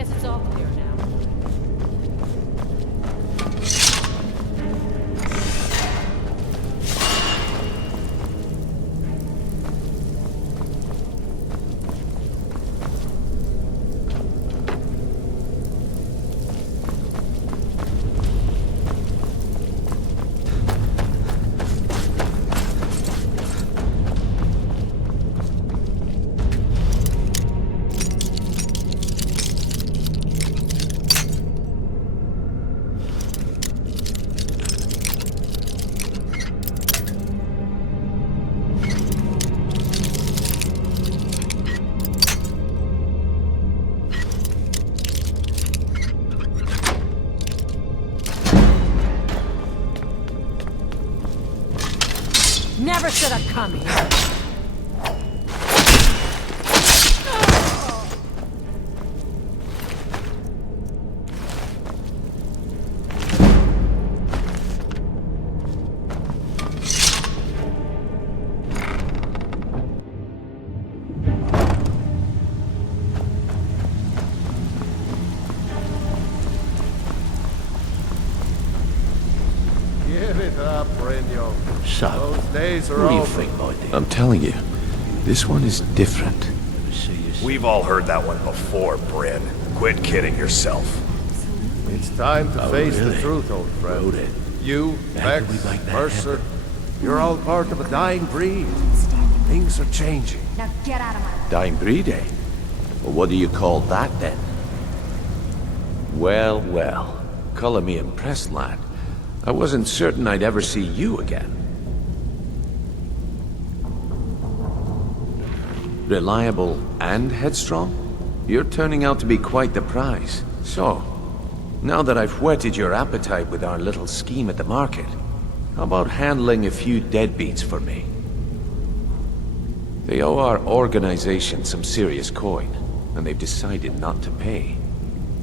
Guess it's all clear now. Never should have come here. Give it up, Brynjolf. So, Those days are what do you over. think, my dear? I'm telling you, this one is different. We've all heard that one before, Bryn. Quit kidding yourself. It's time to face really? the truth, old friend. Wrote it. You, How Vex, could we make that Mercer, you're all part of a dying breed. Things are changing. Now get out of my way. Dying breed, eh? Well, what do you call that, then? Well, well. Color me impressed, lad. I wasn't certain I'd ever see you again. Reliable and headstrong? You're turning out to be quite the prize. So, now that I've whetted your appetite with our little scheme at the market, how about handling a few deadbeats for me? They owe our organization some serious coin, and they've decided not to pay.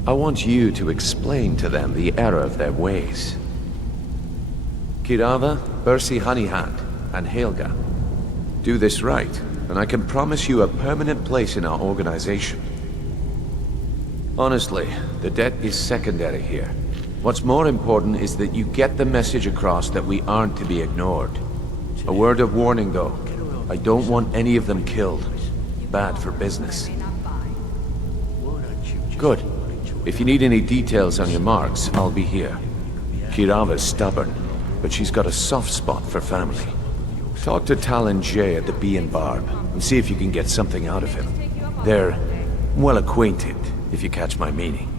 I want you to explain to them the error of their ways. Kirava, Bersi Honeyhand, and Helga. Do this right, and I can promise you a permanent place in our organization. Honestly, the debt is secondary here. What's more important is that you get the message across that we aren't to be ignored. A word of warning, though. I don't want any of them killed. Bad for business. Good. If you need any details on your marks, I'll be here. Kirava's stubborn, but she's got a soft spot for family. Talk to Talon Jay at the Bee and Barb, and see if you can get something out of him. They're well acquainted, if you catch my meaning.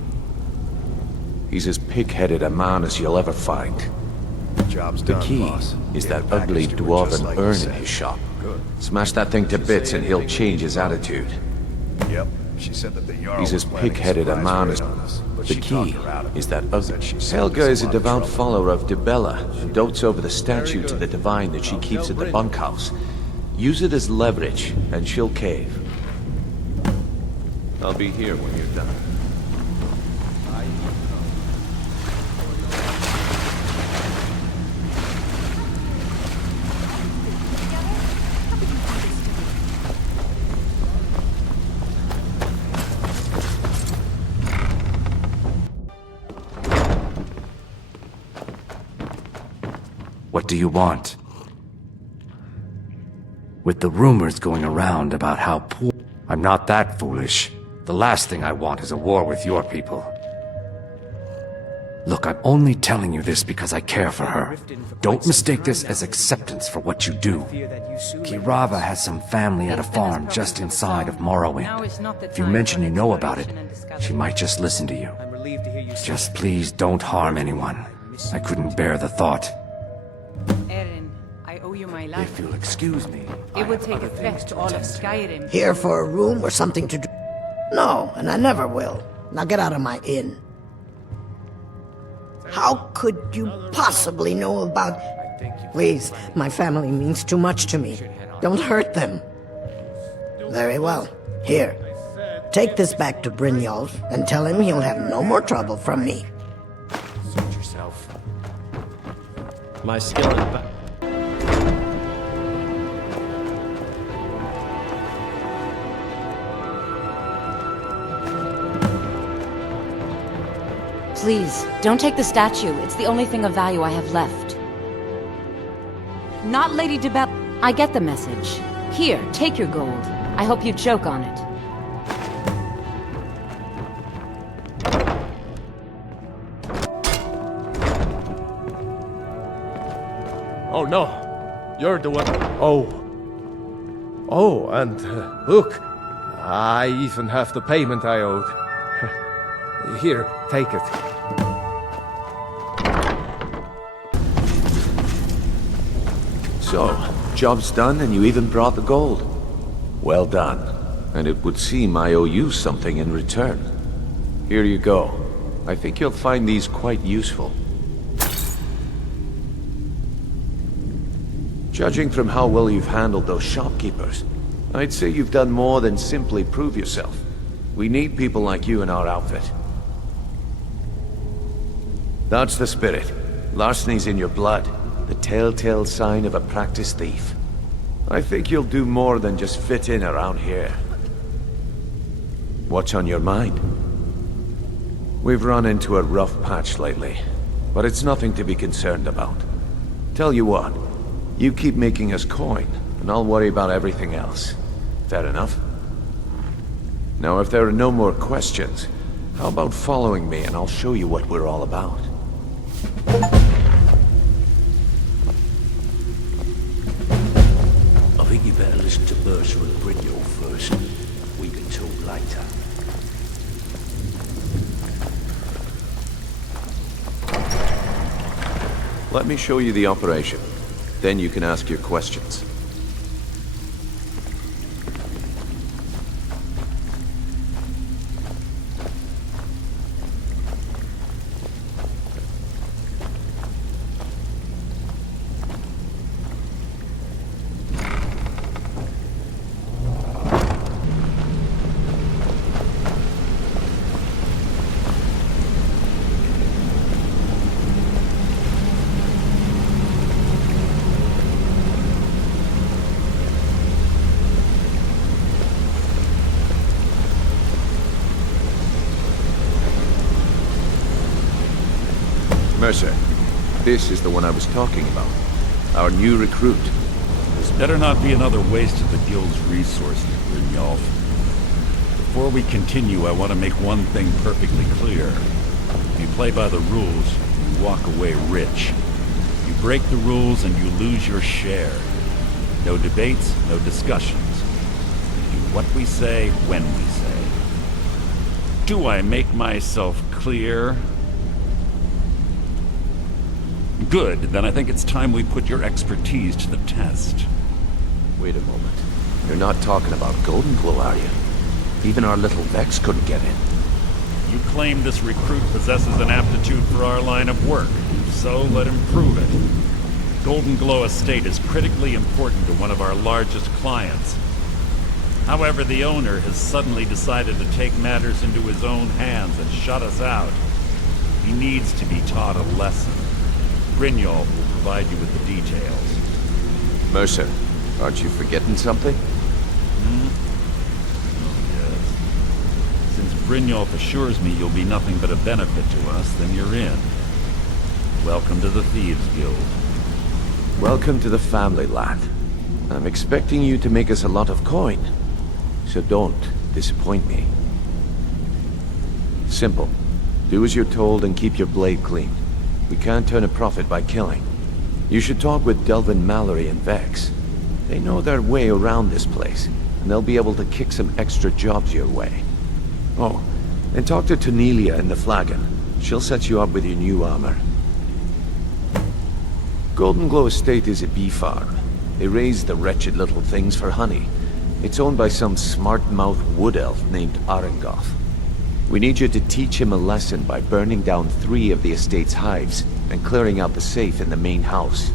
He's as pig-headed a man as you'll ever find. Job's The done, key boss. is Get that the ugly package to her just dwarven like you urn in said. his shop. Good. Smash that thing to bits and he'll change his attitude. Yep. She said that the Jarl He's was as planning pig-headed a surprise man raid as... on us, but The she key talked her out of it. is that Said she ugly... saved Helga us is a lot of devout trouble. follower of Dibella and dotes over the statue to the divine that she keeps at the bunkhouse. Use it as leverage, and she'll cave. I'll be here when you're done. What do you want? With the rumors going around about how poor... I'm not that foolish. The last thing I want is a war with your people. Look, I'm only telling you this because I care for her. Don't mistake this as acceptance for what you do. Kirava has some family at a farm just inside of Morrowind. If you mention you know about it, she might just listen to you. Just please don't harm anyone. I couldn't bear the thought. Erin, I owe you my life. If you'll excuse me, I It would have take other things effect to all of attend to. Skyrim. Here for a room or something to do? No, and I never will. Now get out of my inn. How could you possibly know about... Please, my family means too much to me. Don't hurt them. Very well. Here. Take this back to Brynjolf and tell him he'll have no more trouble from me. Suit yourself. My skill in Please, don't take the statue. It's the only thing of value I have left. Not Lady Debel. I get the message. Here, take your gold. I hope you choke on it. Oh no, you're the one. Oh. Oh, and look, I even have the payment I owed. Here, take it. So, job's done and you even brought the gold. Well done. And it would seem I owe you something in return. Here you go. I think you'll find these quite useful. Judging from how well you've handled those shopkeepers, I'd say you've done more than simply prove yourself. We need people like you in our outfit. That's the spirit. Larceny's in your blood. The telltale sign of a practiced thief. I think you'll do more than just fit in around here. What's on your mind? We've run into a rough patch lately, but it's nothing to be concerned about. Tell you what, you keep making us coin, and I'll worry about everything else. Fair enough? Now, if there are no more questions, how about following me and I'll show you what we're all about? I think you better listen to Mercer and Brynjolf first. We can talk later. Let me show you the operation. Then you can ask your questions. Mercer, this is the one I was talking about. Our new recruit. This better not be another waste of the Guild's resources, Brynjolf. Before we continue, I want to make one thing perfectly clear. If you play by the rules, you walk away rich. You break the rules and you lose your share. No debates, no discussions. We do what we say, when we say. Do I make myself clear? Good, then I think it's time we put your expertise to the test. Wait a moment. You're not talking about Golden Glow, are you? Even our little Vex couldn't get in. You claim this recruit possesses an aptitude for our line of work. If so, let him prove it. Golden Glow Estate is critically important to one of our largest clients. However, the owner has suddenly decided to take matters into his own hands and shut us out. He needs to be taught a lesson. Brynjolf will provide you with the details. Mercer, aren't you forgetting something? Oh, yes. Since Brynjolf assures me you'll be nothing but a benefit to us, then you're in. Welcome to the Thieves Guild. Welcome to the family, lad. I'm expecting you to make us a lot of coin, so don't disappoint me. Simple. Do as you're told and keep your blade clean. We can't turn a profit by killing. You should talk with Delvin, Mallory, and Vex. They know their way around this place, and they'll be able to kick some extra jobs your way. Oh, and talk to Tonelia in the Flagon. She'll set you up with your new armor. Golden Glow Estate is a bee farm. They raise the wretched little things for honey. It's owned by some smart-mouthed wood elf named Arengoth. We need you to teach him a lesson by burning down 3 of the estate's hives and clearing out the safe in the main house.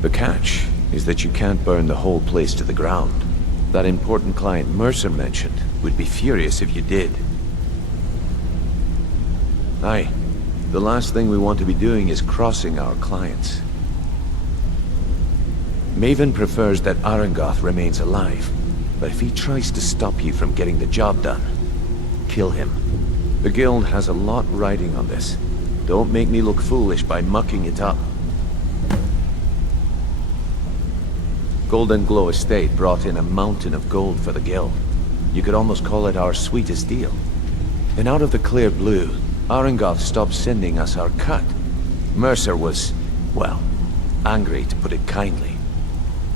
The catch is that you can't burn the whole place to the ground. That important client Mercer mentioned would be furious if you did. Aye, the last thing we want to be doing is crossing our clients. Maven prefers that Arengoth remains alive. But if he tries to stop you from getting the job done, kill him. The guild has a lot riding on this. Don't make me look foolish by mucking it up. Golden Glow Estate brought in a mountain of gold for the guild. You could almost call it our sweetest deal. Then out of the clear blue, Arengoth stopped sending us our cut. Mercer was, well, angry to put it kindly.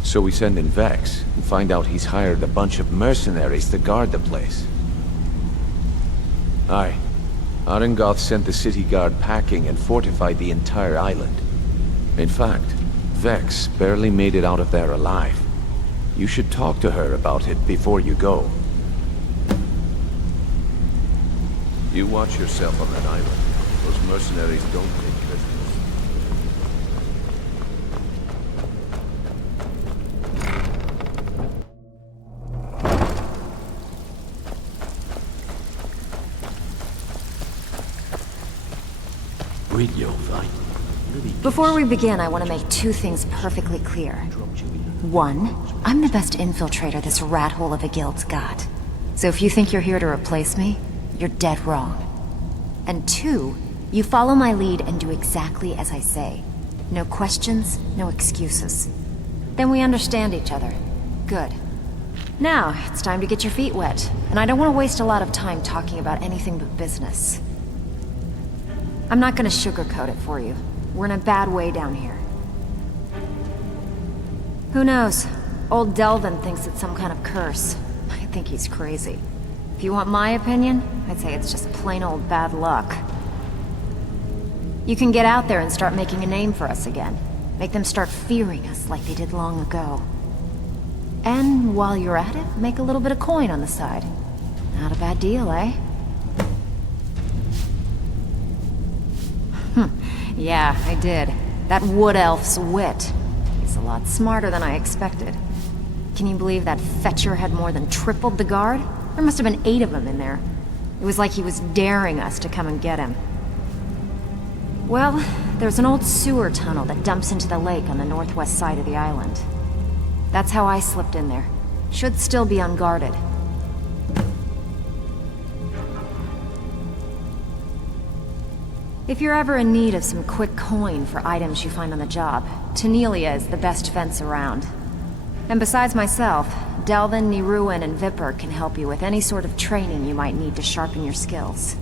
So we send in Vex and find out he's hired a bunch of mercenaries to guard the place. Aye. Arengoth sent the city guard packing and fortified the entire island. In fact, Vex barely made it out of there alive. You should talk to her about it before you go. You watch yourself on that island. Those mercenaries don't take prisoners. Before we begin, I want to make two things perfectly clear. One, I'm the best infiltrator this rat hole of a guild's got. So if you think you're here to replace me, you're dead wrong. And two, you follow my lead and do exactly as I say. No questions, no excuses. Then we understand each other. Good. Now, it's time to get your feet wet, and I don't want to waste a lot of time talking about anything but business. I'm not gonna sugarcoat it for you. We're in a bad way down here. Who knows? Old Delvin thinks it's some kind of curse. I think he's crazy. If you want my opinion, I'd say it's just plain old bad luck. You can get out there and start making a name for us again. Make them start fearing us like they did long ago. And while you're at it, make a little bit of coin on the side. Not a bad deal, eh? Yeah, I did. That wood elf's wit. He's a lot smarter than I expected. Can you believe that fetcher had more than tripled the guard? There must have been 8 of them in there. It was like he was daring us to come and get him. Well, there's an old sewer tunnel that dumps into the lake on the northwest side of the island. That's how I slipped in there. Should still be unguarded. If you're ever in need of some quick coin for items you find on the job, Tanelia is the best fence around. And besides myself, Delvin, Niruin, and Vipper can help you with any sort of training you might need to sharpen your skills.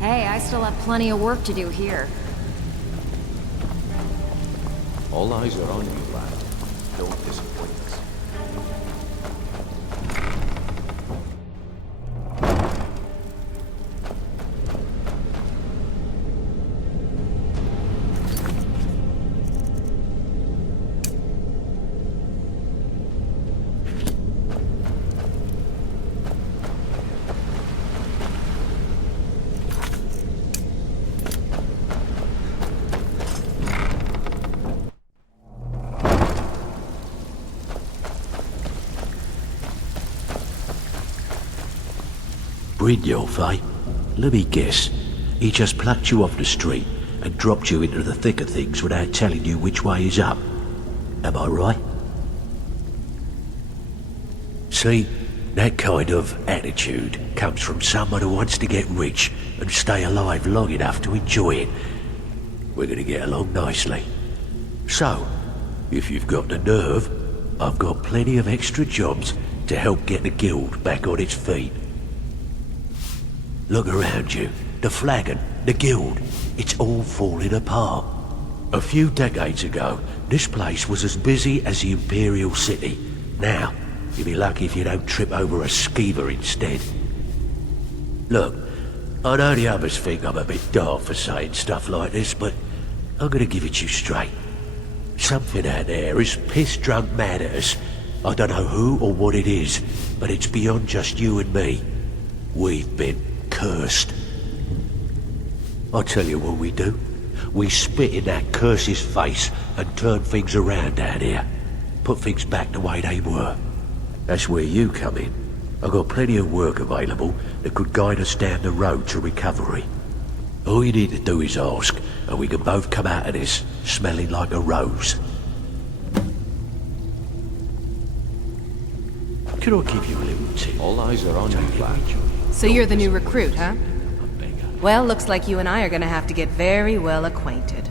Hey, I still have plenty of work to do here. All eyes are on you, lad. Don't disappoint us. Brynjolf, eh? Let me guess. He just plucked you off the street and dropped you into the thick of things without telling you which way is up. Am I right? See, that kind of attitude comes from someone who wants to get rich and stay alive long enough to enjoy it. We're gonna get along nicely. So, if you've got the nerve, I've got plenty of extra jobs to help get the guild back on its feet. Look around you. The Flagon, the guild, it's all falling apart. A few decades ago, this place was as busy as the Imperial City. Now, you'll be lucky if you don't trip over a skeever instead. Look, I know the others think I'm a bit daft for saying stuff like this, but I'm gonna give it to you straight. Something out there is piss-drunk mad at us. I don't know who or what it is, but it's beyond just you and me. We've been cursed. I'll tell you what we do. We spit in that curse's face and turn things around down here. Put things back the way they were. That's where you come in. I've got plenty of work available that could guide us down the road to recovery. All you need to do is ask, and we can both come out of this smelling like a rose. Can I give you a little tip? All eyes are on you, lad. So you're the new recruit, huh? Well, looks like you and I are gonna have to get very well acquainted.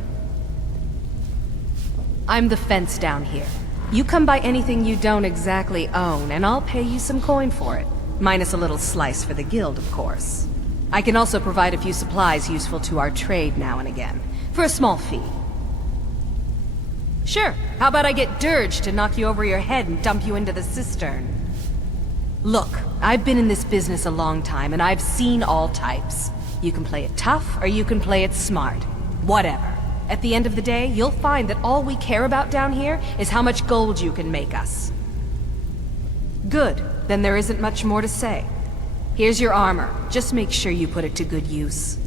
I'm the fence down here. You come by anything you don't exactly own, and I'll pay you some coin for it. Minus a little slice for the guild, of course. I can also provide a few supplies useful to our trade now and again, for a small fee. Sure, how about I get Dirge to knock you over your head and dump you into the cistern? Look, I've been in this business a long time, and I've seen all types. You can play it tough, or you can play it smart. Whatever. At the end of the day, you'll find that all we care about down here is how much gold you can make us. Good. Then there isn't much more to say. Here's your armor. Just make sure you put it to good use.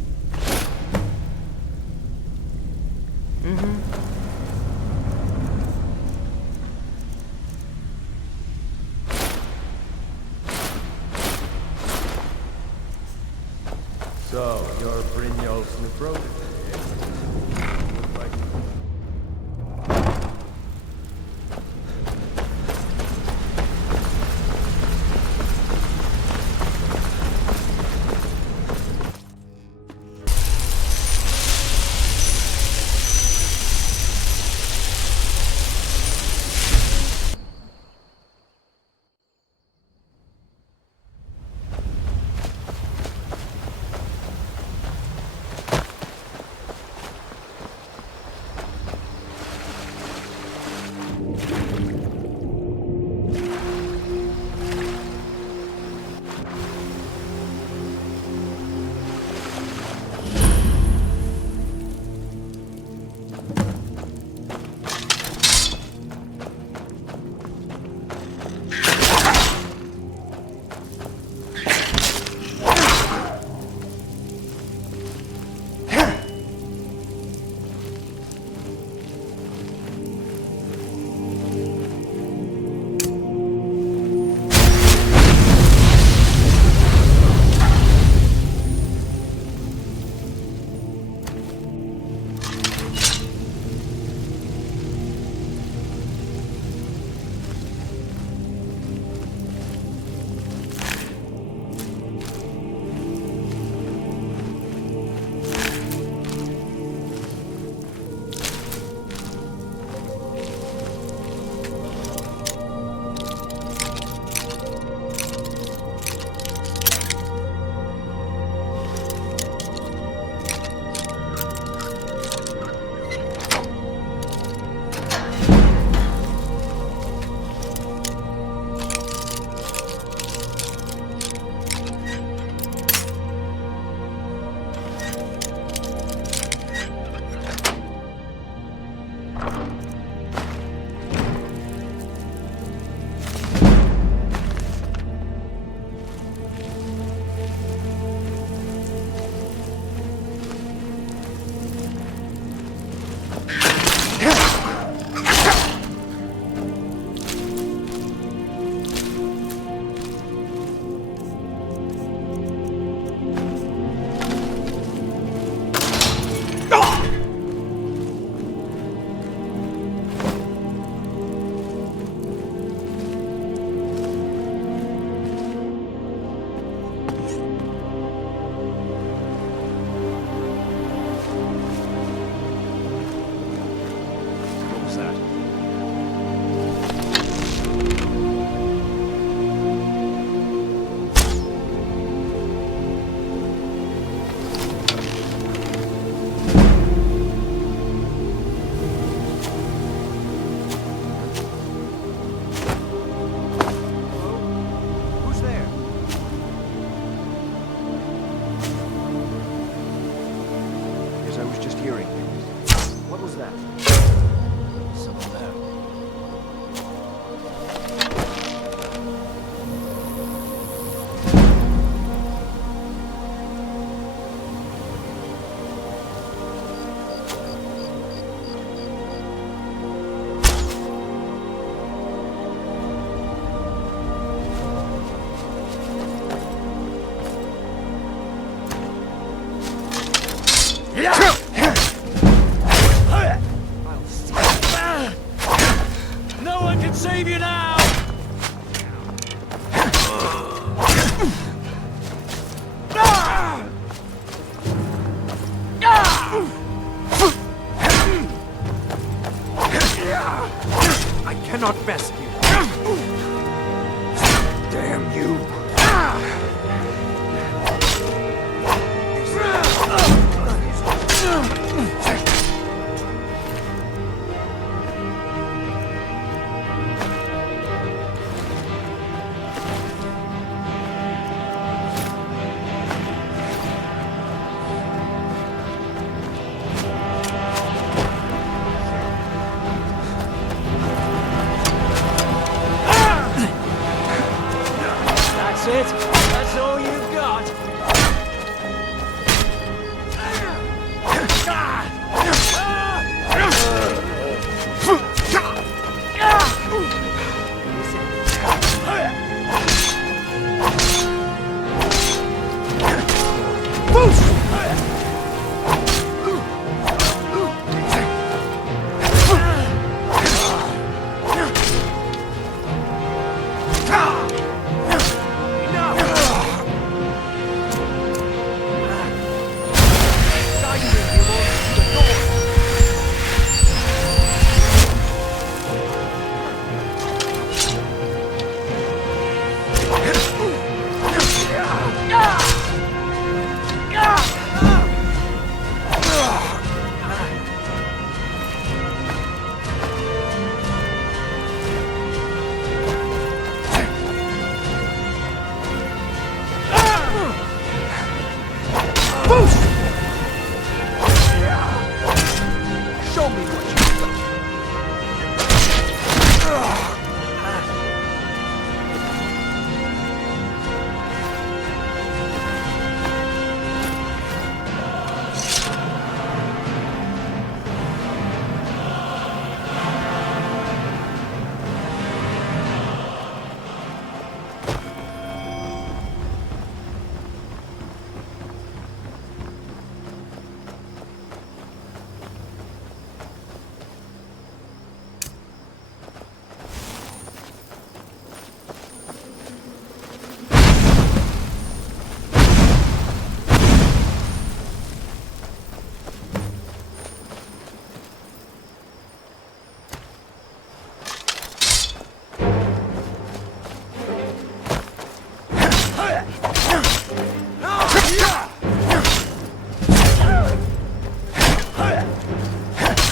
So, you're Brynjolf's new protege. No one can save you now! Damn you. That's it? That's all you've got?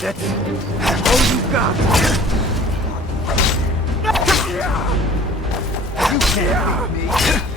That's all you got. You can't beat me.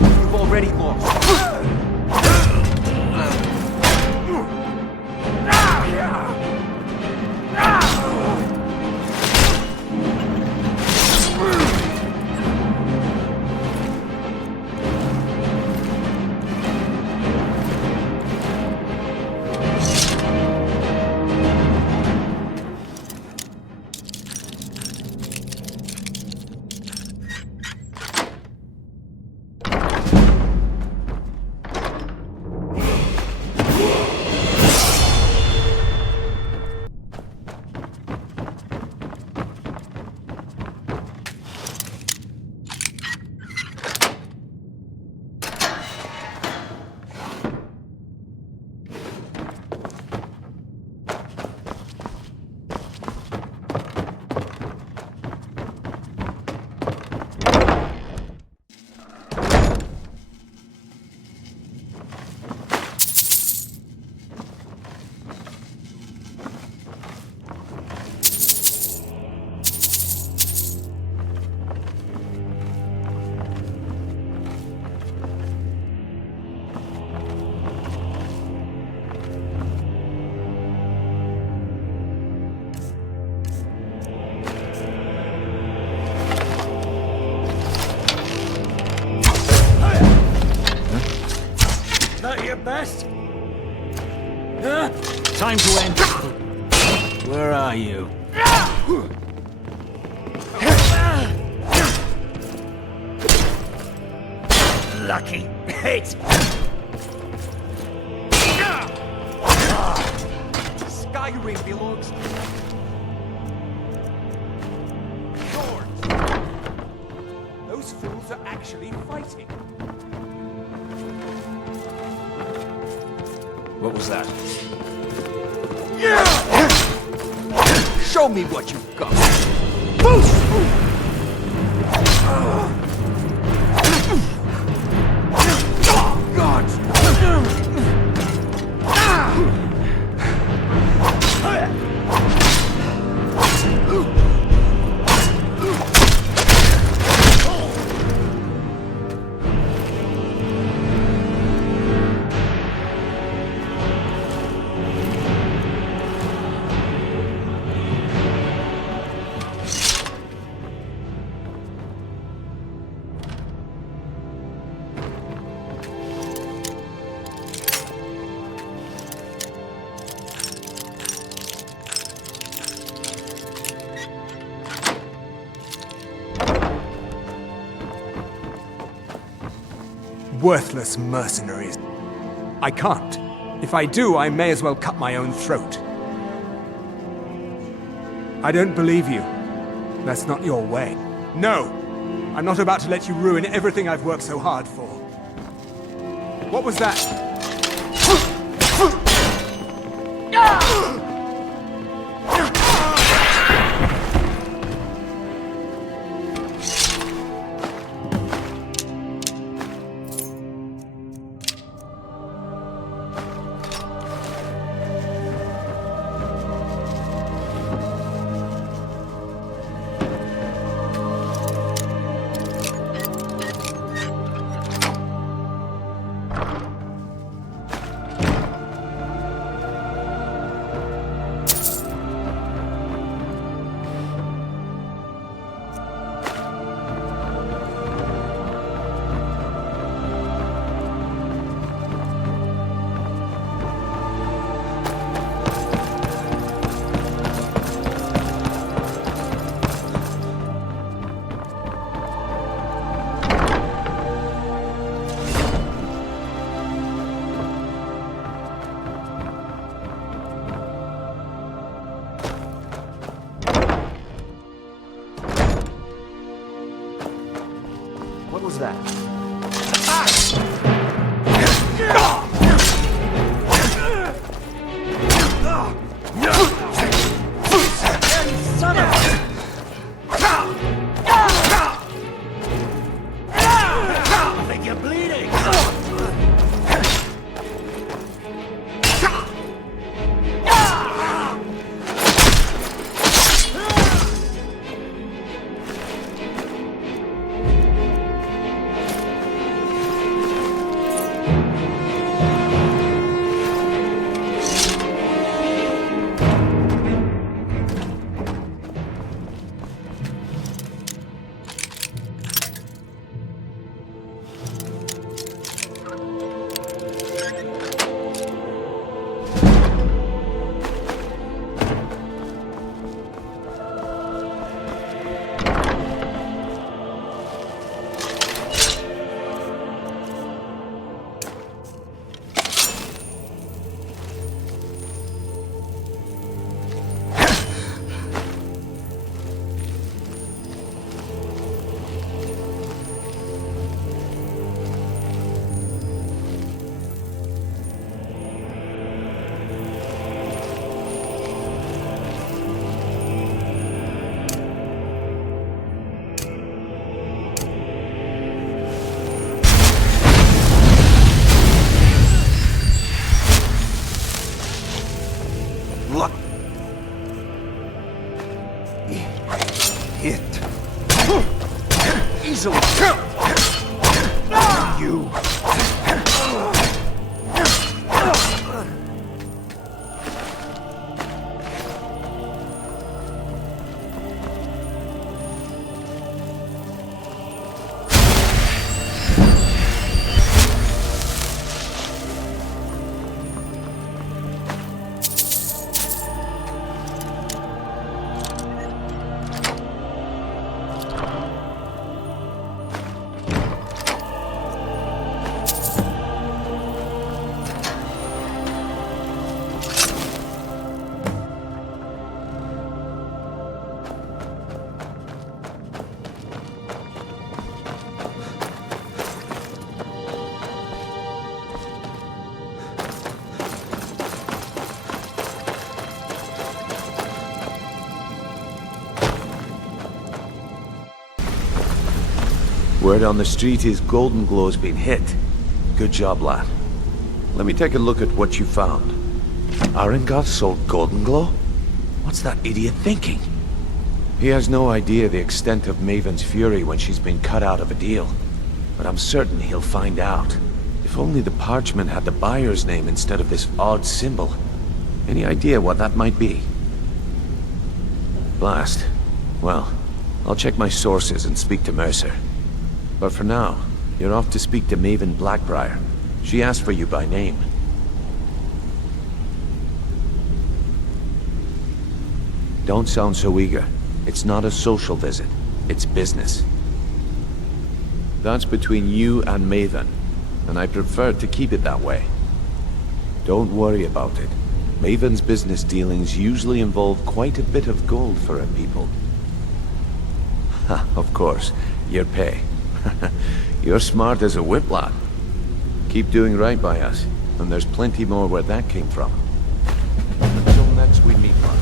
You've already lost. Best? Huh? Time to end. Where are you? Lucky hit! Skyrim belongs. Swords! Those fools are actually fighting. What was that? Show me what you've got. God! Worthless mercenaries. I can't. If I do, I may as well cut my own throat. I don't believe you. That's not your way. No! I'm not about to let you ruin everything I've worked so hard for. What was that? What was that? Son of a... I think you're bleeding. Word on the street is Golden Glow's been hit. Good job, lad. Let me take a look at what you found. Arengarth sold Golden Glow? What's that idiot thinking? He has no idea the extent of Maven's fury when she's been cut out of a deal. But I'm certain he'll find out. If only the parchment had the buyer's name instead of this odd symbol. Any idea what that might be? Blast. Well, I'll check my sources and speak to Mercer. But for now, you're off to speak to Maven Blackbriar. She asked for you by name. Don't sound so eager. It's not a social visit. It's business. That's between you and Maven, and I prefer to keep it that way. Don't worry about it. Maven's business dealings usually involve quite a bit of gold for her people. Ha, of course, your pay. You're smart as a whip, lad. Keep doing right by us, and there's plenty more where that came from. Until next we meet, lad.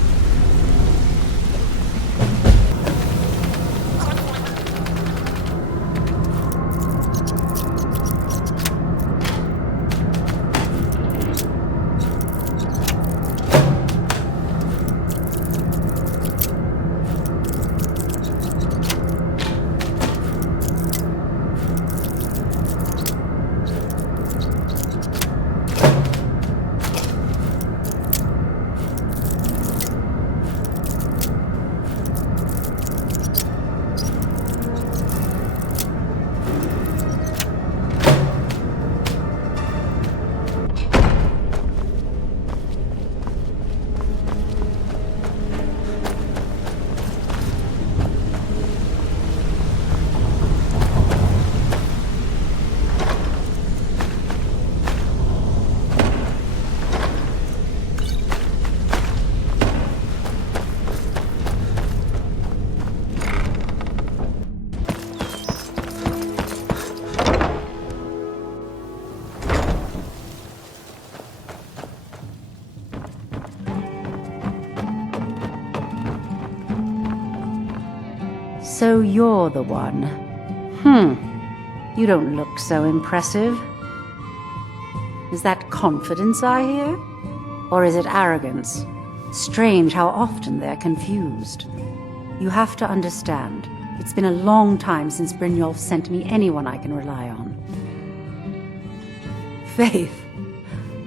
So you're the one. You don't look so impressive. Is that confidence I hear? Or is it arrogance? Strange how often they're confused. You have to understand, it's been a long time since Brynjolf sent me anyone I can rely on. Faith?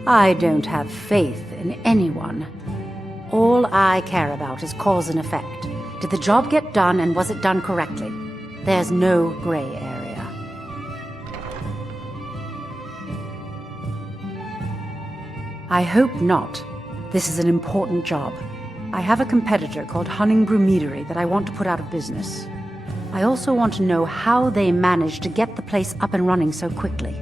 I don't have faith in anyone. All I care about is cause and effect. Did the job get done, and was it done correctly? There's no gray area. I hope not. This is an important job. I have a competitor called Hunningbrew Meadery that I want to put out of business. I also want to know how they managed to get the place up and running so quickly.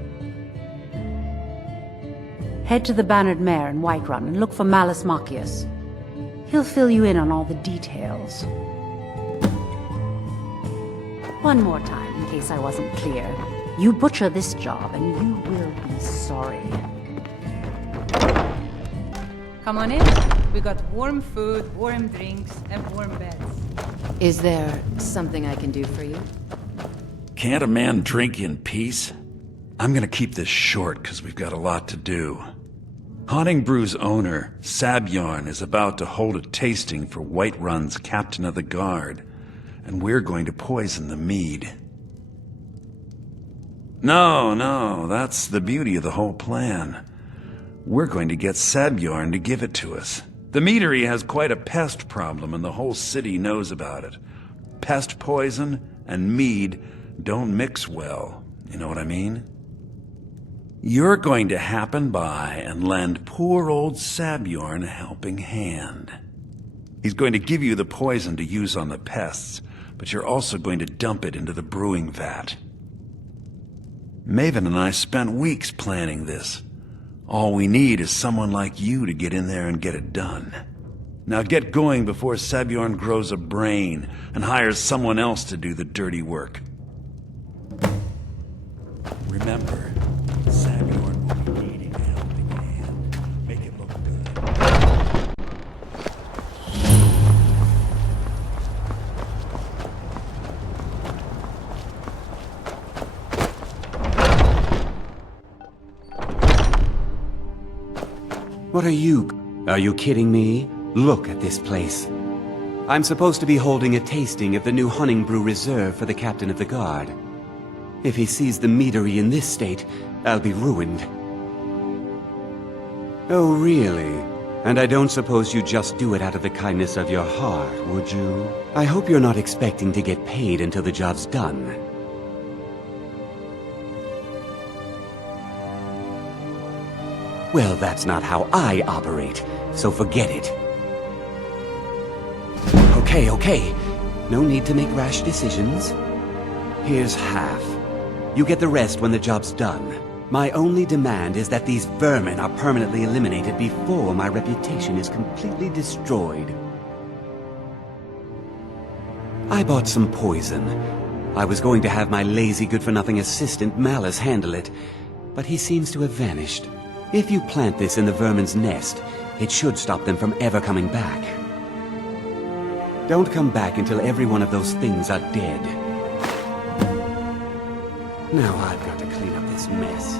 Head to the Bannered Mare in Whiterun and look for Malus Machius. He'll fill you in on all the details. One more time, in case I wasn't clear. You butcher this job, and you will be sorry. Come on in. We got warm food, warm drinks, and warm beds. Is there something I can do for you? Can't a man drink in peace? I'm gonna keep this short, because we've got a lot to do. Honningbru's owner, Sabjorn, is about to hold a tasting for Whiterun's Captain of the Guard, and we're going to poison the mead. No, that's the beauty of the whole plan. We're going to get Sabjorn to give it to us. The meadery has quite a pest problem, and the whole city knows about it. Pest poison and mead don't mix well, you know what I mean? You're going to happen by and lend poor old Sabjorn a helping hand. He's going to give you the poison to use on the pests, but you're also going to dump it into the brewing vat. Maven and I spent weeks planning this. All we need is someone like you to get in there and get it done. Now get going before Sabjorn grows a brain and hires someone else to do the dirty work. Remember, Sabjorn will be needing a helping hand. Make it look good. What are you... Are you kidding me? Look at this place. I'm supposed to be holding a tasting of the new Hunting Brew reserved for the captain of the guard. If he sees the meadery in this state, I'll be ruined. Oh, really? And I don't suppose you just do it out of the kindness of your heart, would you? I hope you're not expecting to get paid until the job's done. Well, that's not how I operate, so forget it. Okay. No need to make rash decisions. Here's half. You get the rest when the job's done. My only demand is that these vermin are permanently eliminated before my reputation is completely destroyed. I bought some poison. I was going to have my lazy good-for-nothing assistant Malice handle it, but he seems to have vanished. If you plant this in the vermin's nest, it should stop them from ever coming back. Don't come back until every one of those things are dead. Now I've got to clean up this mess.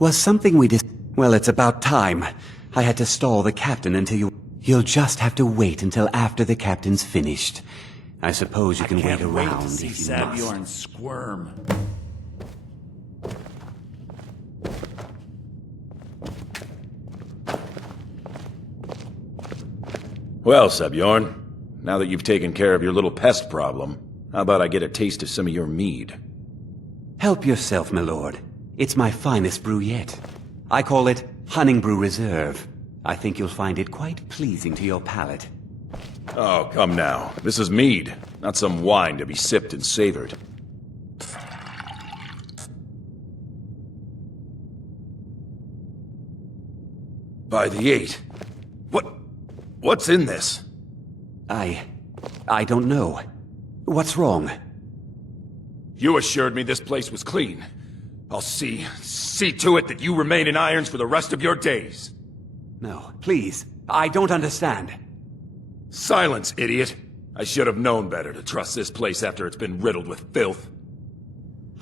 was something we Well, it's about time. I had to stall the captain until you... You'll just have to wait until after the captain's finished. I suppose you can wait around if you must. Sabjorn squirm. Well, Sabjorn, now that you've taken care of your little pest problem, how about I get a taste of some of your mead? Help yourself, my lord. It's my finest brew yet. I call it Honningbrew Reserve. I think you'll find it quite pleasing to your palate. Oh, come now. This is mead, not some wine to be sipped and savored. By the 8. What's in this? I don't know. What's wrong? You assured me this place was clean. I'll see to it that you remain in irons for the rest of your days. No, please. I don't understand. Silence, idiot. I should have known better to trust this place after it's been riddled with filth.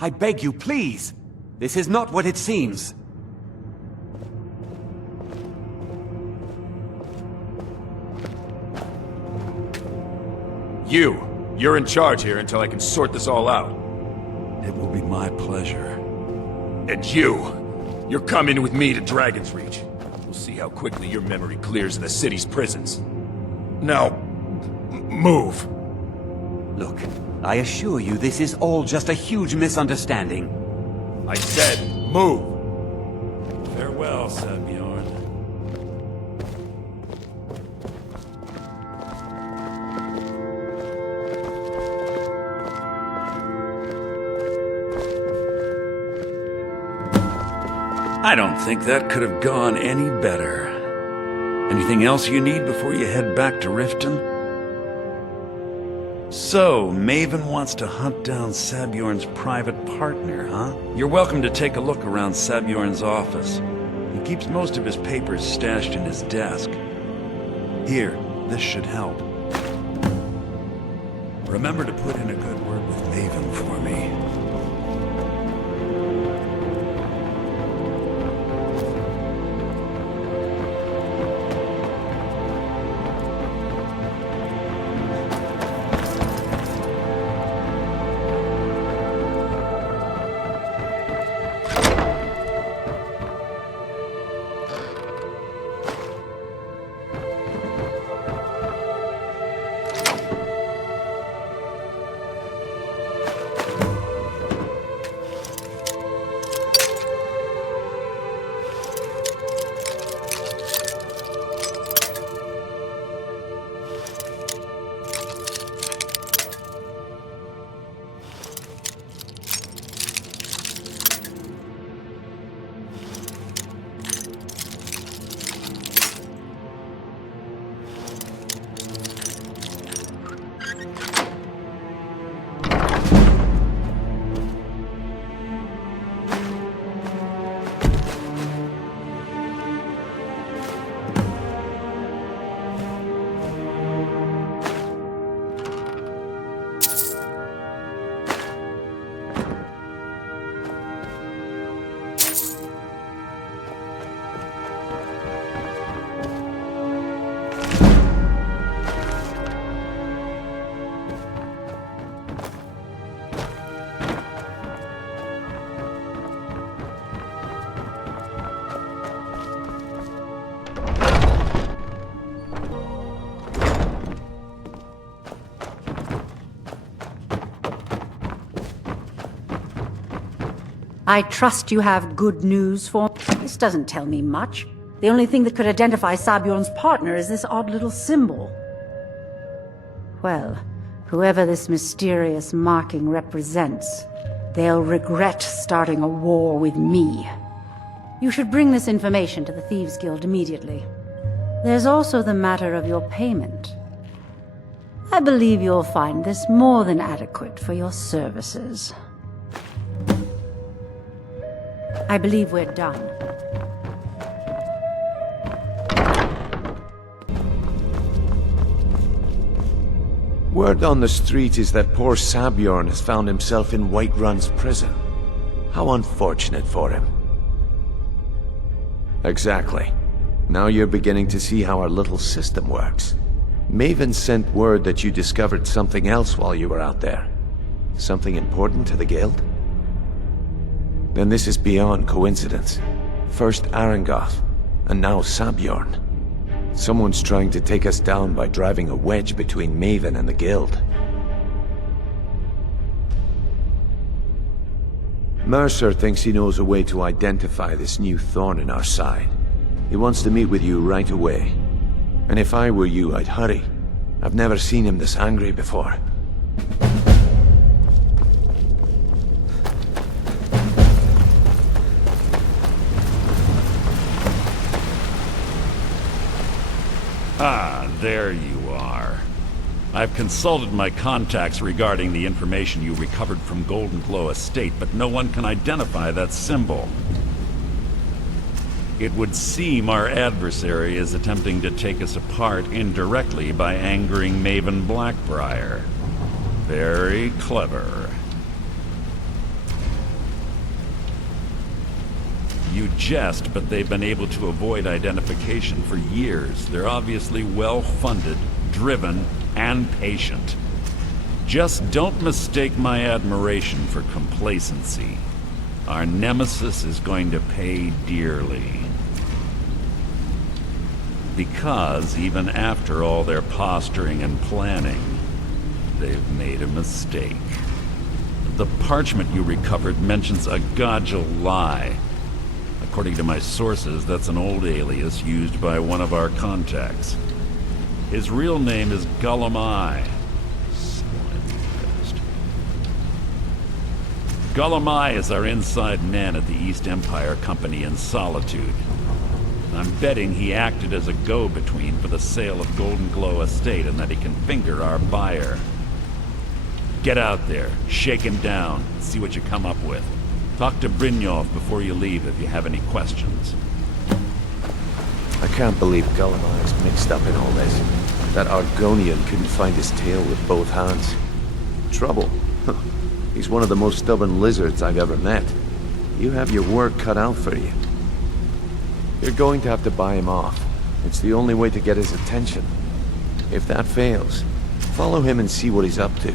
I beg you, please. This is not what it seems. You're in charge here until I can sort this all out. It will be my pleasure. And you're coming with me to Dragon's Reach. We'll see how quickly your memory clears in the city's prisons. Now, move. Look, I assure you this is all just a huge misunderstanding. I said, move. Farewell, Sabjorn. I don't think that could have gone any better. Anything else you need before you head back to Riften? So, Maven wants to hunt down Sabjorn's private partner, huh? You're welcome to take a look around Sabjorn's office. He keeps most of his papers stashed in his desk. Here, this should help. Remember to put in a good word with Maven for me. I trust you have good news for me. This doesn't tell me much. The only thing that could identify Sabjorn's partner is this odd little symbol. Well, whoever this mysterious marking represents, they'll regret starting a war with me. You should bring this information to the Thieves Guild immediately. There's also the matter of your payment. I believe you'll find this more than adequate for your services. I believe we're done. Word on the street is that poor Sabjorn has found himself in Whiterun's prison. How unfortunate for him. Exactly. Now you're beginning to see how our little system works. Maven sent word that you discovered something else while you were out there. Something important to the Guild? Then this is beyond coincidence. First Arangoth, and now Sabjorn. Someone's trying to take us down by driving a wedge between Maven and the Guild. Mercer thinks he knows a way to identify this new thorn in our side. He wants to meet with you right away. And if I were you, I'd hurry. I've never seen him this angry before. Ah, there you are. I've consulted my contacts regarding the information you recovered from Golden Glow Estate, but no one can identify that symbol. It would seem our adversary is attempting to take us apart indirectly by angering Maven Blackbriar. Very clever. You jest, but they've been able to avoid identification for years. They're obviously well-funded, driven, and patient. Just don't mistake my admiration for complacency. Our nemesis is going to pay dearly. Because even after all their posturing and planning, they've made a mistake. The parchment you recovered mentions a Godjal lie. According to my sources, that's an old alias used by one of our contacts. His real name is Gullum-Eye. Gullum-Eye is our inside man at the East Empire Company in Solitude. I'm betting he acted as a go-between for the sale of Golden Glow Estate and that he can finger our buyer. Get out there, shake him down, and see what you come up with. Talk to Brynjolf before you leave if you have any questions. I can't believe Gullum-Eye's mixed up in all this. That Argonian couldn't find his tail with both hands. Trouble? He's one of the most stubborn lizards I've ever met. You have your work cut out for you. You're going to have to buy him off. It's the only way to get his attention. If that fails, follow him and see what he's up to.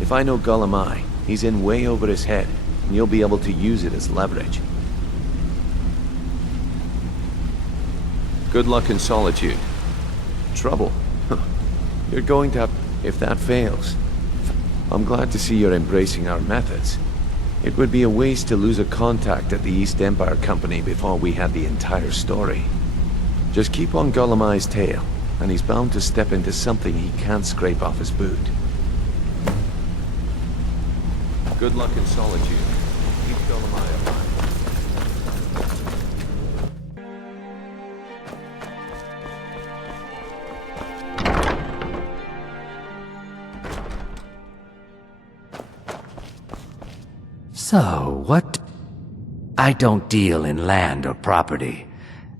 If I know Gullum-Eye, he's in way over his head, and you'll be able to use it as leverage. Good luck in Solitude. Trouble? You're going to have... If that fails, I'm glad to see you're embracing our methods. It would be a waste to lose a contact at the East Empire Company before we had the entire story. Just keep on Gullum-Eye's tail, and he's bound to step into something he can't scrape off his boot. Good luck in Solitude. Keep Gullum-Eye alive. So, what? I don't deal in land or property.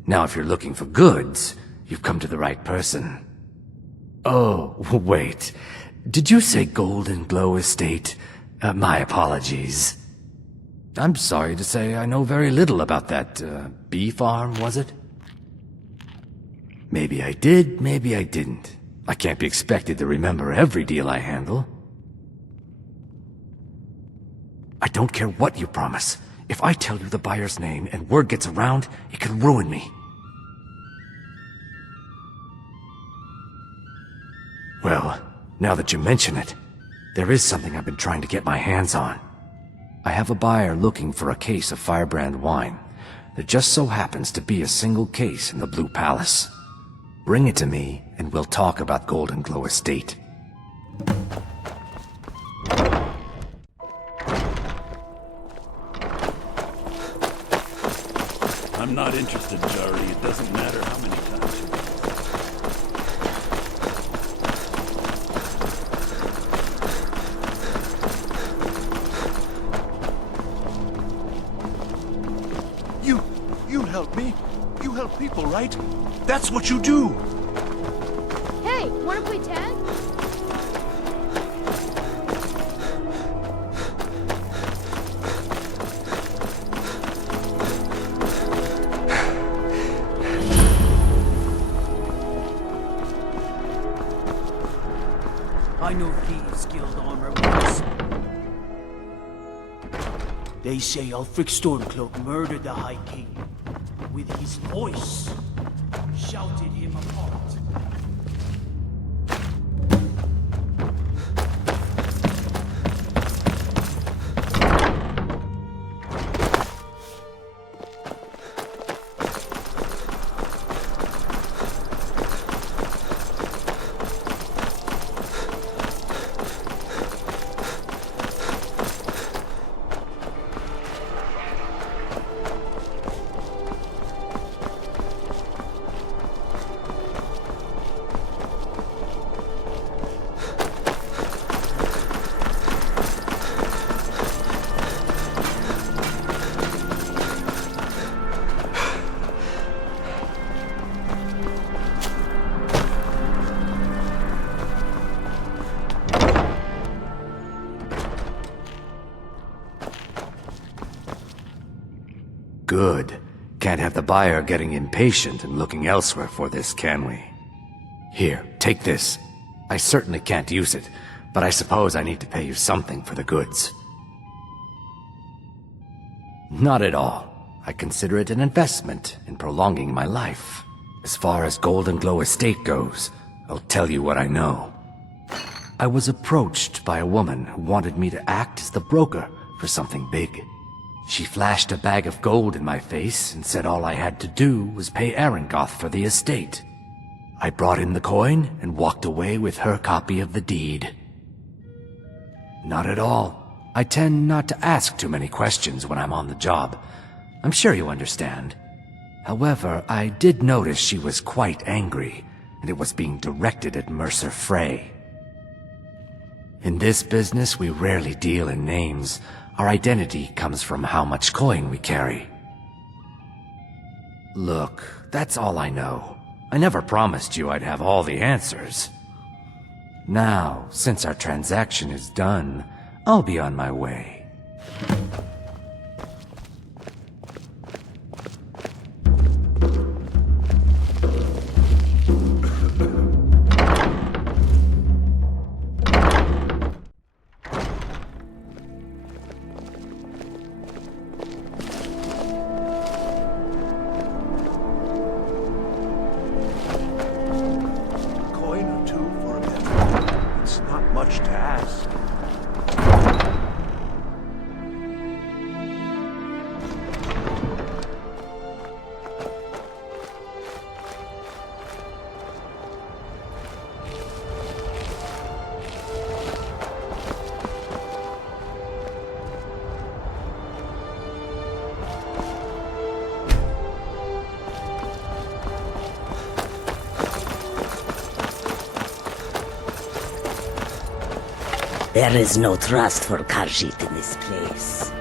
Now, if you're looking for goods, you've come to the right person. Oh, wait. Did you say Golden Glow Estate? My apologies. I'm sorry to say I know very little about that, bee farm, was it? Maybe I did, maybe I didn't. I can't be expected to remember every deal I handle. I don't care what you promise. If I tell you the buyer's name and word gets around, it can ruin me. Well, now that you mention it, there is something I've been trying to get my hands on. I have a buyer looking for a case of Firebrand wine. There just so happens to be a single case in the Blue Palace. Bring it to me, and we'll talk about Golden Glow Estate. I'm not interested, Jari. It doesn't matter how many times You help me. You help people, right? That's what you do. Hey, wanna play tag? I know Thieves Guild armor works. They say Ulfric Stormcloak murdered the High King. With his voice, shouted him apart. Good. Can't have the buyer getting impatient and looking elsewhere for this, can we? Here, take this. I certainly can't use it, but I suppose I need to pay you something for the goods. Not at all. I consider it an investment in prolonging my life. As far as Golden Glow Estate goes, I'll tell you what I know. I was approached by a woman who wanted me to act as the broker for something big. She flashed a bag of gold in my face and said all I had to do was pay Arengoth for the estate. I brought in the coin and walked away with her copy of the deed. Not at all. I tend not to ask too many questions when I'm on the job. I'm sure you understand. However, I did notice she was quite angry, and it was being directed at Mercer Frey. In this business, we rarely deal in names. Our identity comes from how much coin we carry. Look, that's all I know. I never promised you I'd have all the answers. Now, since our transaction is done, I'll be on my way. There is no trust for Khajiit in this place.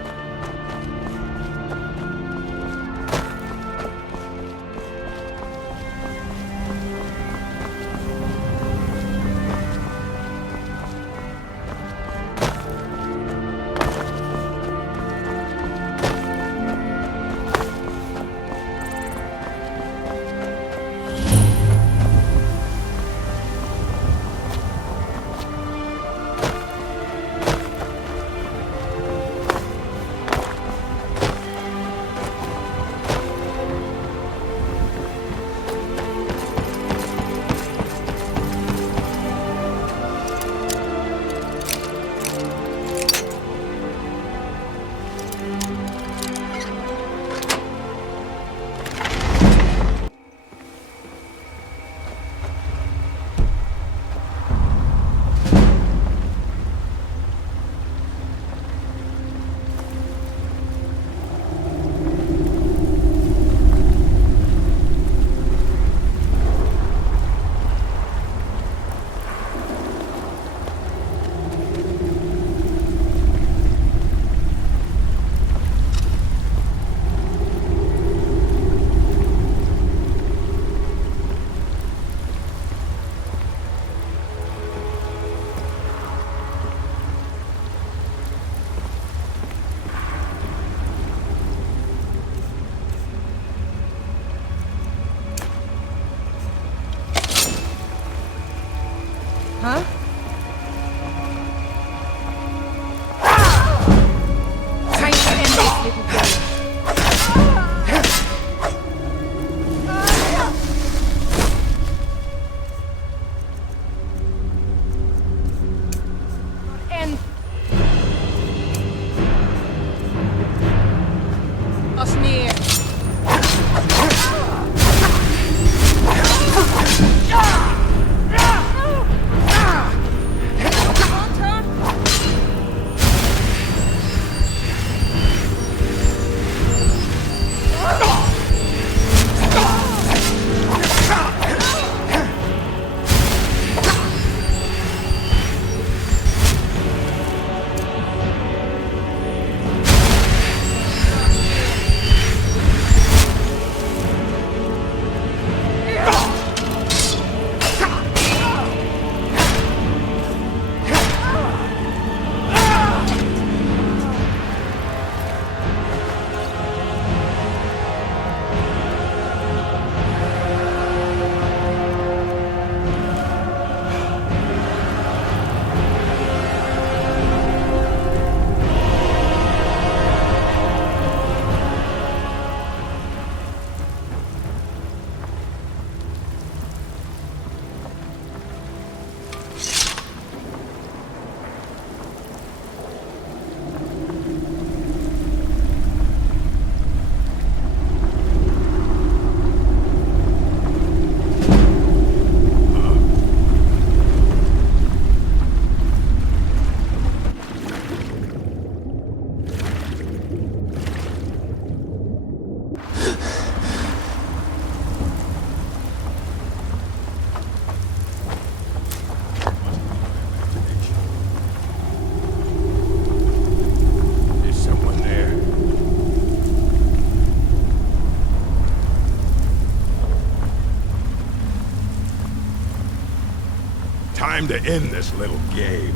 Time to end this little game.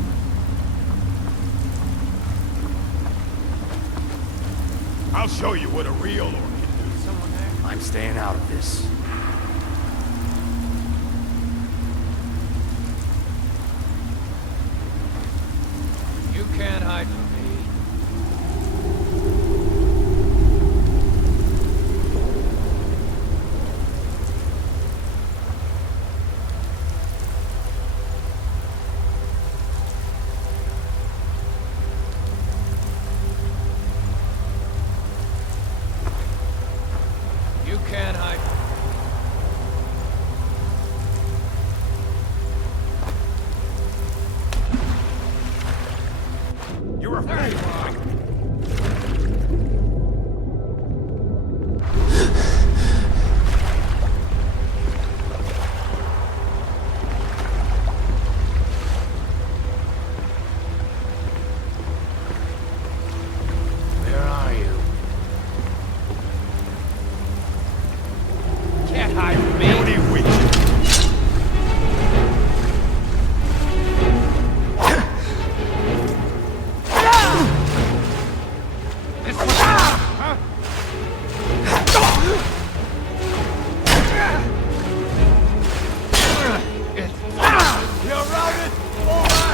I'll show you what a real orc can do. Someone there? I'm staying out of this. You can't hide from me. You can't hide. You're afraid. Where are you? Can't hide from me. Beauty weak. This one, huh? You're routed. Over.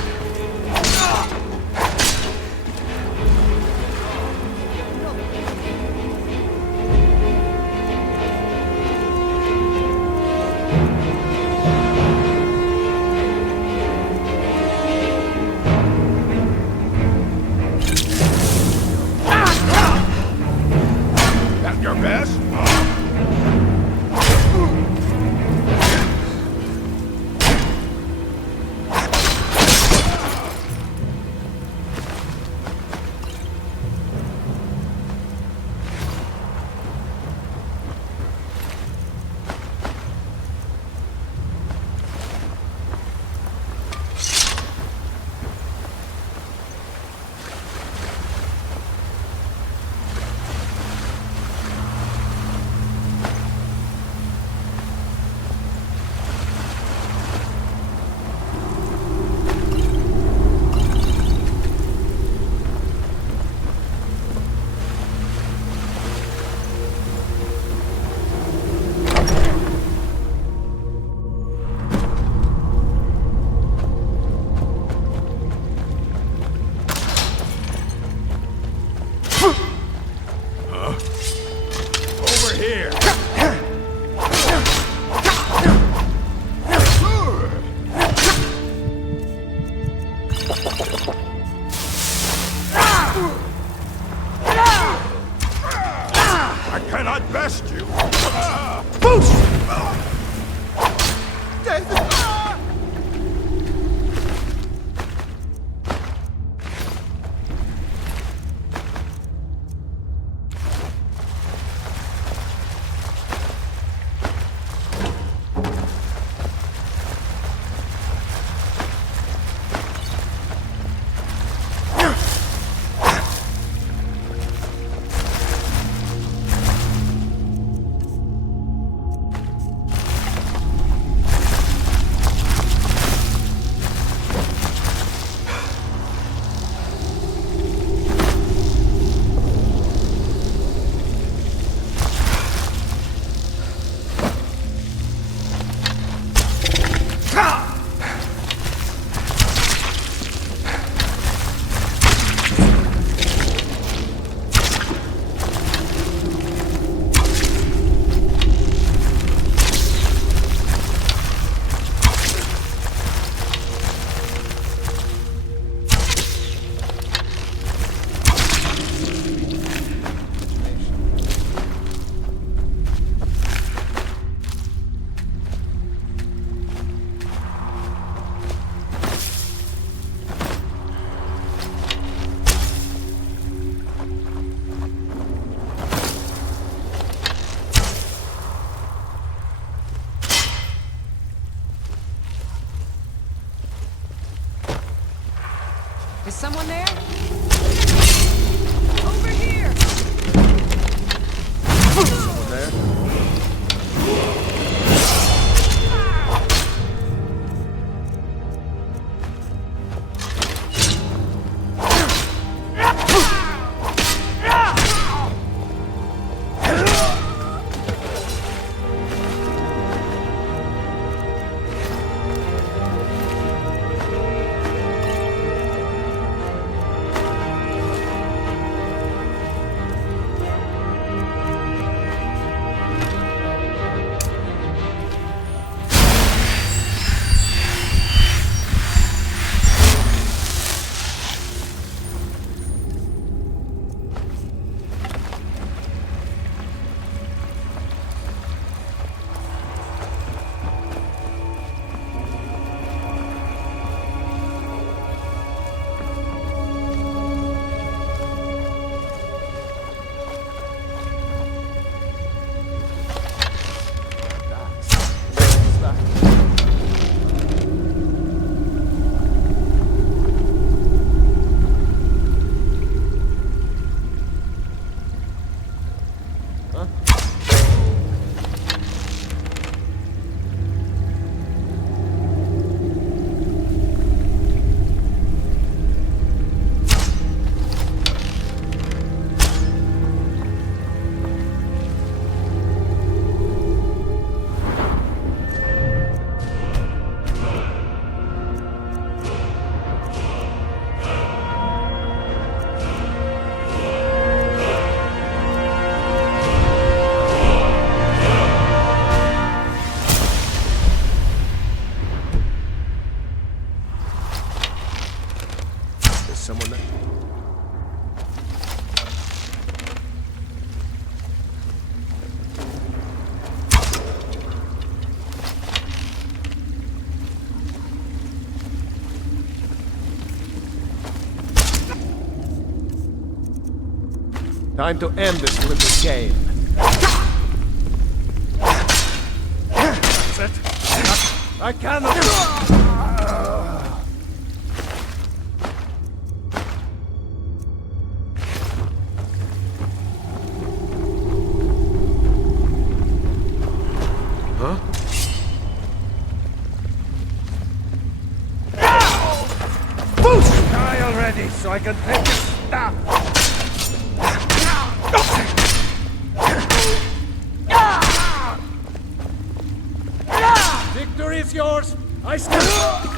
At your best? Over here. I cannot best you. Is someone there? Over here! Someone there? Time to end this little game. That's it. I cannot... Die already, so I can take this staff! Victory is yours! I stand...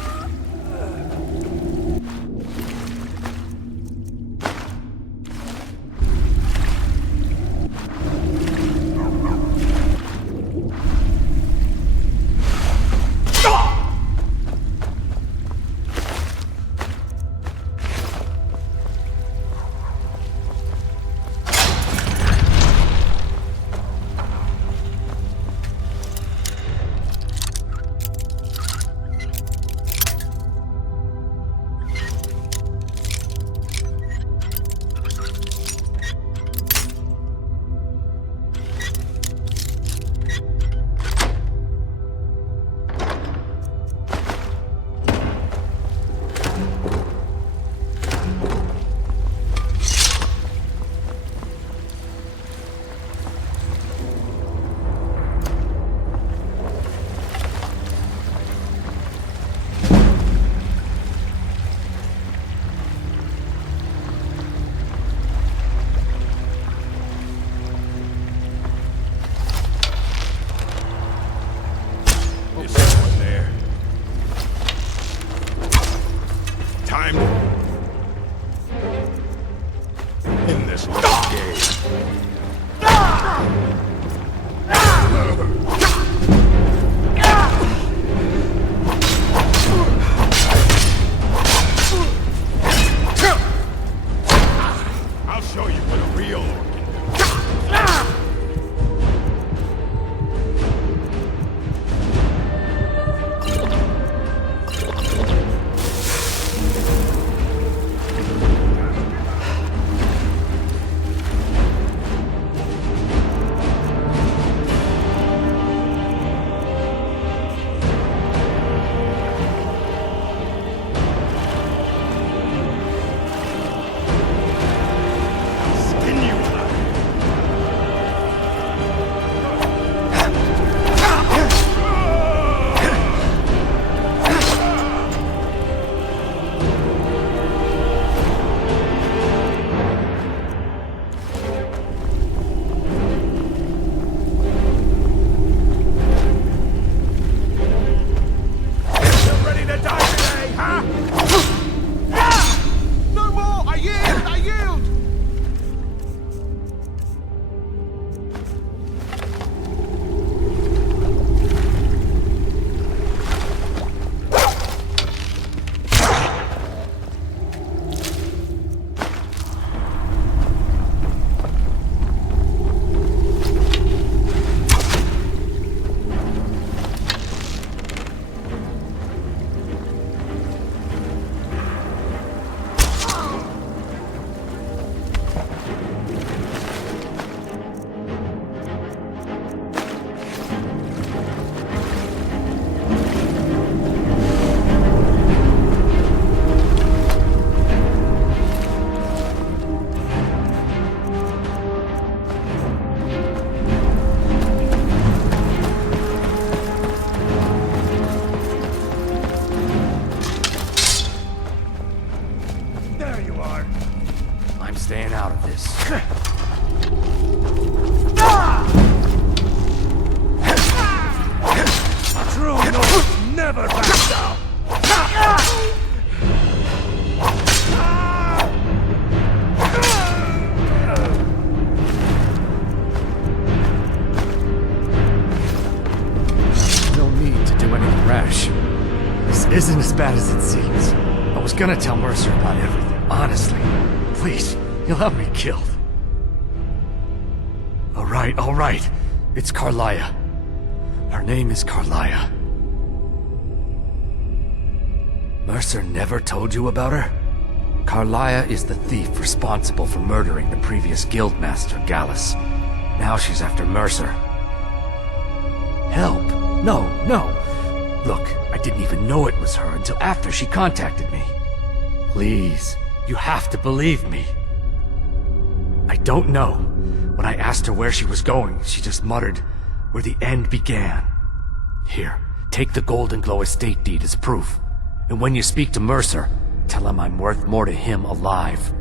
staying out of this. True north never backs down. No need to do anything rash. This isn't as bad as it seems. I was gonna tell Mercer about everything, honestly. Please, he'll have me killed. All right. It's Carlia. Her name is Carlia. Mercer never told you about her? Carlia is the thief responsible for murdering the previous guildmaster, Gallus. Now she's after Mercer. Help! No. Look, I didn't even know it was her until after she contacted me. Please, you have to believe me. I don't know. When I asked her where she was going, she just muttered, "Where the end began." Here, take the Golden Glow estate deed as proof. And when you speak to Mercer, tell him I'm worth more to him alive.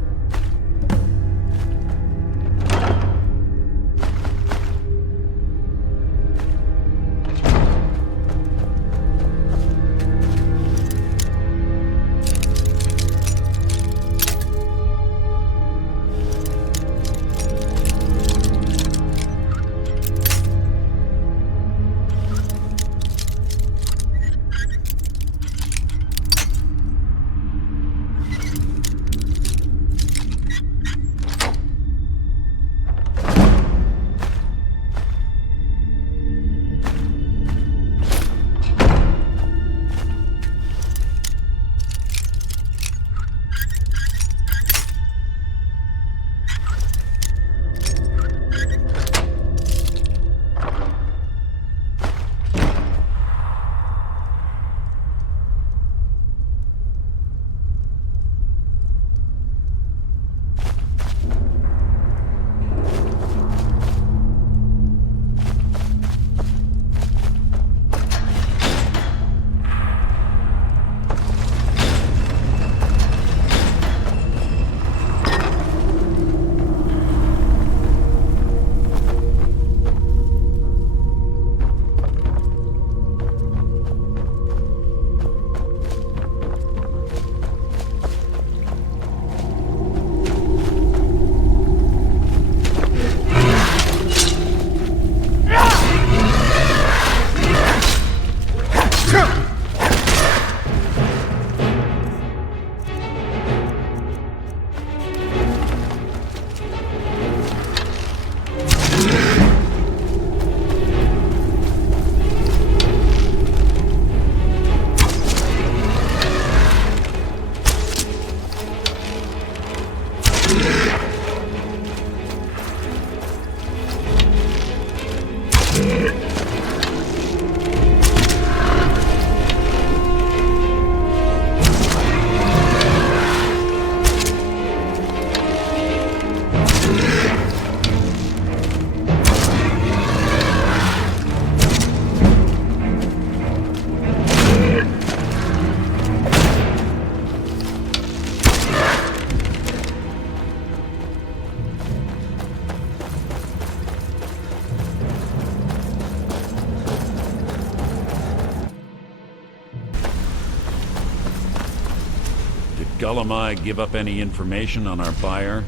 Gullumai give up any information on our buyer?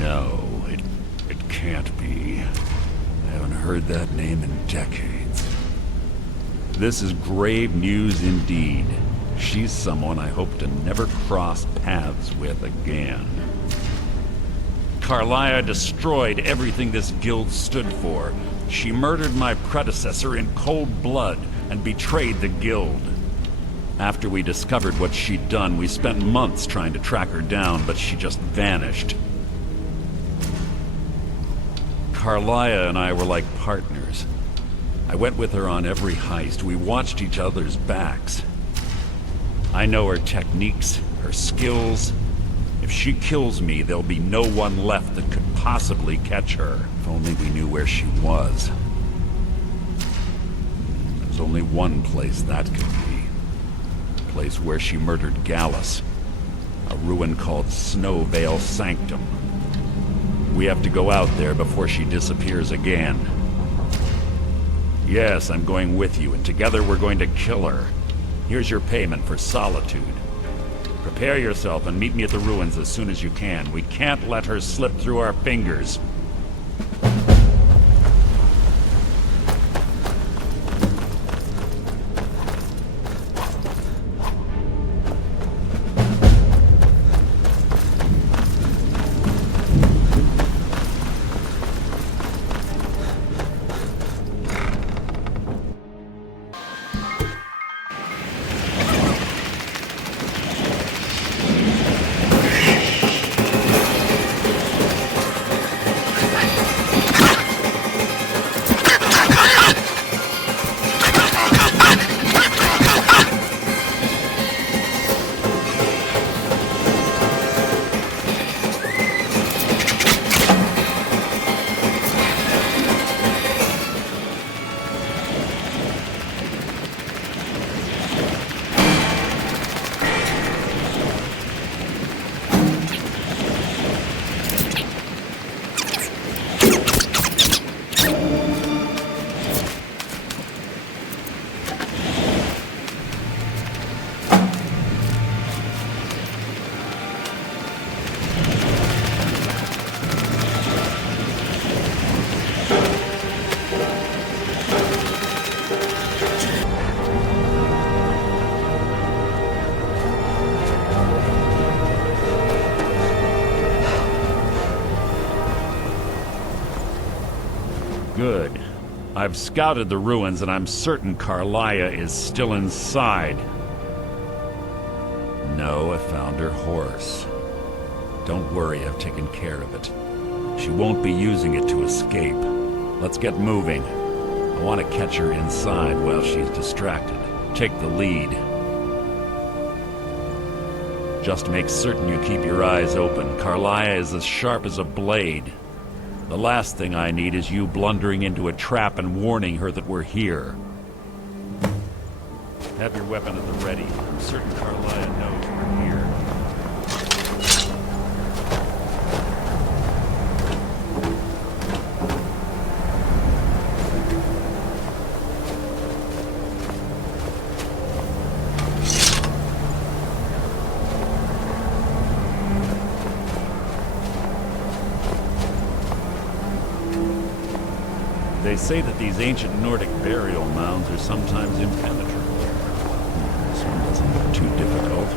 No, it can't be. I haven't heard that name in decades. This is grave news indeed. She's someone I hope to never cross paths with again. Carlia destroyed everything this guild stood for. She murdered my predecessor in cold blood and betrayed the guild. After we discovered what she'd done, we spent months trying to track her down, but she just vanished. Carlia and I were like partners. I went with her on every heist. We watched each other's backs. I know her techniques, her skills. If she kills me, there'll be no one left that could possibly catch her. If only we knew where she was. There's only one place that could be. The place where she murdered Gallus. A ruin called Snowvale Sanctum. We have to go out there before she disappears again. Yes, I'm going with you, and together we're going to kill her. Here's your payment for Solitude. Prepare yourself and meet me at the ruins as soon as you can. We can't let her slip through our fingers. I've scouted the ruins and I'm certain Carlia is still inside. No, I found her horse. Don't worry, I've taken care of it. She won't be using it to escape. Let's get moving. I want to catch her inside while she's distracted. Take the lead. Just make certain you keep your eyes open. Carlia is as sharp as a blade. The last thing I need is you blundering into a trap and warning her that we're here. Have your weapon at the ready. I'm certain Carlia knows we're here. They say that these ancient Nordic burial mounds are sometimes impenetrable. This one doesn't look too difficult.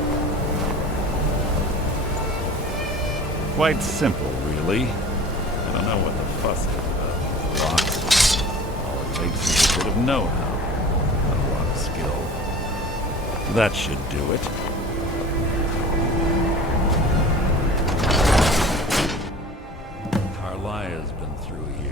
Quite simple, really. I don't know what the fuss is about these rocks. All it takes is a bit of know-how, not a lot of skill. That should do it. Carlia's been through here.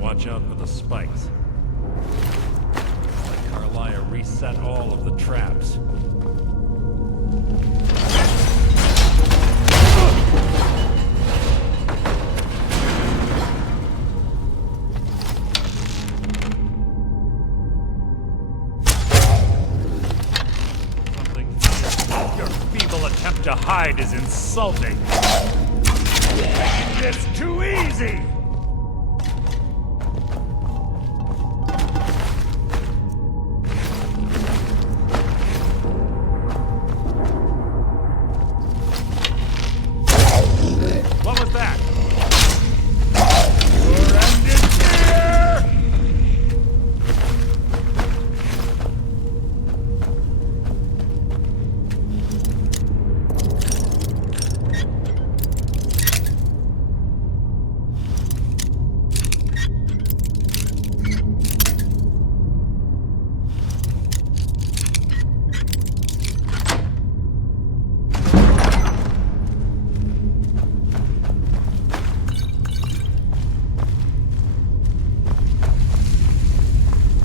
Watch out for the spikes. Looks like Carlia reset all of the traps. Something fierce. Your feeble attempt to hide is insulting. Making this too easy!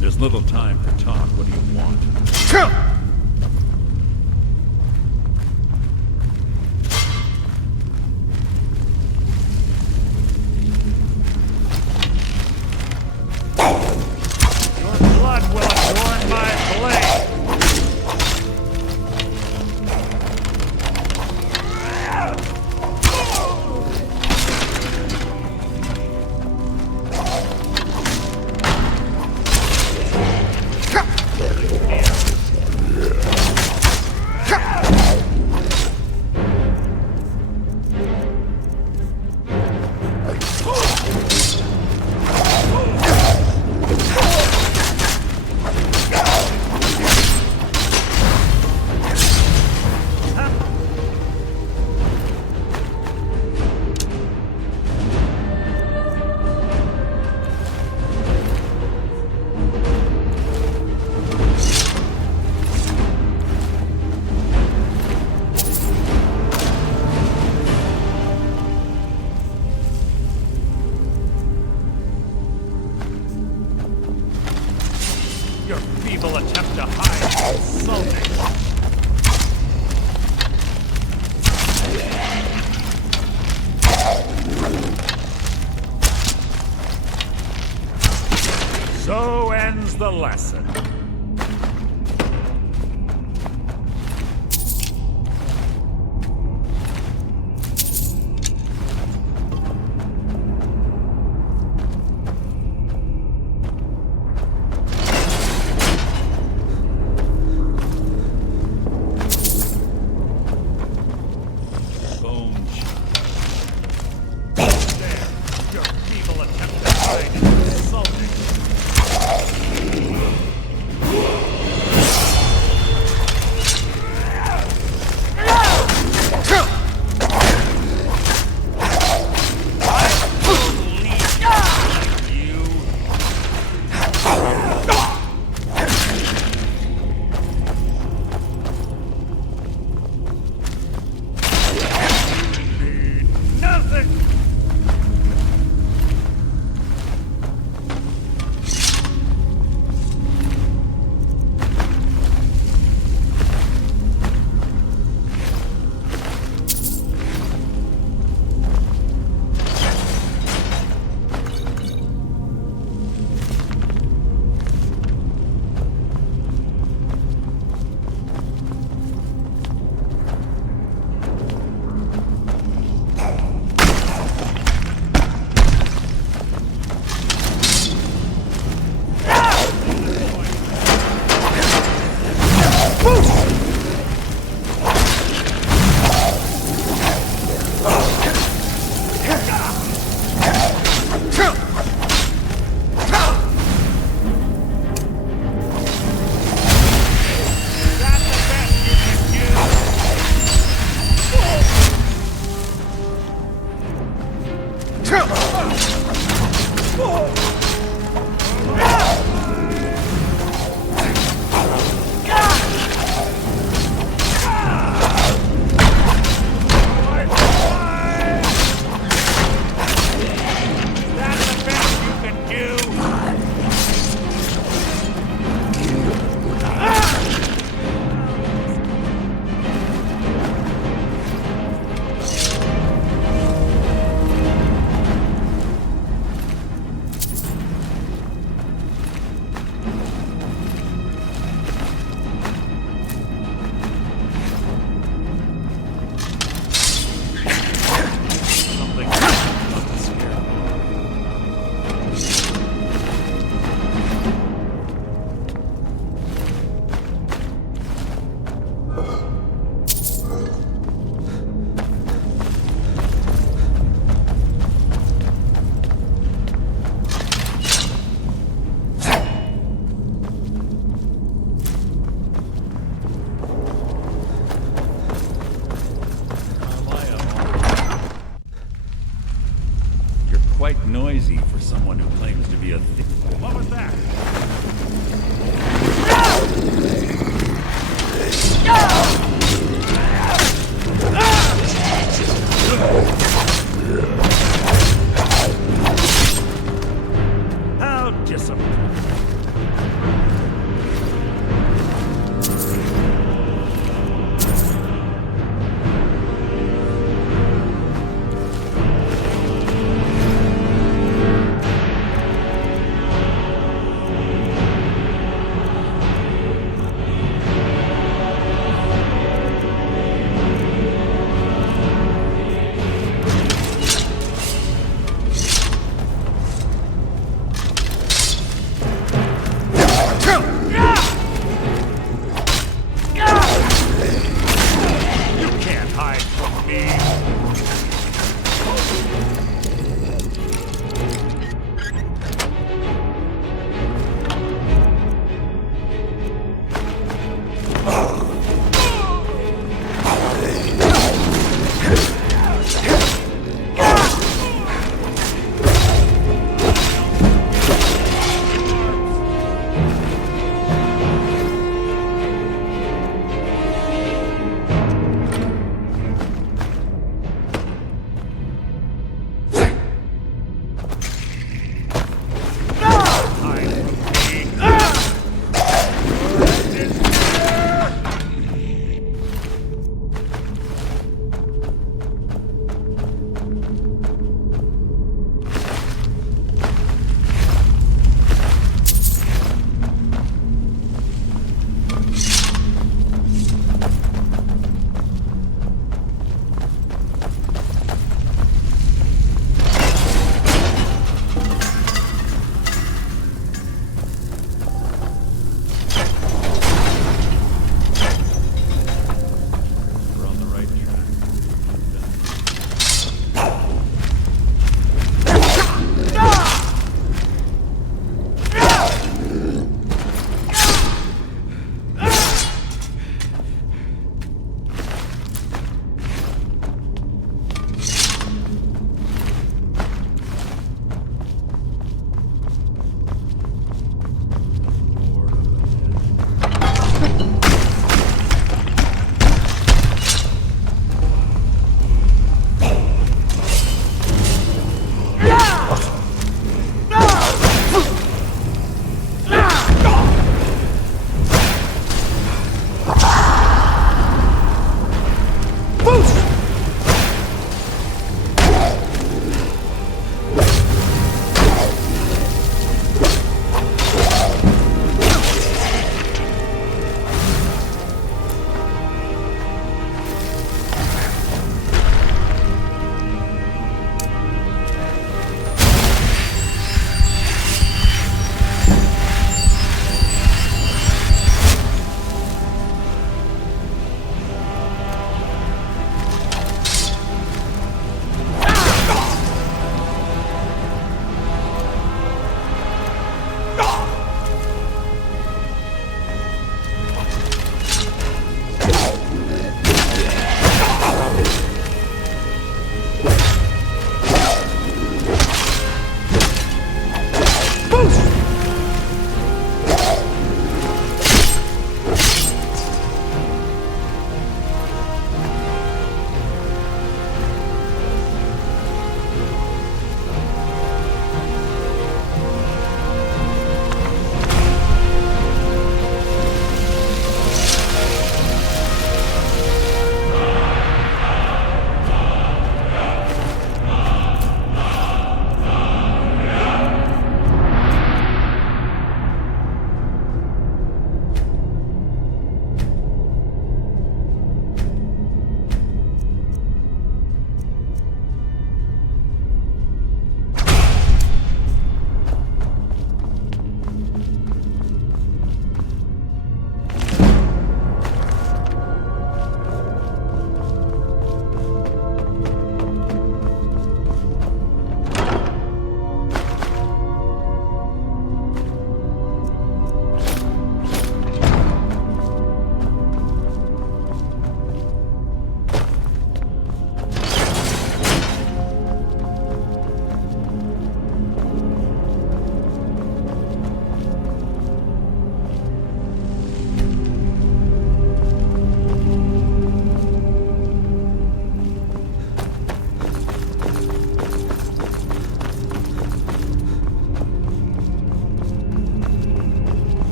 There's little time for talk. What do you want? Your blood will adorn my blade! Your feeble attempt to hide is insulting. So ends the lesson. Quite noisy for someone who claims to be a thief. What was that? How disappointing.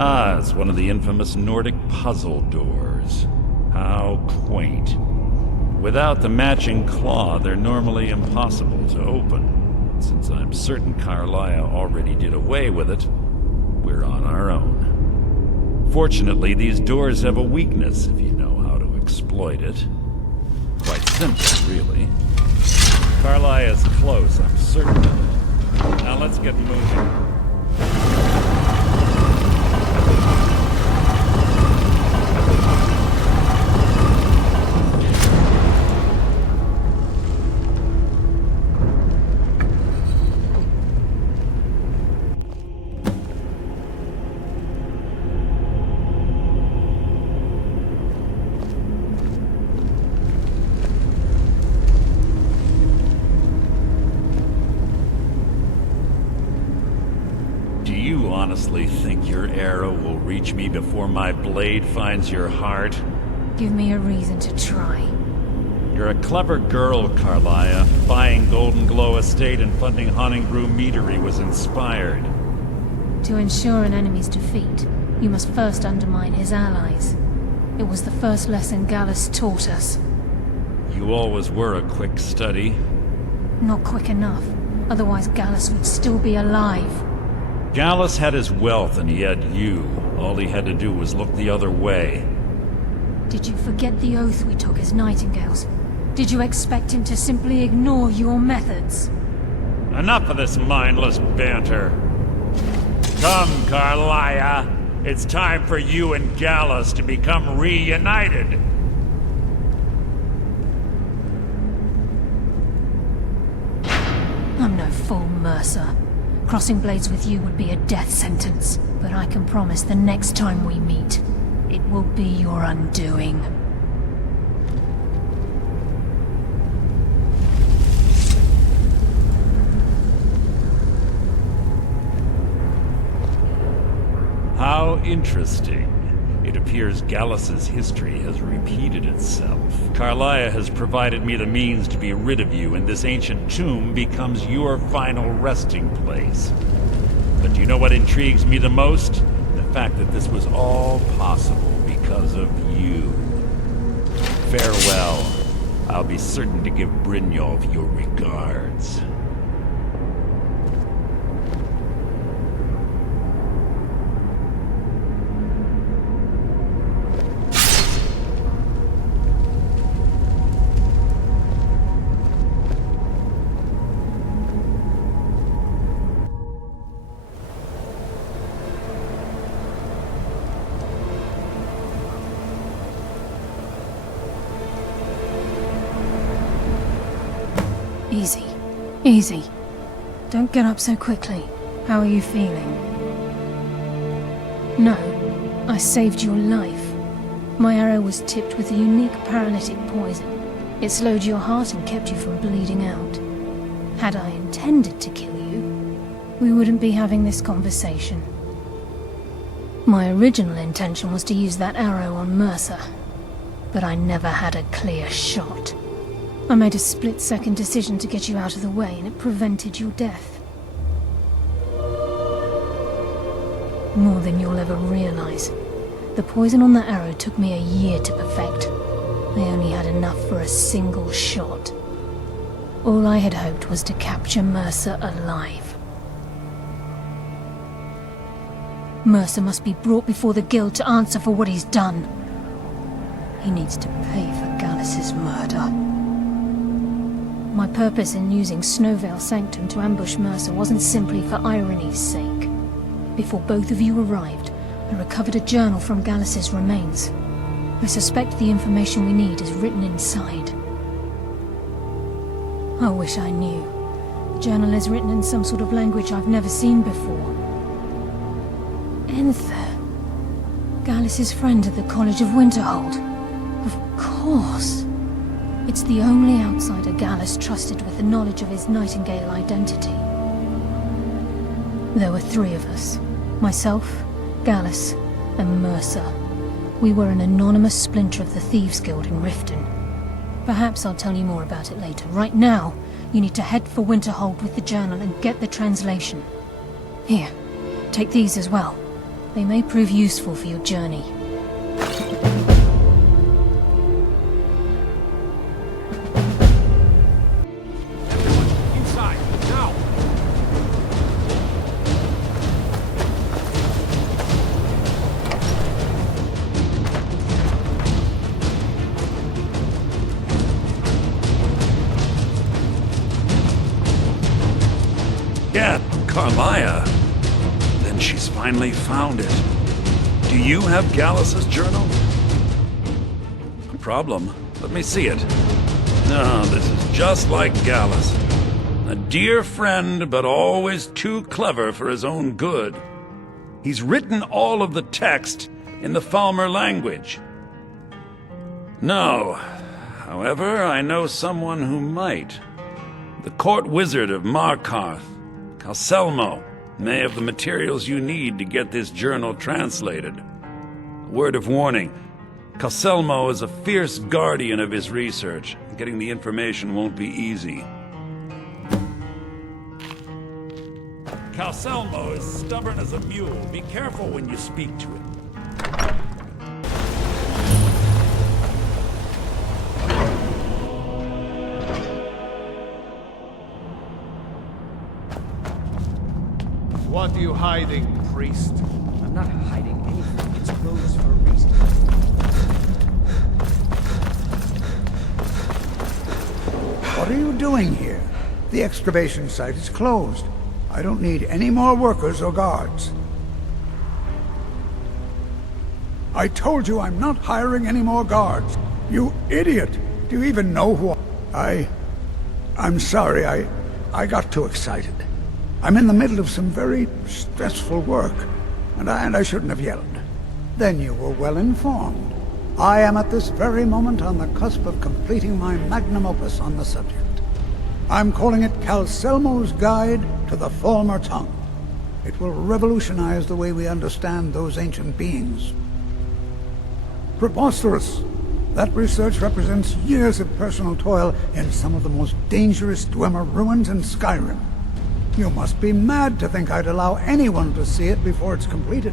Ah, it's one of the infamous Nordic puzzle doors. How quaint. Without the matching claw, they're normally impossible to open. Since I'm certain Carlia already did away with it, we're on our own. Fortunately, these doors have a weakness if you know how to exploit it. Quite simple, really. Carlia is close, I'm certain of it. Now let's get moving. Honestly think your arrow will reach me before my blade finds your heart? Give me a reason to try. You're a clever girl, Carlia. Buying Golden Glow Estate and funding Honningbrew Meadery was inspired. To ensure an enemy's defeat, you must first undermine his allies. It was the first lesson Gallus taught us. You always were a quick study. Not quick enough. Otherwise Gallus would still be alive. Gallus had his wealth and he had you. All he had to do was look the other way. Did you forget the oath we took as Nightingales? Did you expect him to simply ignore your methods? Enough of this mindless banter. Come, Carlia. It's time for you and Gallus to become reunited. I'm no fool, Mercer. Crossing blades with you would be a death sentence, but I can promise the next time we meet, it will be your undoing. How interesting. It appears Gallus's history has repeated itself. Carlia has provided me the means to be rid of you, and this ancient tomb becomes your final resting place. But do you know what intrigues me the most? The fact that this was all possible because of you. Farewell. I'll be certain to give Brynjolf your regards. Easy. Easy. Don't get up so quickly. How are you feeling? No. I saved your life. My arrow was tipped with a unique paralytic poison. It slowed your heart and kept you from bleeding out. Had I intended to kill you, we wouldn't be having this conversation. My original intention was to use that arrow on Mercer, but I never had a clear shot. I made a split-second decision to get you out of the way, and it prevented your death. More than you'll ever realize. The poison on that arrow took me a year to perfect. I only had enough for a single shot. All I had hoped was to capture Mercer alive. Mercer must be brought before the Guild to answer for what he's done. He needs to pay for Gallus's murder. My purpose in using Snowvale Sanctum to ambush Mercer wasn't simply for irony's sake. Before both of you arrived, I recovered a journal from Gallus's remains. I suspect the information we need is written inside. I wish I knew. The journal is written in some sort of language I've never seen before. Enther. Gallus's friend at the College of Winterhold. Of course. It's the only outsider Gallus trusted with the knowledge of his Nightingale identity. There were 3 of us. Myself, Gallus, and Mercer. We were an anonymous splinter of the Thieves Guild in Riften. Perhaps I'll tell you more about it later. Right now, you need to head for Winterhold with the journal and get the translation. Here, take these as well. They may prove useful for your journey. Inside, now! Yeah, Carmaya. Then she's finally found it. Do you have Gallus's journal? No problem. Let me see it. No, this is just like Gallus. A dear friend, but always too clever for his own good. He's written all of the text in the Falmer language. No. However, I know someone who might. The court wizard of Markarth, Calselmo, may have the materials you need to get this journal translated. A word of warning, Calselmo is a fierce guardian of his research. Getting the information won't be easy. Calselmo is stubborn as a mule. Be careful when you speak to him. What are you hiding, priest? I'm not hiding anything. It's closed for a reason. What are you doing here? The excavation site is closed. I don't need any more workers or guards. I told you I'm not hiring any more guards. You idiot! Do you even know who I'm sorry, I got too excited. I'm in the middle of some very stressful work, and I shouldn't have yelled. Then you were well informed. I am at this very moment on the cusp of completing my magnum opus on the subject. I'm calling it Calselmo's Guide to the Falmer Tongue. It will revolutionize the way we understand those ancient beings. Preposterous! That research represents years of personal toil in some of the most dangerous Dwemer ruins in Skyrim. You must be mad to think I'd allow anyone to see it before it's completed.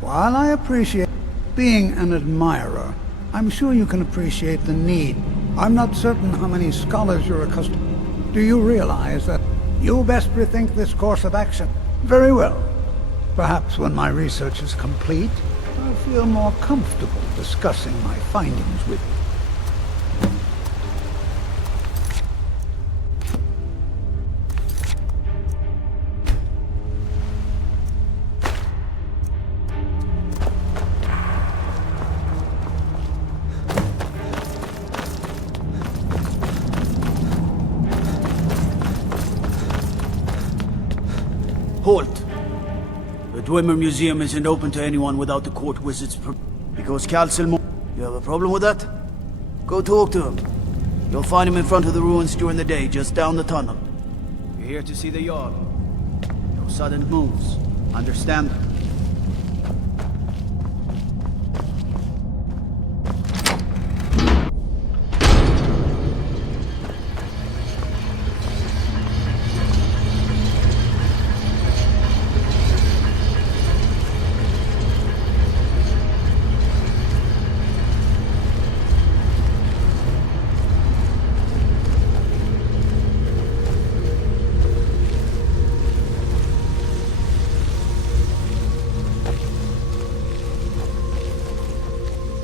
While I appreciate being an admirer, I'm sure you can appreciate the need. I'm not certain how many scholars you're accustomed. Do you realize that you best rethink this course of action? Very well. Perhaps when my research is complete, I'll feel more comfortable discussing my findings with you. Halt! The Dwemer Museum isn't open to anyone without the court wizard's because Calselmo... You have a problem with that? Go talk to him. You'll find him in front of the ruins during the day, just down the tunnel. You're here to see the Jarl. No sudden moves. Understand?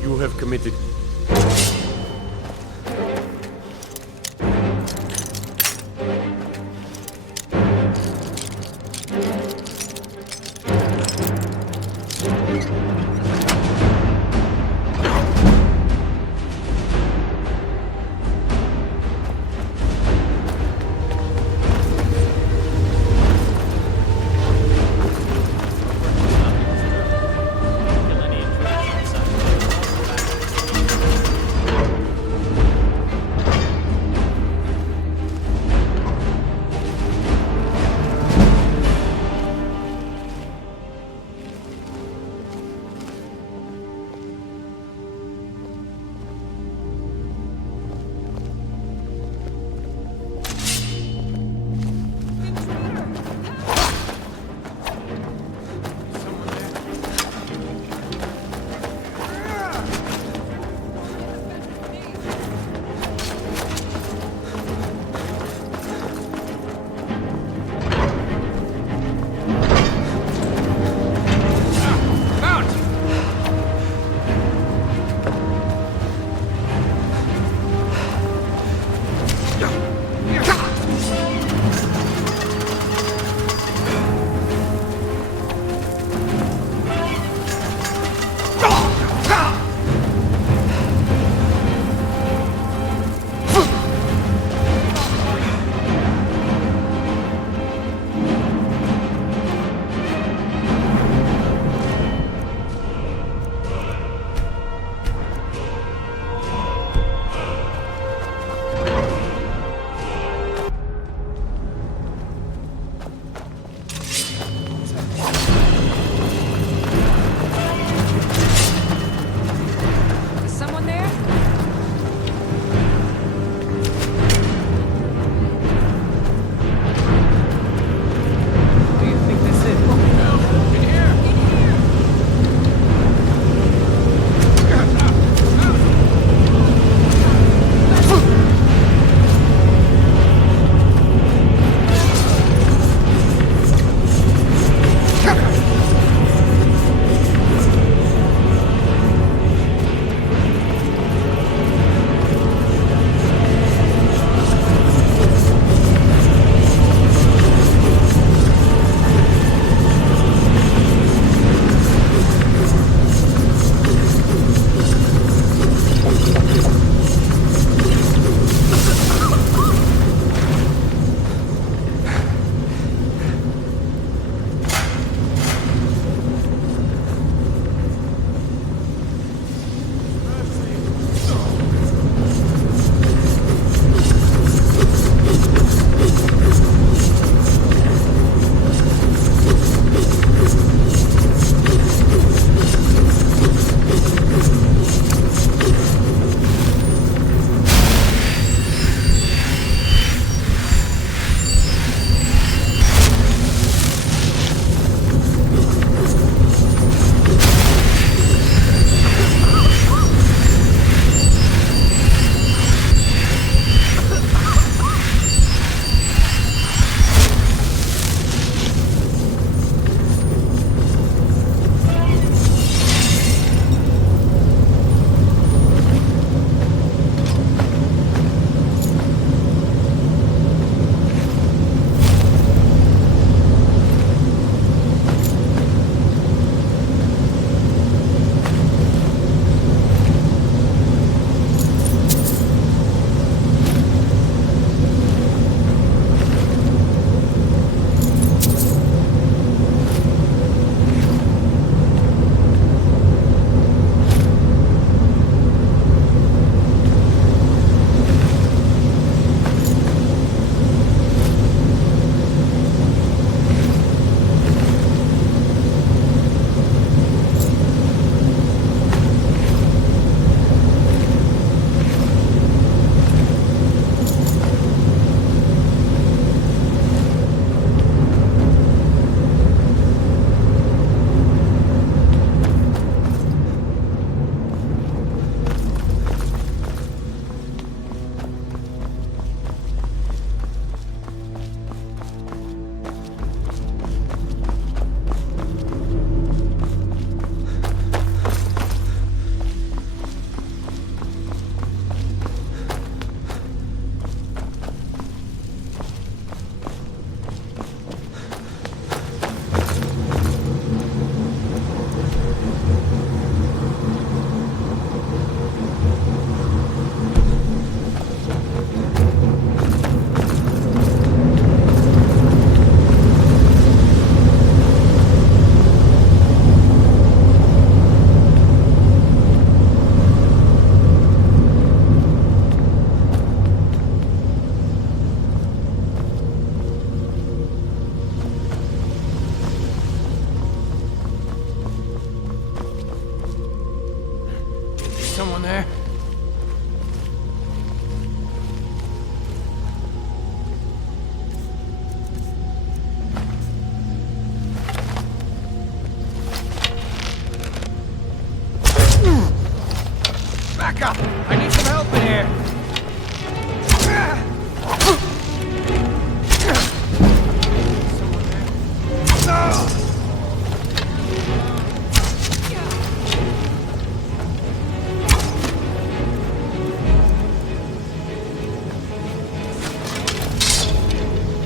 You have committed... someone there? Back up! I need some help in here!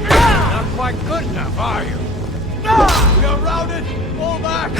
Not quite good enough, are you? You're routed! Pull back!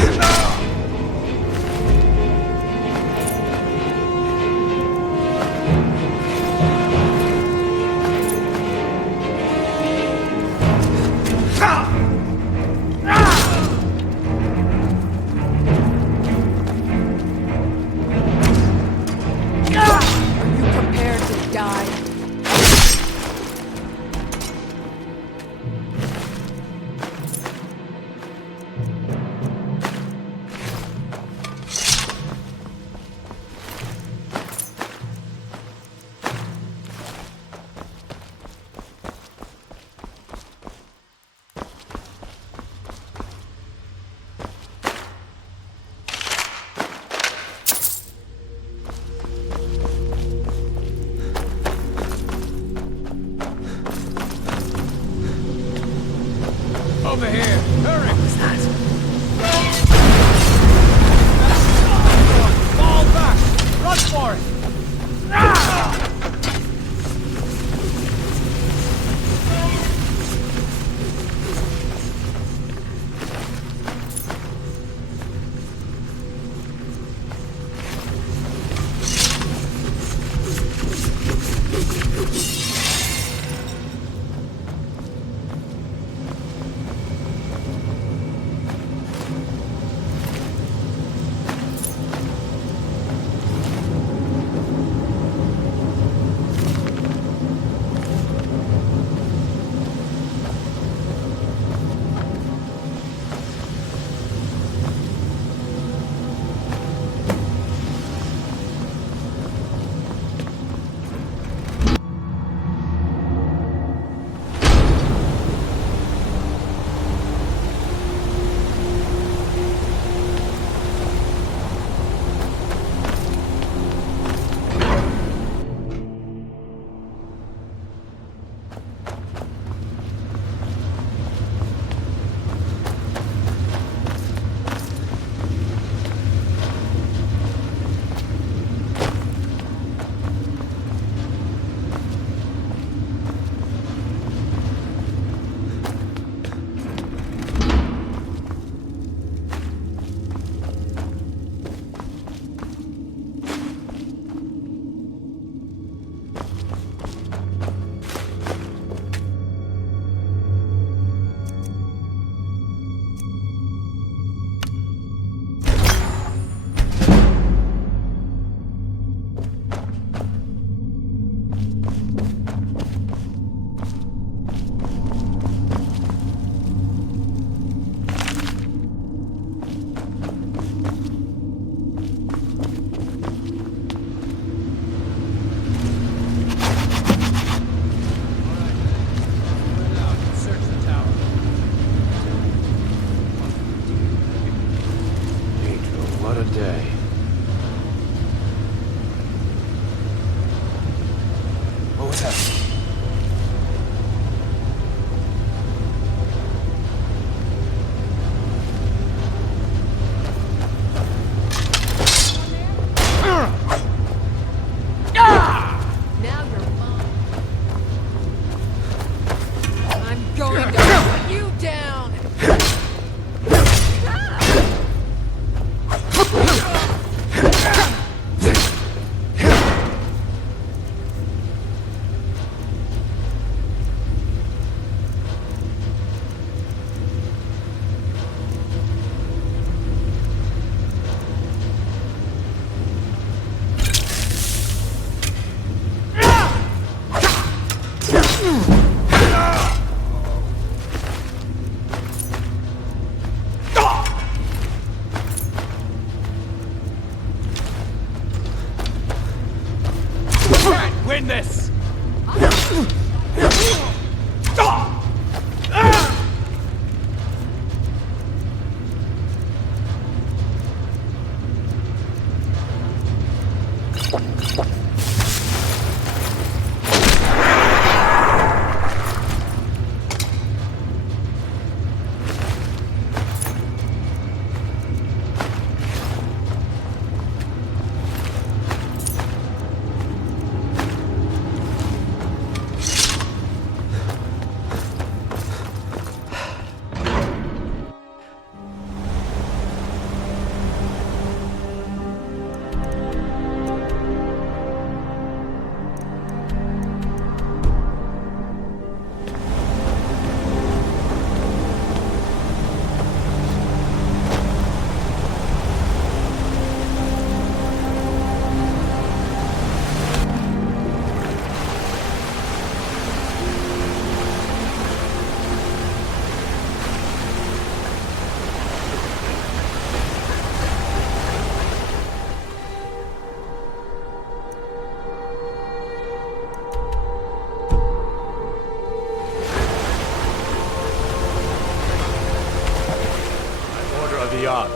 win this!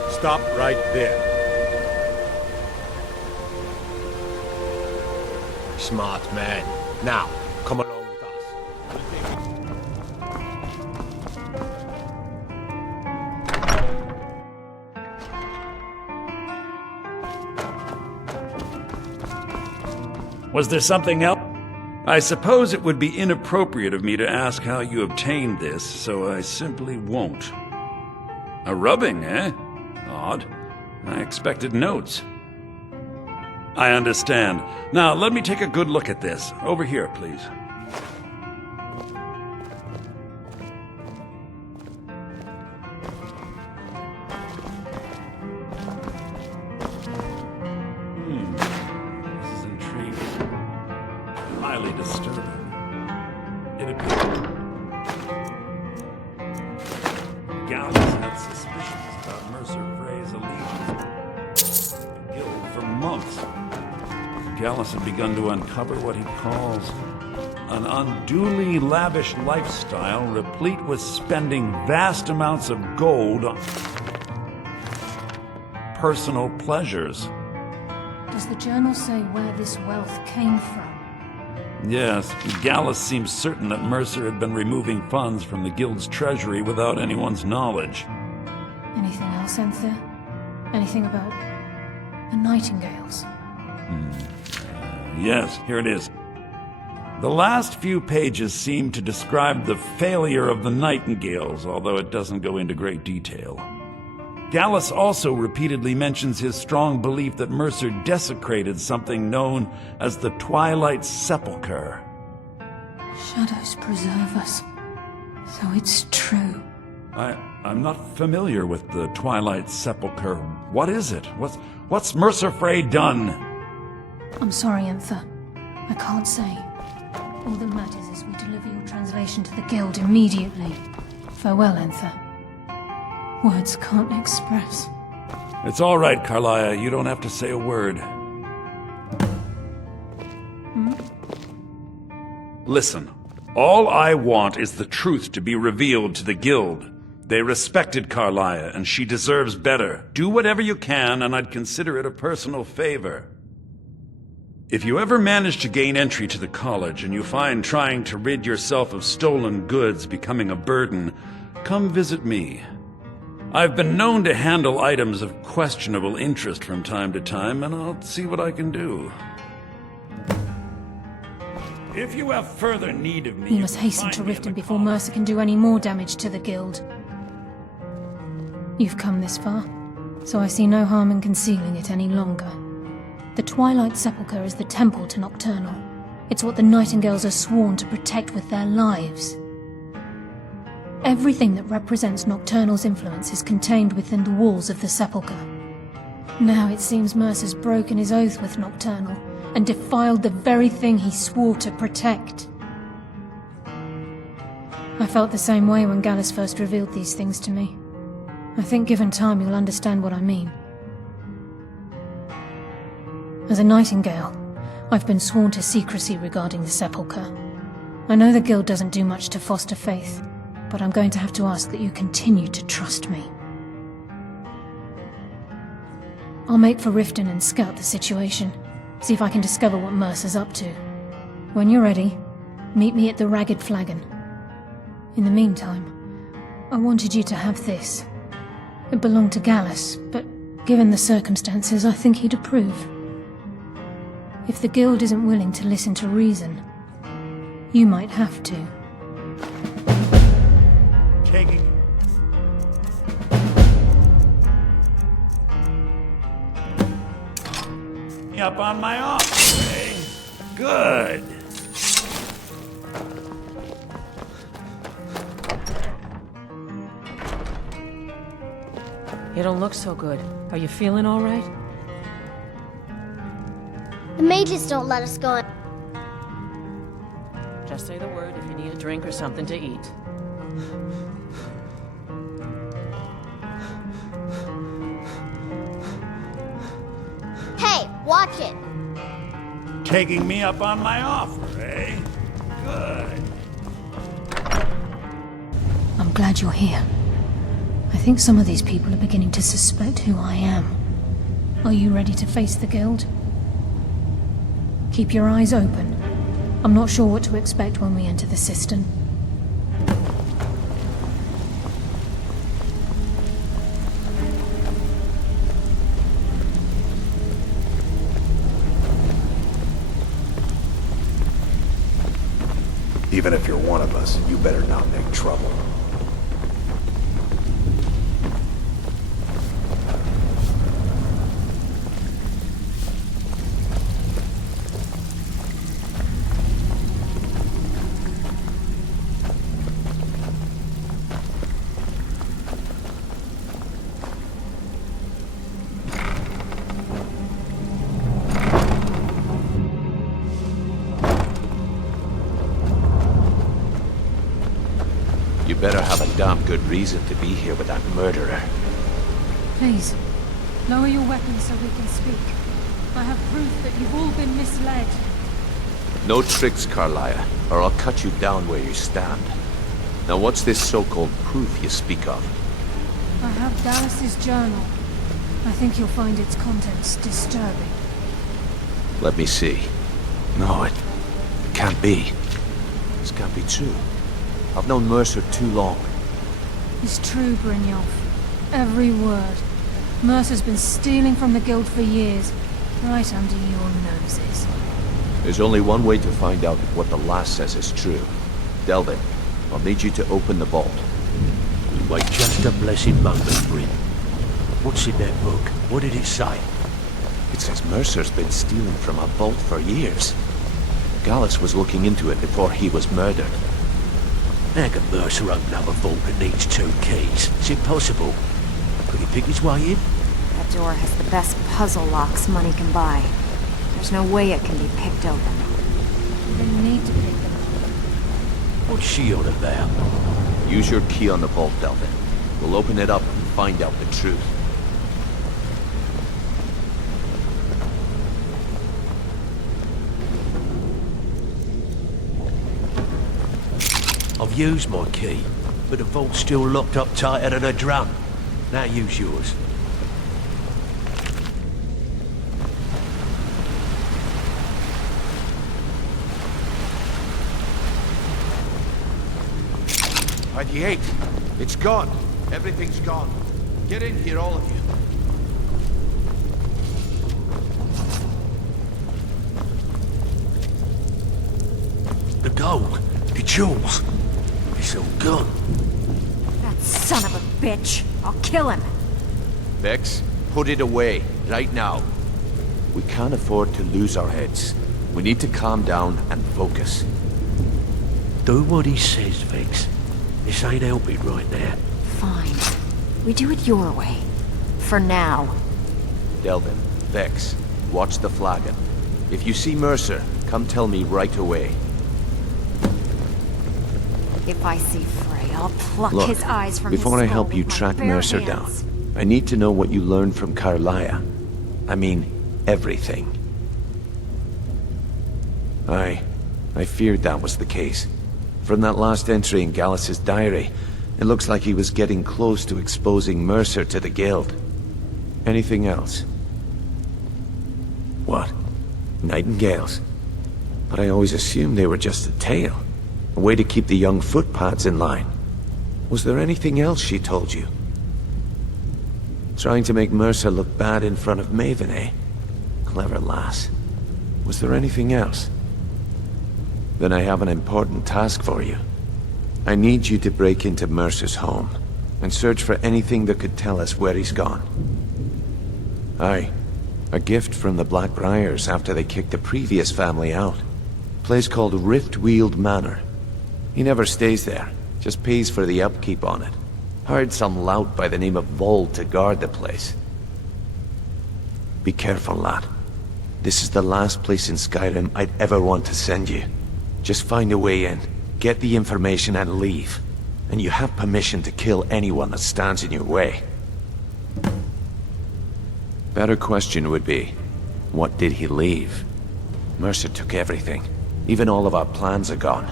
Stop right there. Smart man. Now, come along with us. Was there something else? I suppose it would be inappropriate of me to ask how you obtained this, so I simply won't. A rubbing, eh? Odd. I expected notes. I understand. Now, let me take a good look at this. Over here, please. This is intriguing. Highly disturbing. It appears Gallus had suspicions about Mercer Frey's allegiance to the Guild for months. Gallus had begun to uncover what he calls an unduly lavish lifestyle replete with spending vast amounts of gold on personal pleasures. Does the journal say where this wealth came from? Yes, Gallus seems certain that Mercer had been removing funds from the Guild's treasury without anyone's knowledge. Anything else, Enther? Anything about the Nightingales? Yes, here it is. The last few pages seem to describe the failure of the Nightingales, although it doesn't go into great detail. Gallus also repeatedly mentions his strong belief that Mercer desecrated something known as the Twilight Sepulchre. Shadows preserve us. So it's true. I'm not familiar with the Twilight Sepulchre. What is it? What's Mercer Frey done? I'm sorry, Enther. I can't say. All that matters is we deliver your translation to the Guild immediately. Farewell, Enther. Words can't express. It's all right, Carlia. You don't have to say a word. Listen, all I want is the truth to be revealed to the Guild. They respected Carlia, and she deserves better. Do whatever you can, and I'd consider it a personal favor. If you ever manage to gain entry to the college, and you find trying to rid yourself of stolen goods becoming a burden, come visit me. I've been known to handle items of questionable interest from time to time, and I'll see what I can do. If you have further need of me... We must hasten to Riften before Mercer can do any more damage to the Guild. You've come this far, so I see no harm in concealing it any longer. The Twilight Sepulchre is the temple to Nocturnal. It's what the Nightingales are sworn to protect with their lives. Everything that represents Nocturnal's influence is contained within the walls of the Sepulchre. Now it seems Mercer's broken his oath with Nocturnal and defiled the very thing he swore to protect. I felt the same way when Gallus first revealed these things to me. I think given time you'll understand what I mean. As a Nightingale, I've been sworn to secrecy regarding the sepulchre. I know the Guild doesn't do much to foster faith, but I'm going to have to ask that you continue to trust me. I'll make for Riften and scout the situation, see if I can discover what Mercer's up to. When you're ready, meet me at the Ragged Flagon. In the meantime, I wanted you to have this. It belonged to Gallus, but given the circumstances, I think he'd approve. If the Guild isn't willing to listen to reason, you might have to. Taking me up on my offer, eh? Good. You don't look so good. Are you feeling all right? The mages don't let us go in. Just say the word if you need a drink or something to eat. Hey, watch it! Taking me up on my offer, eh? Good. I'm glad you're here. I think some of these people are beginning to suspect who I am. Are you ready to face the Guild? Keep your eyes open. I'm not sure what to expect when we enter the cistern. Even if you're one of us, you better not make trouble. You better have a damn good reason to be here with that murderer. Please, lower your weapons so we can speak. I have proof that you've all been misled. No tricks, Carlia, or I'll cut you down where you stand. Now what's this so-called proof you speak of? I have Dallas's journal. I think you'll find its contents disturbing. Let me see. No, it can't be. This can't be true. I've known Mercer too long. It's true, Brynjolf. Every word. Mercer's been stealing from the Guild for years, right under your noses. There's only one way to find out if what the lass says is true. Delvin, I'll need you to open the vault. Wait just a blessed moment, Bryn. What's in that book? What did it say? It says Mercer's been stealing from a vault for years. Gallus was looking into it before he was murdered. How can Mercer open up a vault that needs 2 keys? It's impossible. Could he pick his way in? That door has the best puzzle locks money can buy. There's no way it can be picked open. You didn't need to pick them. What's she on about? Use your key on the vault, Delvin. We'll open it up and find out the truth. I've used my key, but the vault's still locked up tighter than a drum. Now use yours. By the 8th. It's gone. Everything's gone. Get in here, all of you. The gold, the jewels, it's all gone. That son of a bitch! I'll kill him! Vex, put it away, right now. We can't afford to lose our heads. We need to calm down and focus. Do what he says, Vex. This ain't helping right now. Fine. We do it your way. For now. Delvin, Vex, watch the Flagon. If you see Mercer, come tell me right away. If I see Frey, I'll pluck Look, his eyes from his before I skull help you with my track bare Mercer hands. down, I need to know what you learned from Carlia. I mean, everything. I feared that was the case. From that last entry in Gallus's diary, it looks like he was getting close to exposing Mercer to the Guild. Anything else? What? Nightingales? But I always assumed they were just a tale. A way to keep the young footpads in line. Was there anything else she told you? Trying to make Mercer look bad in front of Maven, eh? Clever lass. Was there anything else? Then I have an important task for you. I need you to break into Mercer's home, and search for anything that could tell us where he's gone. Aye. A gift from the Blackbriars after they kicked the previous family out. Place called Riftweald Manor. He never stays there, just pays for the upkeep on it. Hired some lout by the name of Vold to guard the place. Be careful, lad. This is the last place in Skyrim I'd ever want to send you. Just find a way in, get the information and leave. And you have permission to kill anyone that stands in your way. Better question would be, what did he leave? Mercer took everything. Even all of our plans are gone.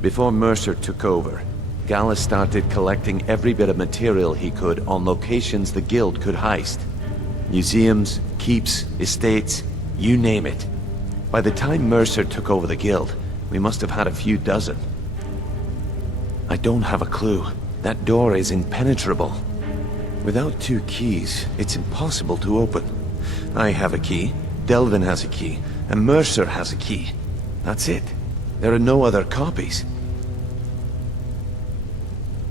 Before Mercer took over, Gallus started collecting every bit of material he could on locations the Guild could heist. Museums, keeps, estates, you name it. By the time Mercer took over the Guild, we must have had a few dozen. I don't have a clue. That door is impenetrable. Without 2 keys, it's impossible to open. I have a key, Delvin has a key, and Mercer has a key. That's it. There are no other copies.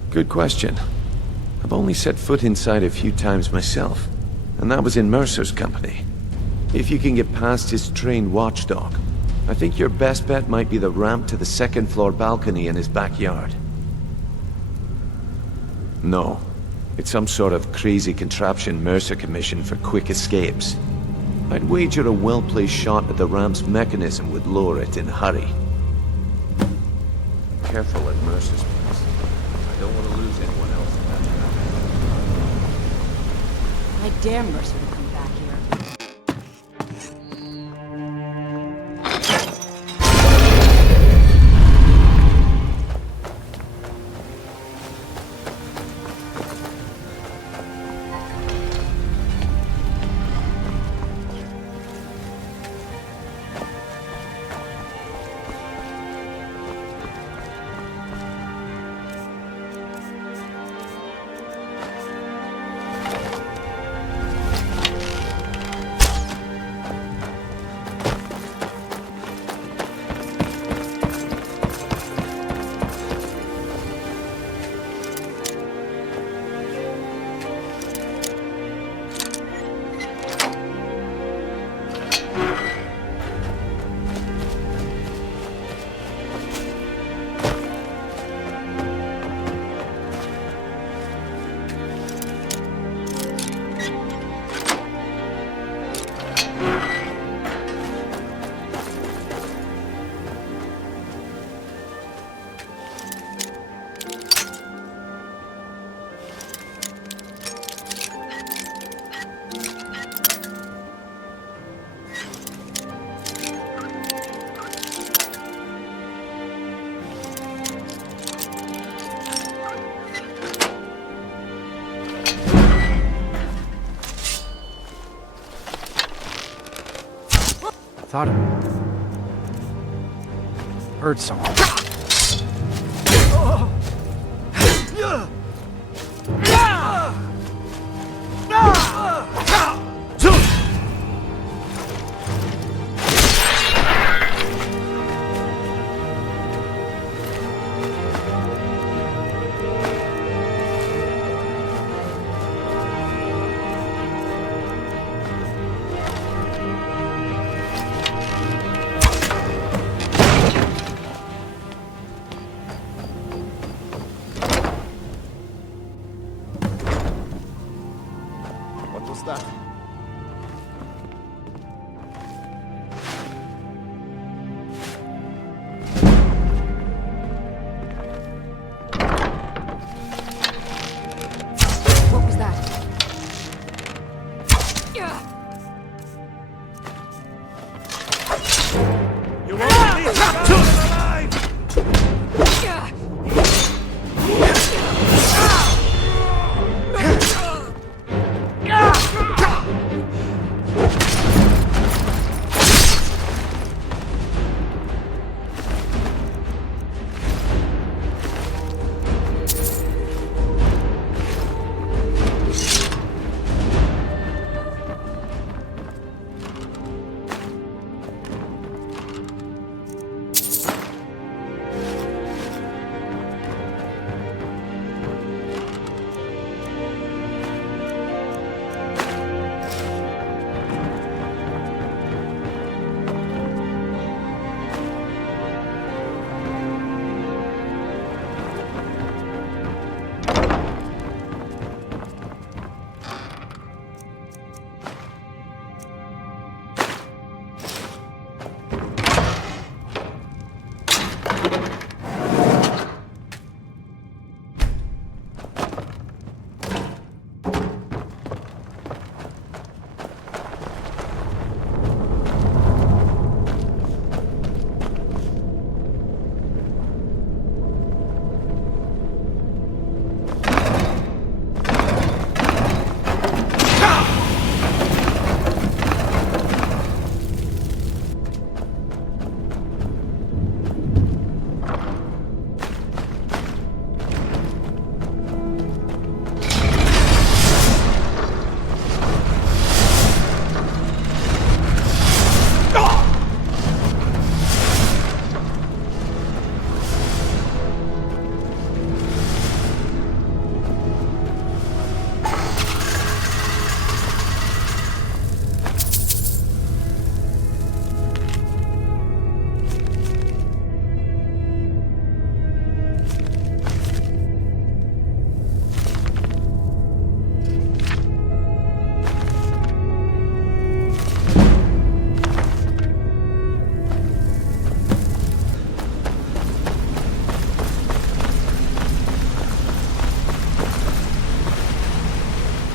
Good question. I've only set foot inside a few times myself, and that was in Mercer's company. If you can get past his trained watchdog, I think your best bet might be the ramp to the 2nd floor balcony in his backyard. No. It's some sort of crazy contraption Mercer commissioned for quick escapes. I'd wager a well-placed shot at the ramp's mechanism would lower it in a hurry. Careful at Mercer's place. I don't want to lose anyone else in that traffic. I dare Mercer to come back here. Thought heard someone.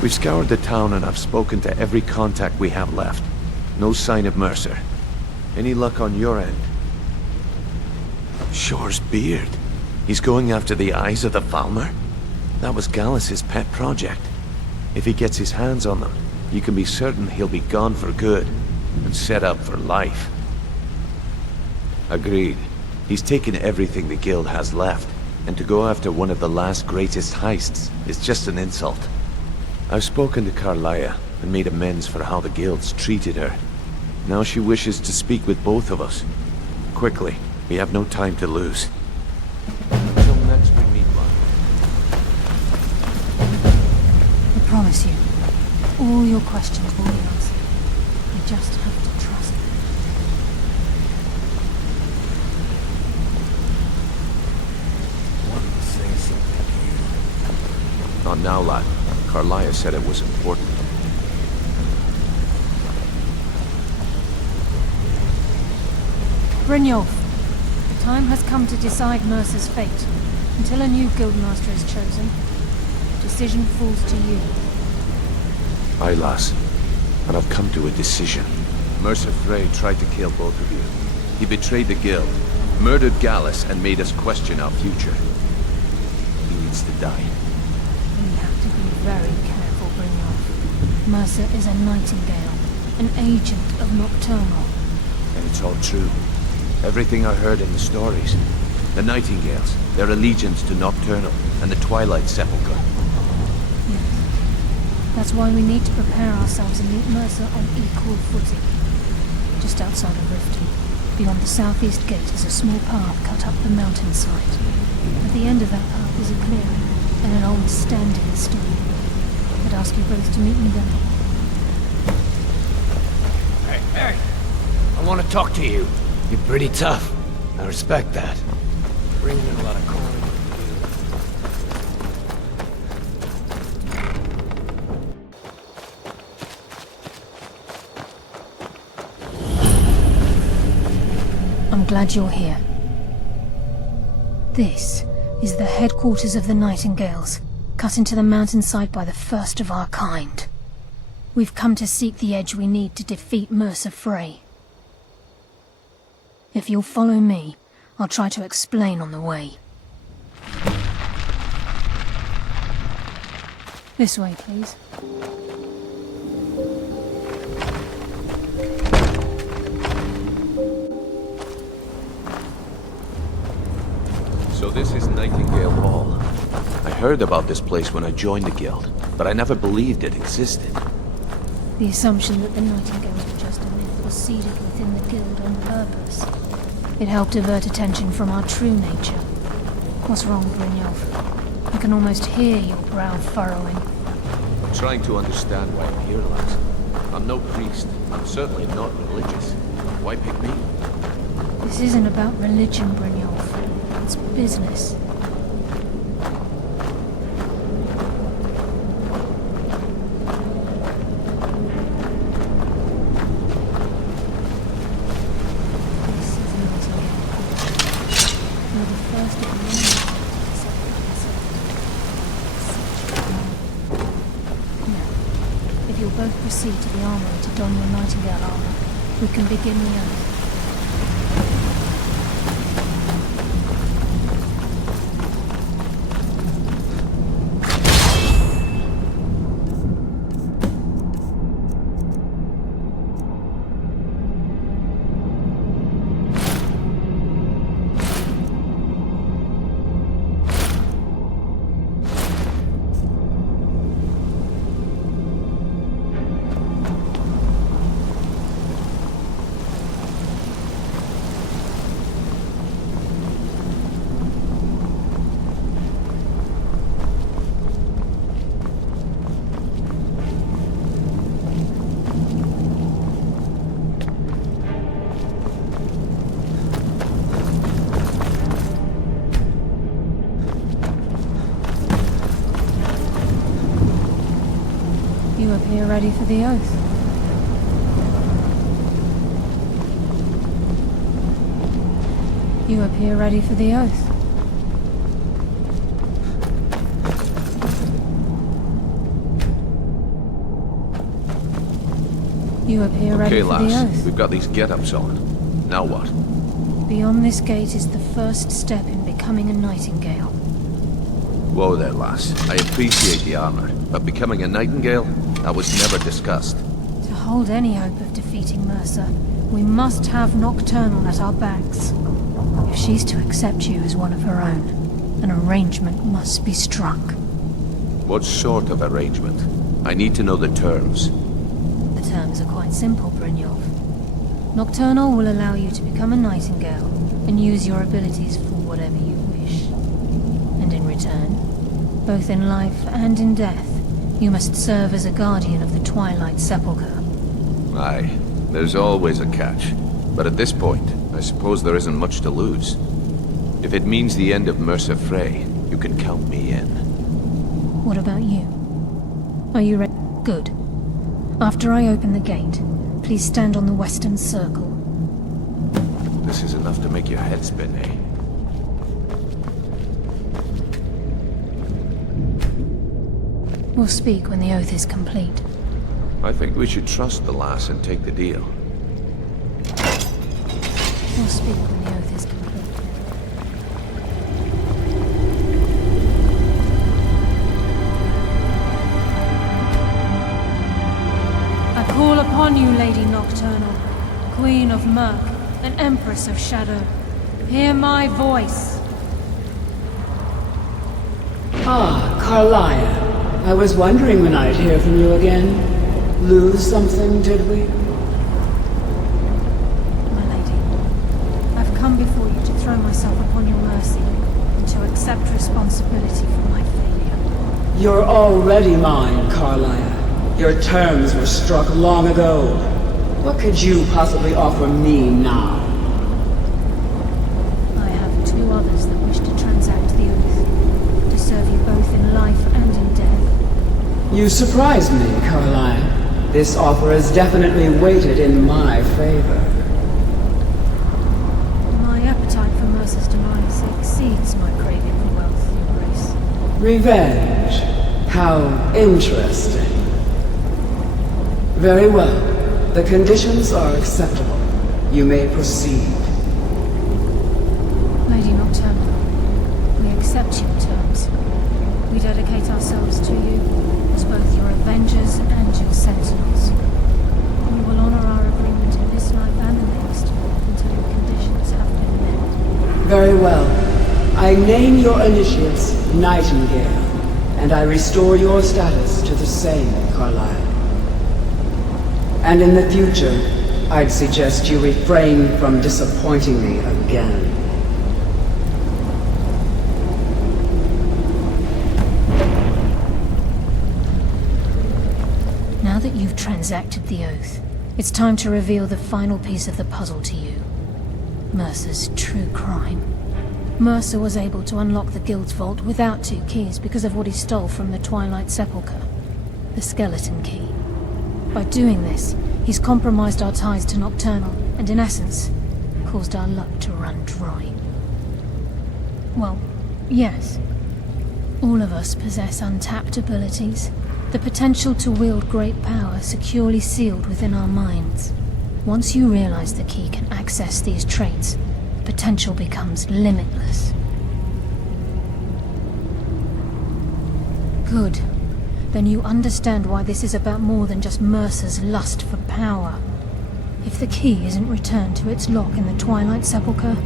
We've scoured the town and I've spoken to every contact we have left. No sign of Mercer. Any luck on your end? Shore's beard. He's going after the eyes of the Falmer? That was Gallus's pet project. If he gets his hands on them, you can be certain he'll be gone for good, and set up for life. Agreed. He's taken everything the guild has left, and to go after one of the last greatest heists is just an insult. I've spoken to Karliah and made amends for how the guild's treated her. Now she wishes to speak with both of us. Quickly, we have no time to lose. Until next we meet, one. I promise you, all your questions will be answered. You just have to trust me. Wanted to say something to you. Not now, lad. Karliah said it was important. Brynjolf, the time has come to decide Mercer's fate. Until a new guildmaster is chosen, the decision falls to you. Aye, lass. And I've come to a decision. Mercer Frey tried to kill both of you. He betrayed the guild, murdered Gallus, and made us question our future. He needs to die. We have to be very careful, Brynjolf. Mercer is a nightingale, an agent of Nocturnal. And it's all true. Everything I heard in the stories. The Nightingales, their allegiance to Nocturnal, and the Twilight Sepulchre. Yes. That's why we need to prepare ourselves and meet Mercer on equal footing. Just outside of Riften, beyond the southeast gate is a small path cut up the mountainside. At the end of that path is a clearing, and an old standing stone. I'd ask you both to meet me there. Hey! I want to talk to you. You're pretty tough. I respect that. Bringing in a lot of coin. I'm glad you're here. This is the headquarters of the Nightingales, cut into the mountainside by the first of our kind. We've come to seek the edge we need to defeat Mercer Frey. If you'll follow me, I'll try to explain on the way. This way, please. So this is Nightingale Hall. I heard about this place when I joined the guild, but I never believed it existed. The assumption that the Nightingales were just a myth was seeded within the guild on purpose. It helped divert attention from our true nature. What's wrong, Brynjolf? I can almost hear your brow furrowing. I'm trying to understand why I'm here, lads. I'm no priest. I'm certainly not religious. Why pick me? This isn't about religion, Brynjolf. It's business. Proceed to the armory to don your Nightingale armor. We can begin the oath. You appear ready for the oath. You appear ready for the oath. You appear ready for the lass. oath. We've got these get-ups on. Now what? Beyond this gate is the first step in becoming a Nightingale. Whoa there, lass. I appreciate the armor, but becoming a Nightingale? That was never discussed. To hold any hope of defeating Mercer, we must have Nocturnal at our backs. If she's to accept you as one of her own, an arrangement must be struck. What sort of arrangement? I need to know the terms. The terms are quite simple, Brynjolf. Nocturnal will allow you to become a Nightingale and use your abilities for whatever you wish. And in return, both in life and in death, you must serve as a guardian of the Twilight Sepulchre. Aye, there's always a catch. But at this point, I suppose there isn't much to lose. If it means the end of Mercer Frey, you can count me in. What about you? Are you ready? Good. After I open the gate, please stand on the western circle. This is enough to make your head spin, eh? We'll speak when the oath is complete. I think we should trust the lass and take the deal. We'll speak when the oath is complete. I call upon you, Lady Nocturnal, Queen of Murk, and Empress of Shadow. Hear my voice. Ah, Carlia. I was wondering when I'd hear from you again. Lose something, did we? My lady, I've come before you to throw myself upon your mercy and to accept responsibility for my failure. You're already mine, Carlia. Your terms were struck long ago. What could you possibly offer me now? I have two others that wish to transact the oath, to serve you both in life and in death. You surprise me, Carlia. This offer is definitely weighted in my favor. My appetite for Mercer's demise exceeds my craving for wealth and grace. Revenge. How interesting. Very well. The conditions are acceptable. You may proceed. terminal. We accept your terms. We dedicate ourselves to you as both your avengers and your sentinels. We will honor our agreement in this life and the next until your conditions have been met. Very well. I name your initiates Nightingale, and I restore your status to the same, Carlyle. And in the future, I'd suggest you refrain from disappointing me again. Now that you've transacted the oath, it's time to reveal the final piece of the puzzle to you. Mercer's true crime. Mercer was able to unlock the Guild's vault without 2 keys because of what he stole from the Twilight Sepulchre, the skeleton key. By doing this, he's compromised our ties to Nocturnal, and in essence, caused our luck to run dry. Well, yes. All of us possess untapped abilities, the potential to wield great power securely sealed within our minds. Once you realize the key can access these traits, potential becomes limitless. Good. Then you understand why this is about more than just Mercer's lust for power. If the key isn't returned to its lock in the Twilight Sepulchre,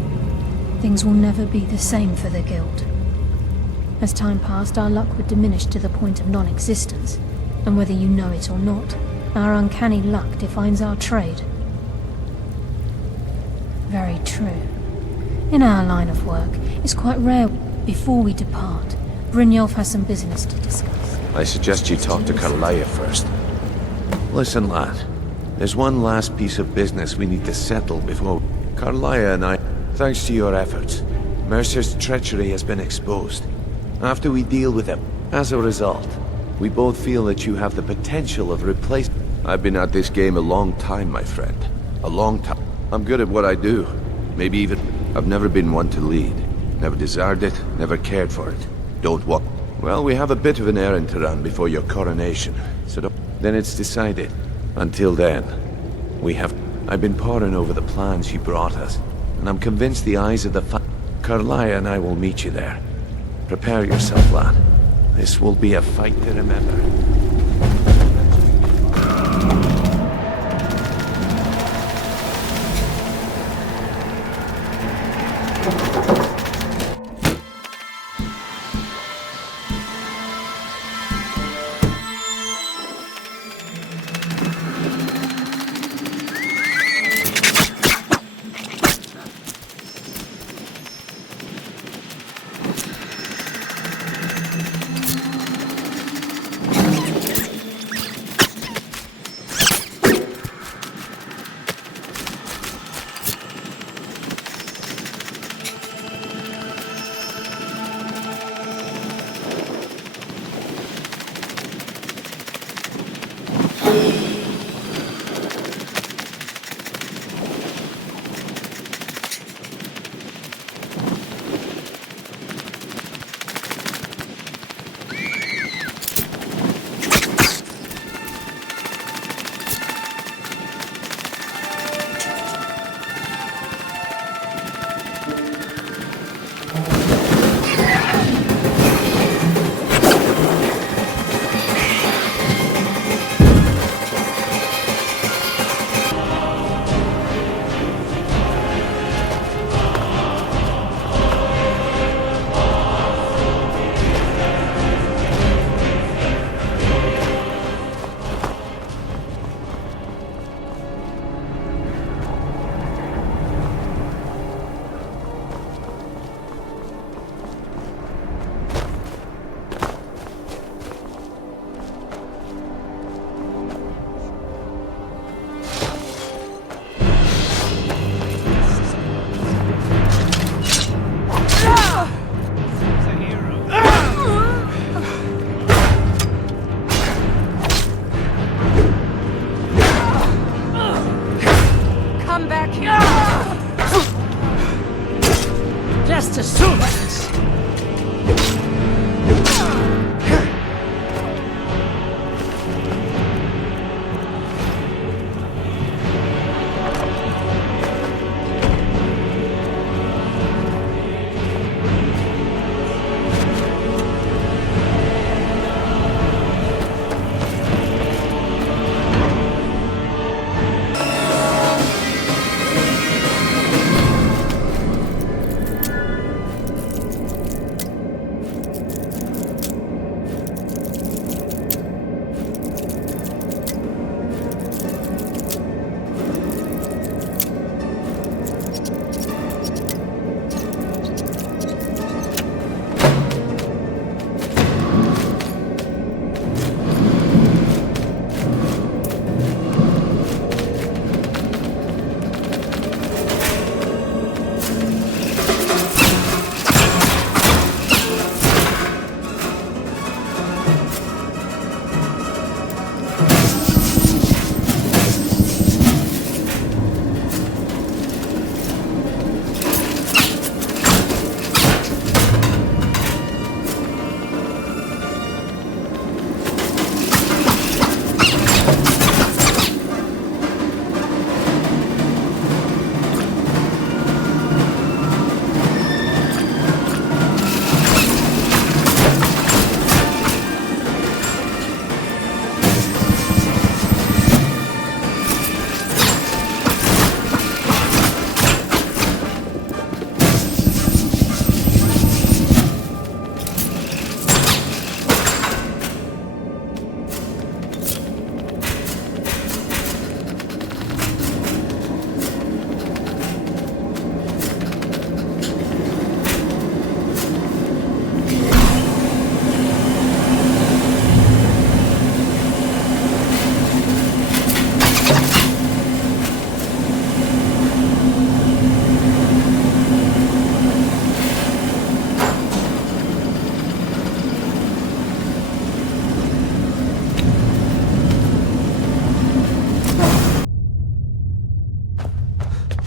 things will never be the same for the Guild. As time passed, our luck would diminish to the point of non-existence, and whether you know it or not, our uncanny luck defines our trade. Very true. In our line of work, it's quite rare. Before we depart, Brynjolf has some business to discuss. I suggest you talk to Carlyle first. Listen, lad. There's one last piece of business we need to settle before... Carlyle and I... Thanks to your efforts, Mercer's treachery has been exposed. After we deal with him, as a result, we both feel that you have the potential of replacing... I've been at this game a long time, my friend. A long time. I'm good at what I do. Maybe even... I've never been one to lead. Never desired it, never cared for it. Don't walk. Well, we have a bit of an errand to run before your coronation, so don't... Then it's decided. Until then, we have... I've been poring over the plans you brought us, and I'm convinced the eyes of the Carlyle and I will meet you there. Prepare yourself, lad. This will be a fight to remember.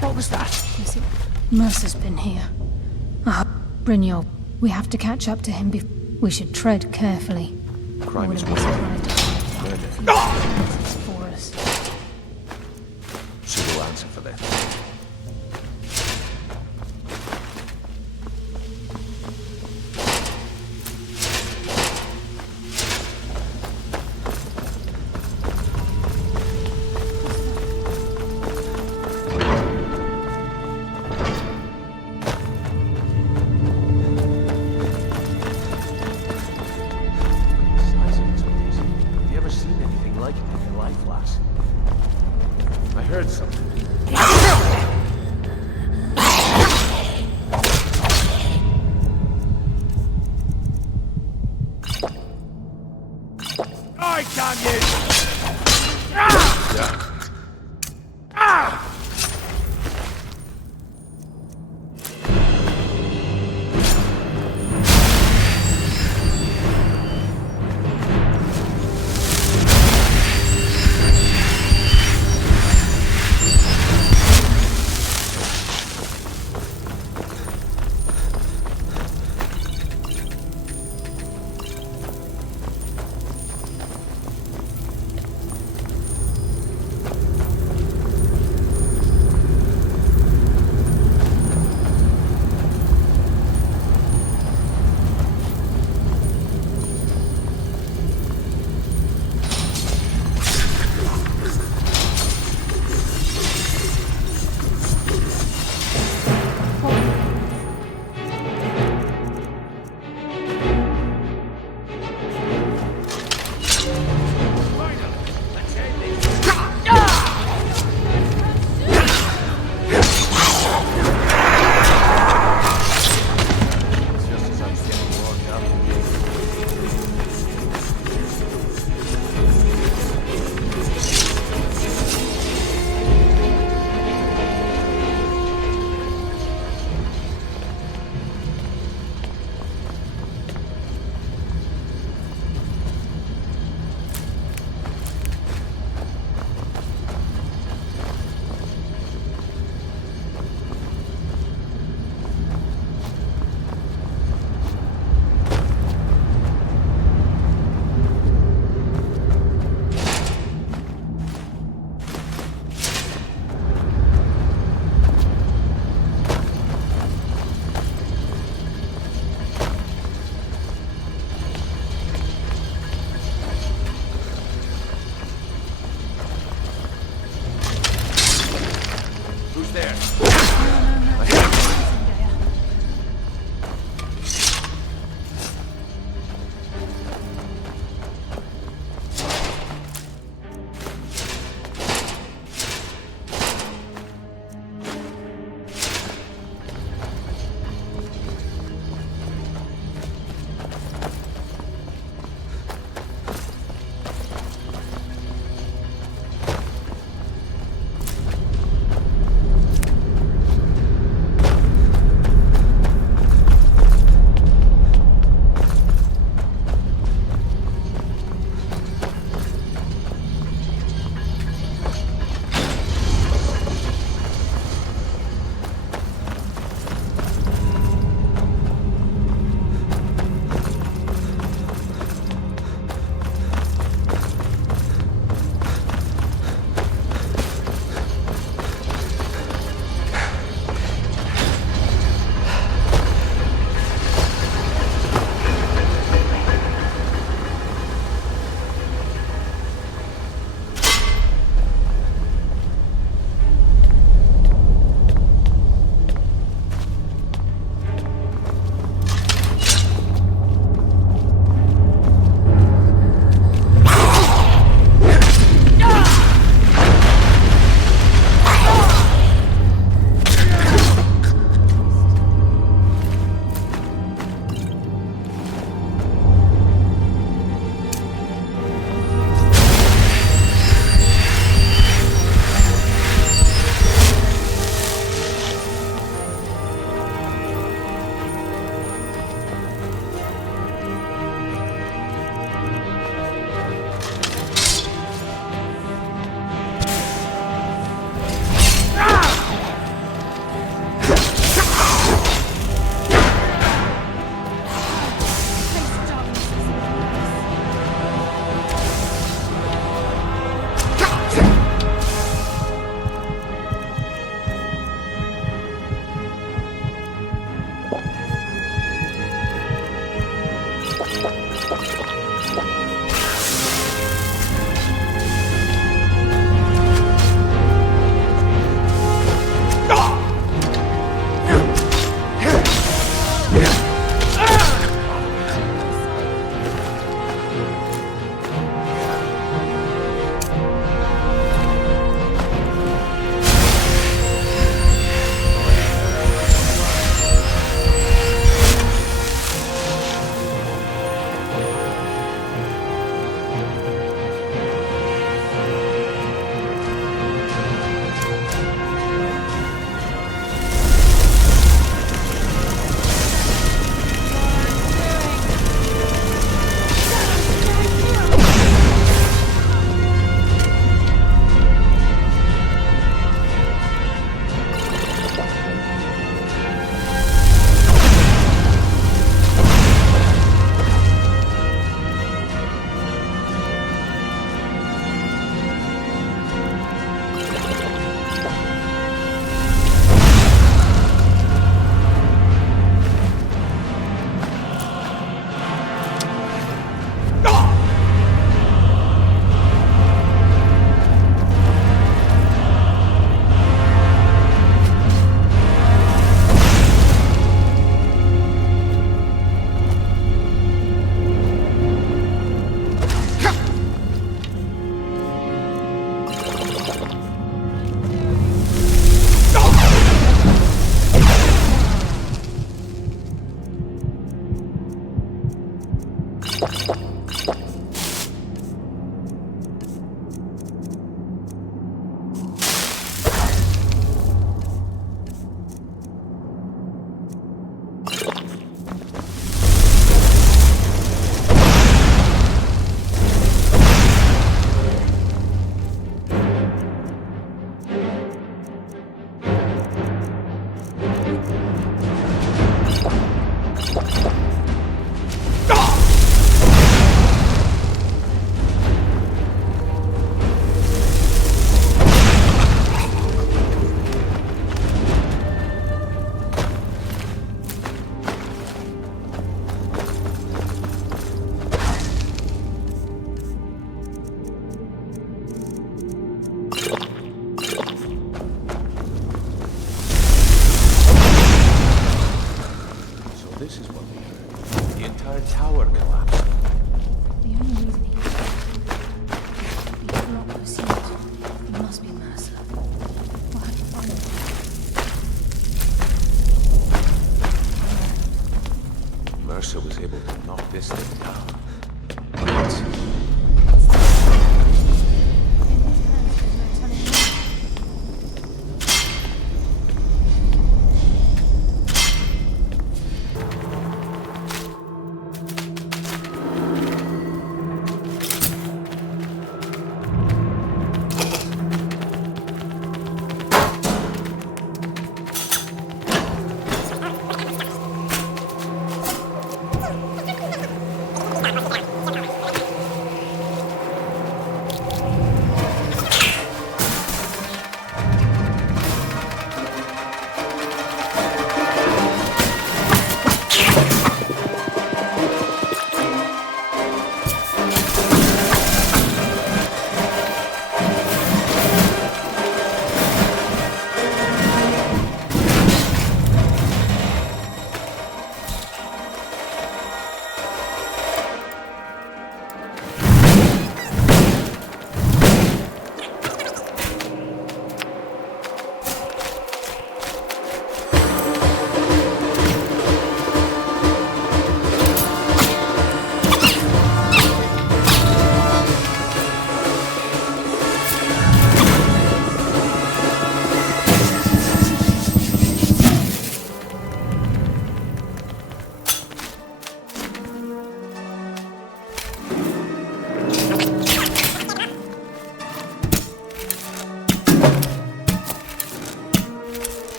What was that? Mercer's been here. Brynjolf, we have to catch up to him before. We should tread carefully. Crime is Wouldn't be surprised if it's for us. She will answer for that.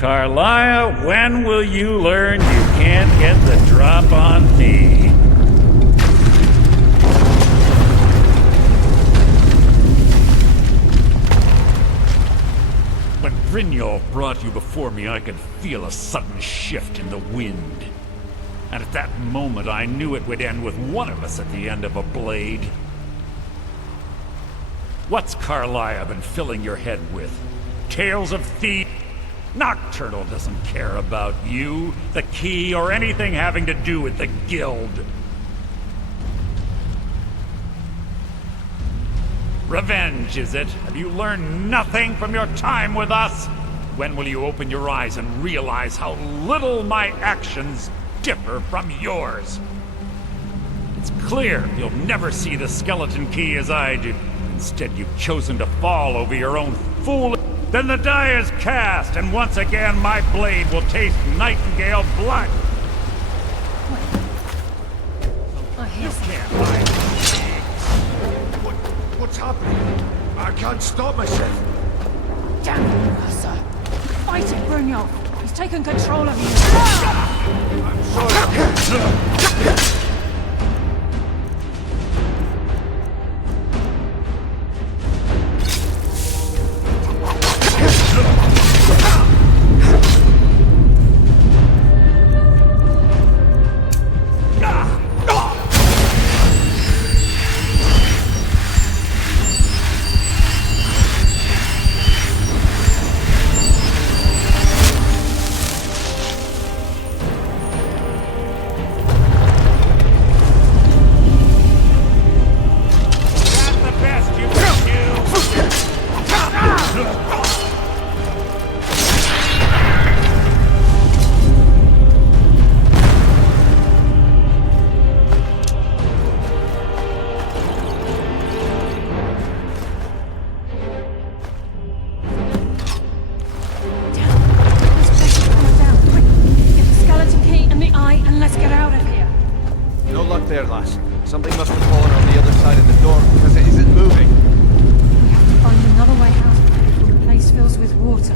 Carlia, when will you learn you can't get the drop on me? When Brynjolf brought you before me, I could feel a sudden shift in the wind. And at that moment, I knew it would end with one of us at the end of a blade. What's Carlia been filling your head with? Tales of thieves? Nocturnal doesn't care about you, the key, or anything having to do with the guild. Revenge, is it? Have you learned nothing from your time with us? When will you open your eyes and realize how little my actions differ from yours? It's clear you'll never see the skeleton key as I do. Instead, you've chosen to fall over your own fool. Then the die is cast, and once again my blade will taste Nightingale blood. You can't hide from me. What's happening? I can't stop myself. Damn it, Mercer. Fight it, Brynjolf. He's taken control of you. I'm sorry. there, lass. Something must have fallen on the other side of the door because it isn't moving. We have to find another way out before the place fills with water.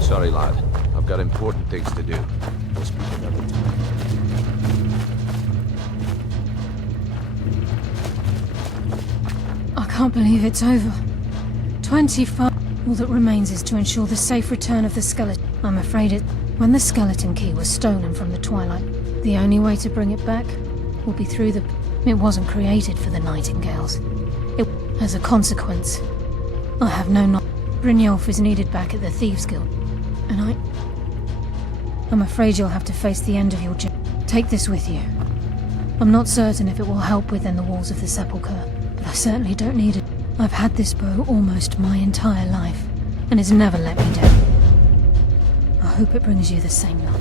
Sorry, lad. I've got important things to do. We'll speak another time. I can't believe it's over. 25. All that remains is to ensure the safe return of the skeleton. I'm afraid when the skeleton key was stolen from the Twilight, the only way to bring it back will be through the... It wasn't created for the Nightingales. As a consequence, I have no knowledge. Brynjolf is needed back at the Thieves Guild. And I'm afraid you'll have to face the end of your journey. Take this with you. I'm not certain if it will help within the walls of the Sepulchre, but I certainly don't need it. I've had this bow almost my entire life, and it's never let me down. I hope it brings you the same luck.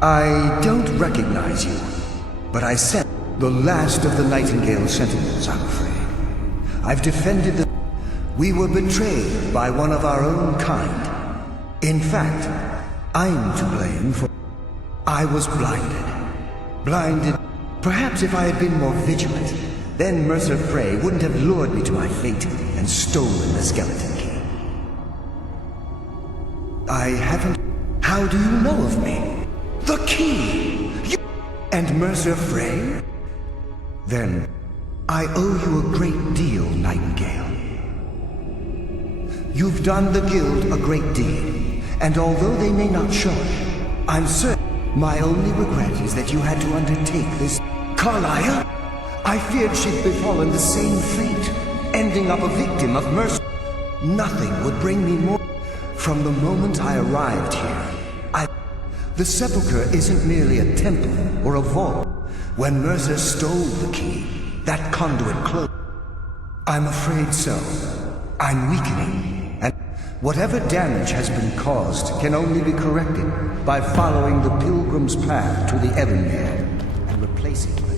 I don't recognize you, but I sent the last of the Nightingale Sentinels, I'm afraid. I've defended the... We were betrayed by one of our own kind. In fact, I'm to blame for... I was blinded. Blinded. Perhaps if I had been more vigilant, then Mercer Frey wouldn't have lured me to my fate and stolen the skeleton key. I haven't... How do you know of me? The key! You... And Mercer Frey? Then, I owe you a great deal, Nightingale. You've done the Guild a great deed, and although they may not show it, I'm certain my only regret is that you had to undertake this... Carlisle? I feared she'd befallen the same fate, ending up a victim of Mercer. Nothing would bring me more... From the moment I arrived here, the Sepulchre isn't merely a temple or a vault. When Mercer stole the key, that conduit closed. I'm afraid so. I'm weakening, and whatever damage has been caused can only be corrected by following the Pilgrim's path to the Evermere and replacing the key.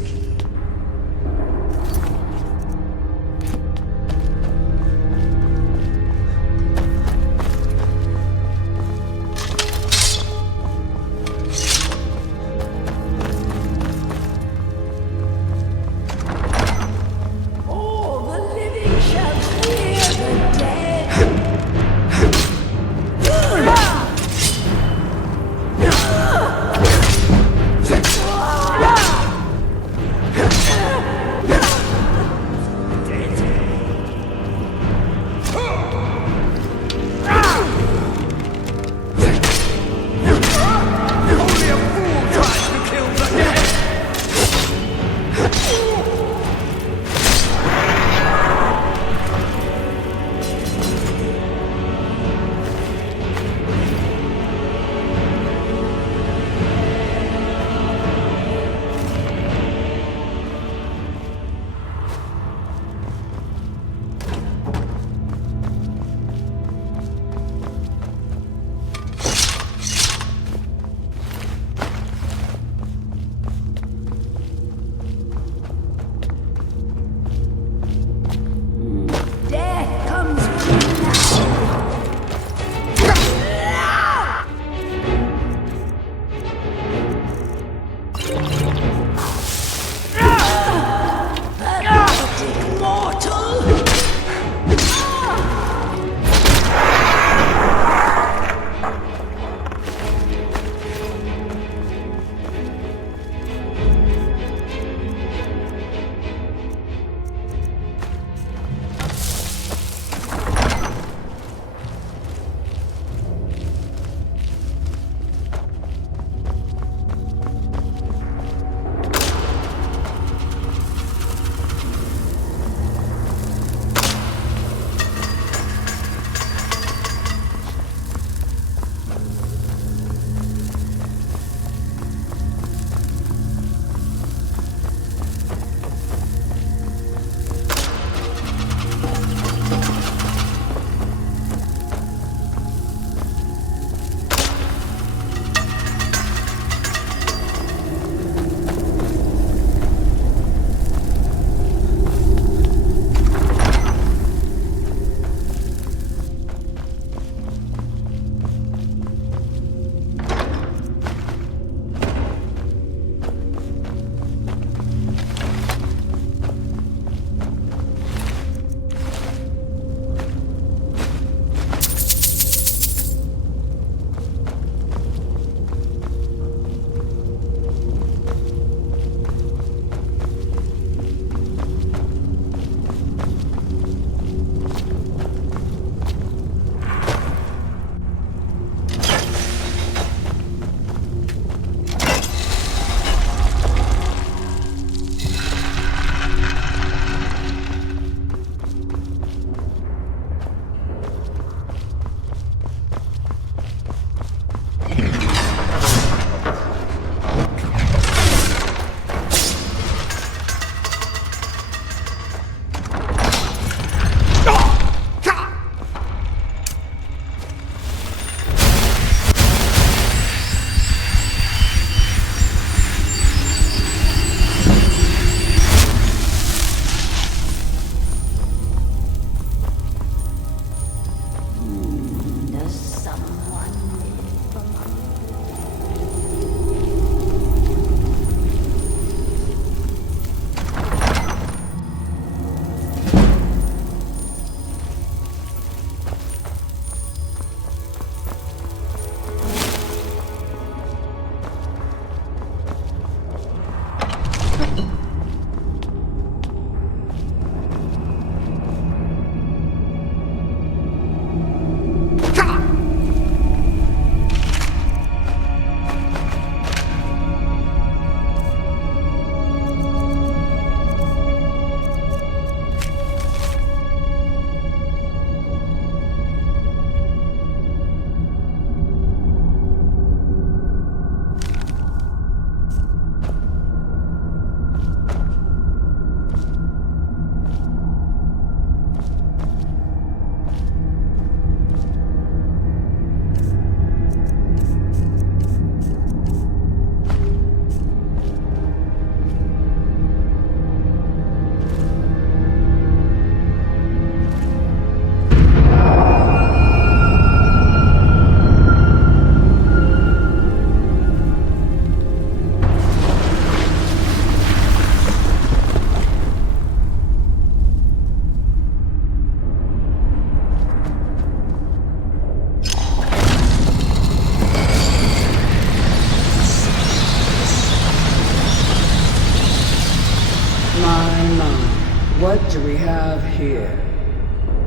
do we have here?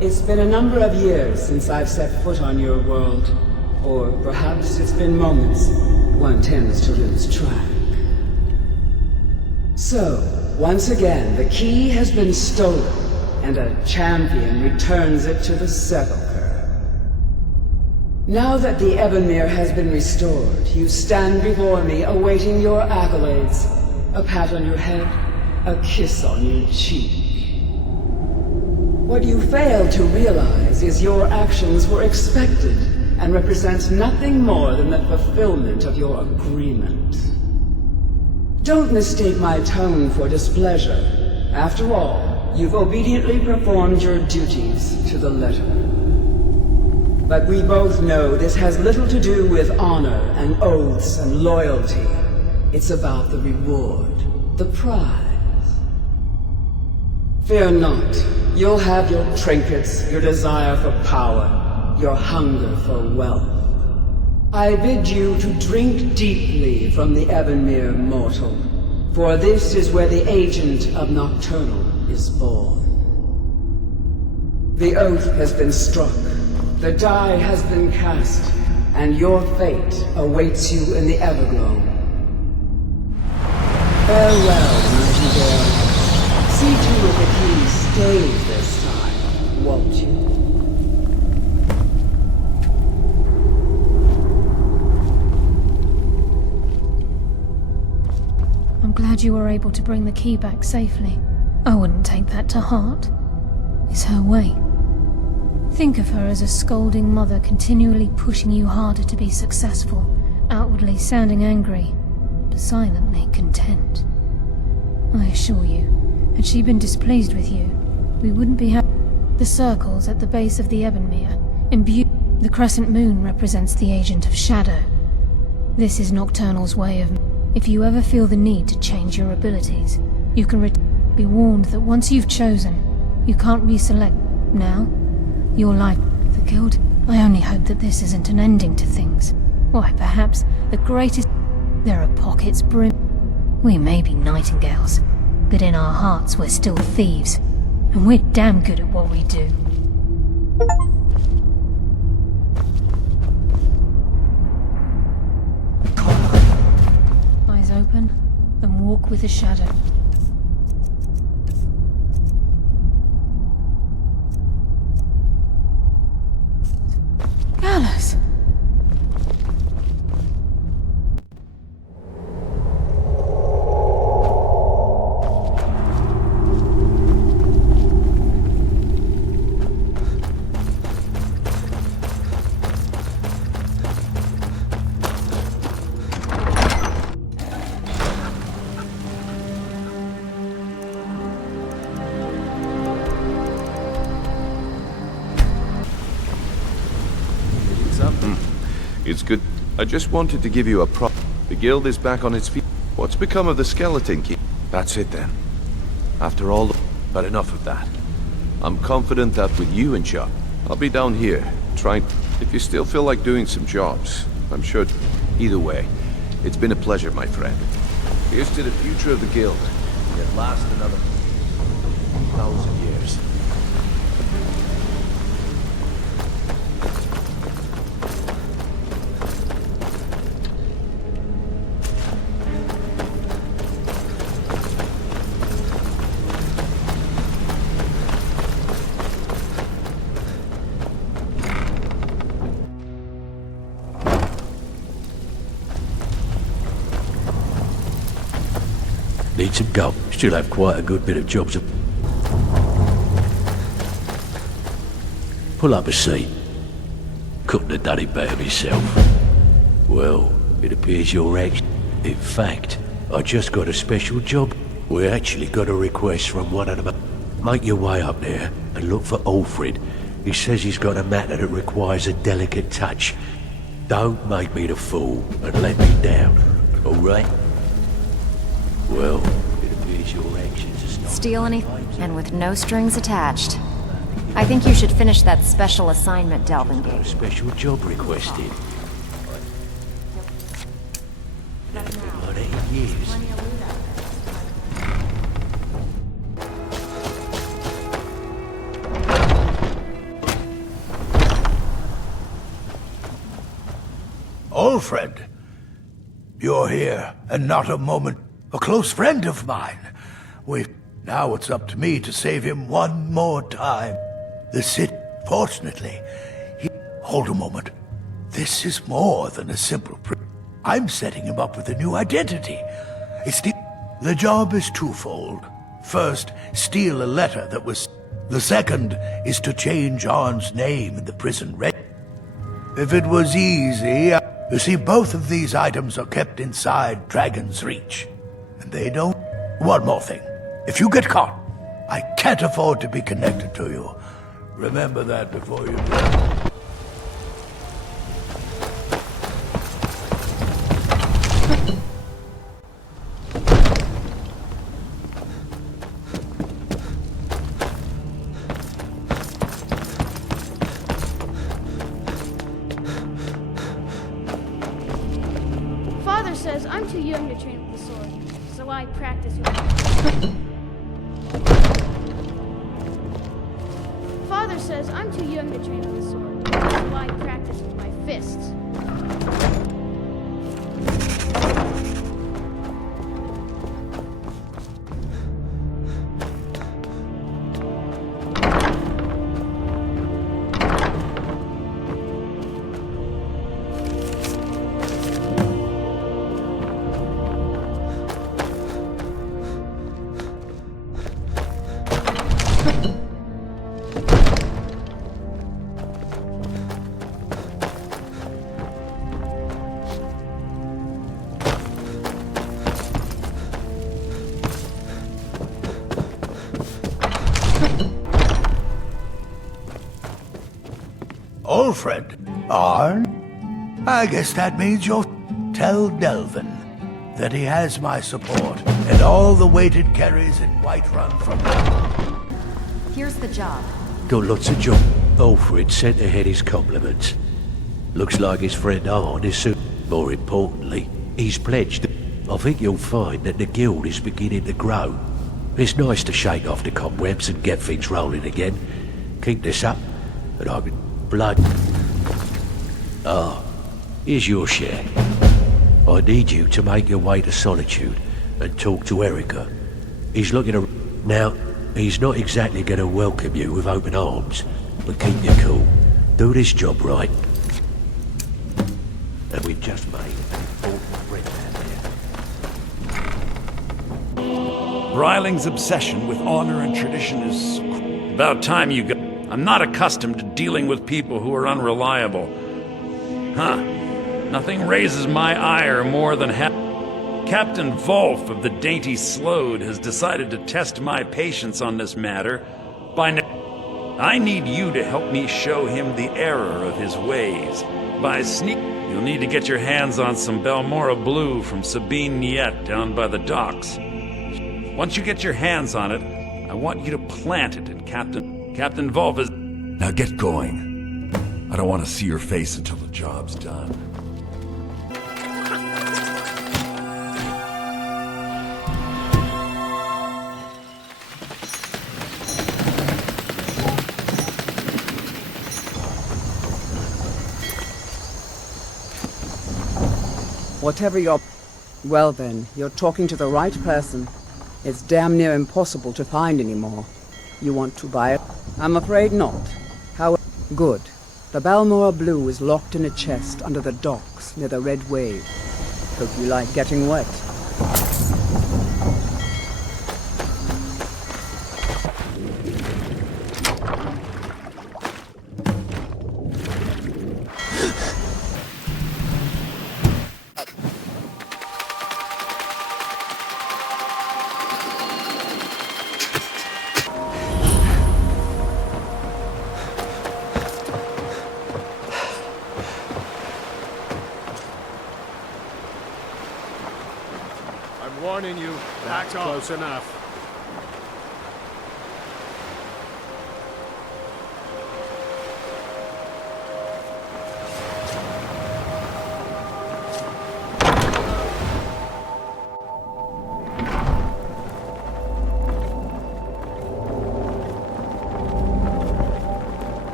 It's been a number of years since I've set foot on your world. Or perhaps it's been moments. One tends to lose track. So, once again, the key has been stolen, and a champion returns it to the sepulchre. Now that the Ebonmere has been restored, you stand before me awaiting your accolades. A pat on your head, a kiss on your cheek. What you fail to realize is your actions were expected and represent nothing more than the fulfillment of your agreement. Don't mistake my tone for displeasure. After all, you've obediently performed your duties to the letter. But we both know this has little to do with honor and oaths and loyalty. It's about the reward, the prize. Fear not. You'll have your trinkets, your desire for power, your hunger for wealth. I bid you to drink deeply from the Ebonmere mortal, for this is where the agent of Nocturnal is born. The oath has been struck, the die has been cast, and your fate awaits you in the Everglow. Farewell, Nightingale. See to it that he stays this time, won't you? I'm glad you were able to bring the key back safely. I wouldn't take that to heart. It's her way. Think of her as a scolding mother continually pushing you harder to be successful, outwardly sounding angry, but silently content. I assure you, had she been displeased with you, we wouldn't be the circles at the base of the Ebonmere, imbued. The crescent moon represents the agent of shadow. This is Nocturnal's way of... If you ever feel the need to change your abilities, you can be warned that once you've chosen, you can't reselect. Now, your life, the Guild. I only hope that this isn't an ending to things. Why, perhaps the greatest... There are pockets brim. We may be nightingales, but in our hearts we're still thieves, and we're damn good at what we do. Eyes open, and walk with the shadow. Gallus! It's good. I just wanted to give you a prop. The Guild is back on its feet. What's become of the skeleton key? That's it then. After all, but enough of that. I'm confident that with you in charge, I'll be down here, trying... If you still feel like doing some jobs, I'm sure... Either way, it's been a pleasure, my friend. Here's to the future of the Guild. It lasts another 1,000 years. Need some gold. Still have quite a good bit of jobs. Pull up a seat. Couldn't have done it better myself. Well, it appears you're In fact, I just got a special job. We actually got a request from one of them. Make your way up there and look for Alfred. He says he's got a matter that requires a delicate touch. Don't make me the fool and let me down, all right? Well, it appears your actions are not... Steal anything, and with no strings attached. I think you should finish that special assignment Delvin gave. A special job requested. What 8 years? Old friend. You're here, and not a moment. A close friend of mine. Now it's up to me to save him one more time. The city, fortunately, Hold a moment. This is more than a simple I'm setting him up with a new identity. The job is twofold. First, steal a letter that was... The second is to change Arn's name in the prison record. If it was easy... You see, both of these items are kept inside Dragon's Reach. And they don't... One more thing. If you get caught, I can't afford to be connected to you. Remember that before you do. Father says I'm too young to train with the sword, so I practice with Father says I'm too young to train with the sword, so I practice with my fists. Old friend, Arn? I guess that means you'll tell Delvin that he has my support and all the weight it carries in Whiterun from now. Here's the job. Got lots of job. Alfred sent ahead his compliments. Looks like his friend Arn is soon. More importantly, he's pledged. I think you'll find that the guild is beginning to grow. It's nice to shake off the cobwebs and get things rolling again. Keep this up, and I can... Blood. Here's your share. I need you to make your way to Solitude and talk to Erica. He's looking to... Now, he's not exactly going to welcome you with open arms, but keep your cool. Do this job right. And we've just made an important friend out here. Bryling's obsession with honor and tradition is... About time you got... I'm not accustomed to dealing with people who are unreliable. Nothing raises my ire more than Captain Volf of the Dainty Slode has decided to test my patience on this matter by... I need you to help me show him the error of his ways. By You'll need to get your hands on some Balmora Blue from Sabine Niet down by the docks. Once you get your hands on it, I want you to plant it in Captain Volf is... Now get going. I don't want to see your face until the job's done. Whatever your... Well then, you're talking to the right person. It's damn near impossible to find anymore. You want to buy it? I'm afraid not. However, good. The Balmora Blue is locked in a chest under the docks near the Red Wave. Hope you like getting wet. Warning you, that's close enough.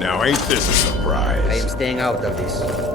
Now ain't this a surprise? I am staying out of this.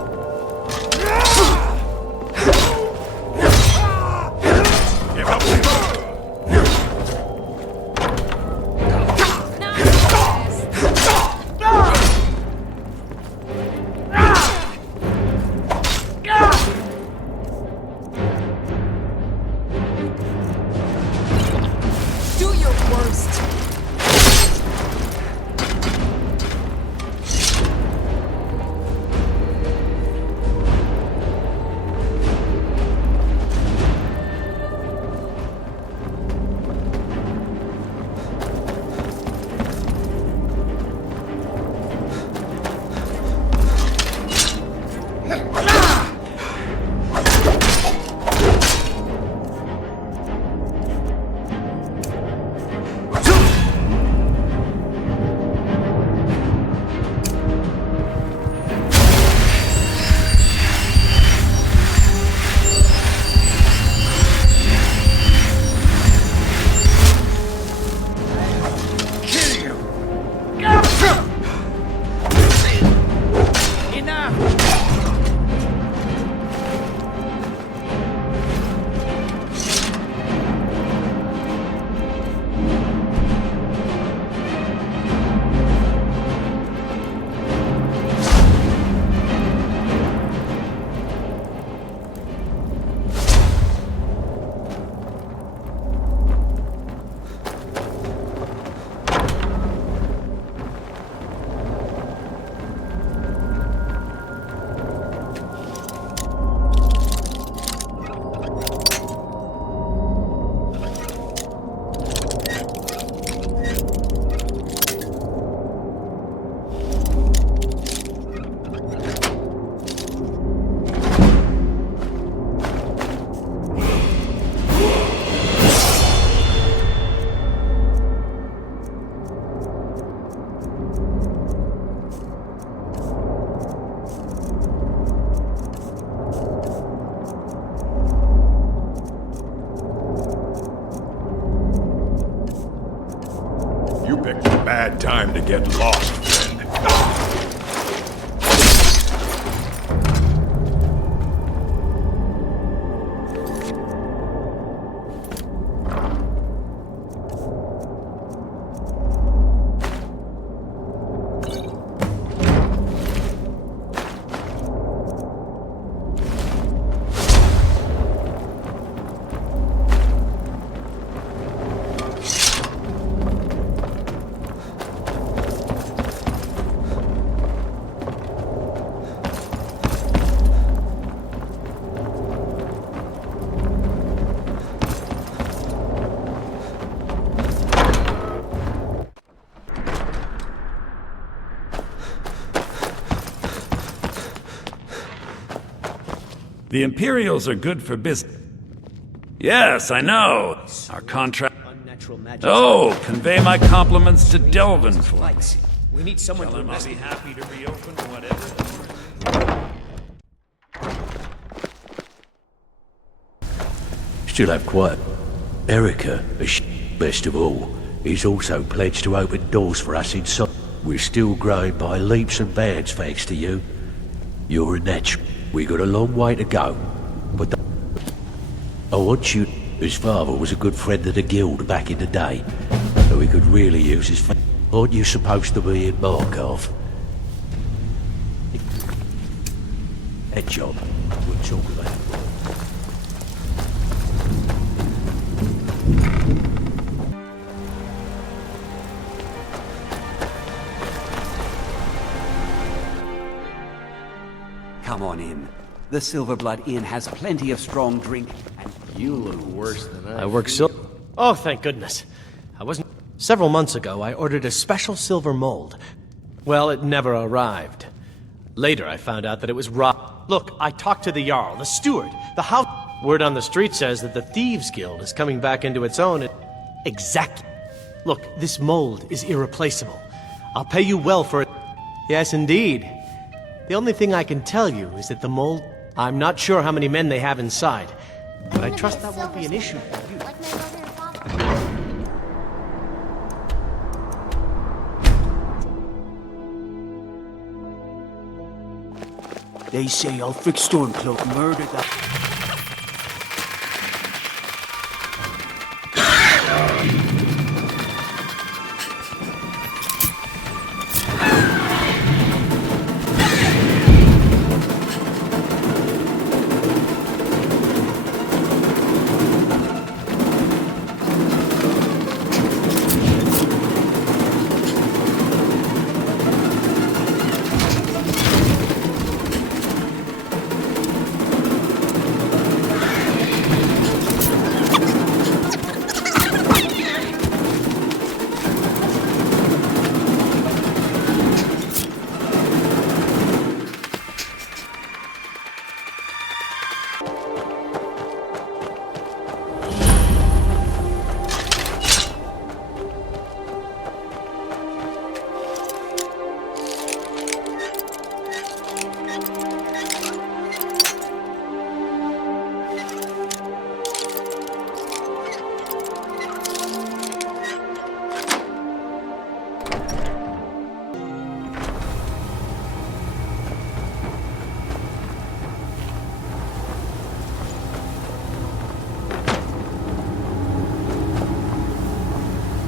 bad time to get lost, friend. The Imperials are good for business. Yes, I know. Our contract... Oh, convey my compliments to Delvin for me. We need someone Tell to him I'll be investigate. happy to reopen whatever. Still have quite... Erica, best of all, is also pledged to open doors for us inside. We're still growing by leaps and bounds thanks to you. You're a natural. We got a long way to go, but I want you... His father was a good friend of the guild back in the day, so he could really use his... Aren't you supposed to be in Markarth? That job, we'll talk about it. Come on in. The Silverblood Inn has plenty of strong drink, and you look worse than I work Oh, thank goodness. I wasn't... Several months ago, I ordered a special silver mold. Well, it never arrived. Later, I found out that it was Look, I talked to the Jarl, the steward, the house... Word on the street says that the Thieves Guild is coming back into its own. Exactly. Look, this mold is irreplaceable. I'll pay you well for it. Yes, indeed. The only thing I can tell you is that the mold... I'm not sure how many men they have inside, but I trust that won't be an issue for you. They say Ulfric Stormcloak murdered that...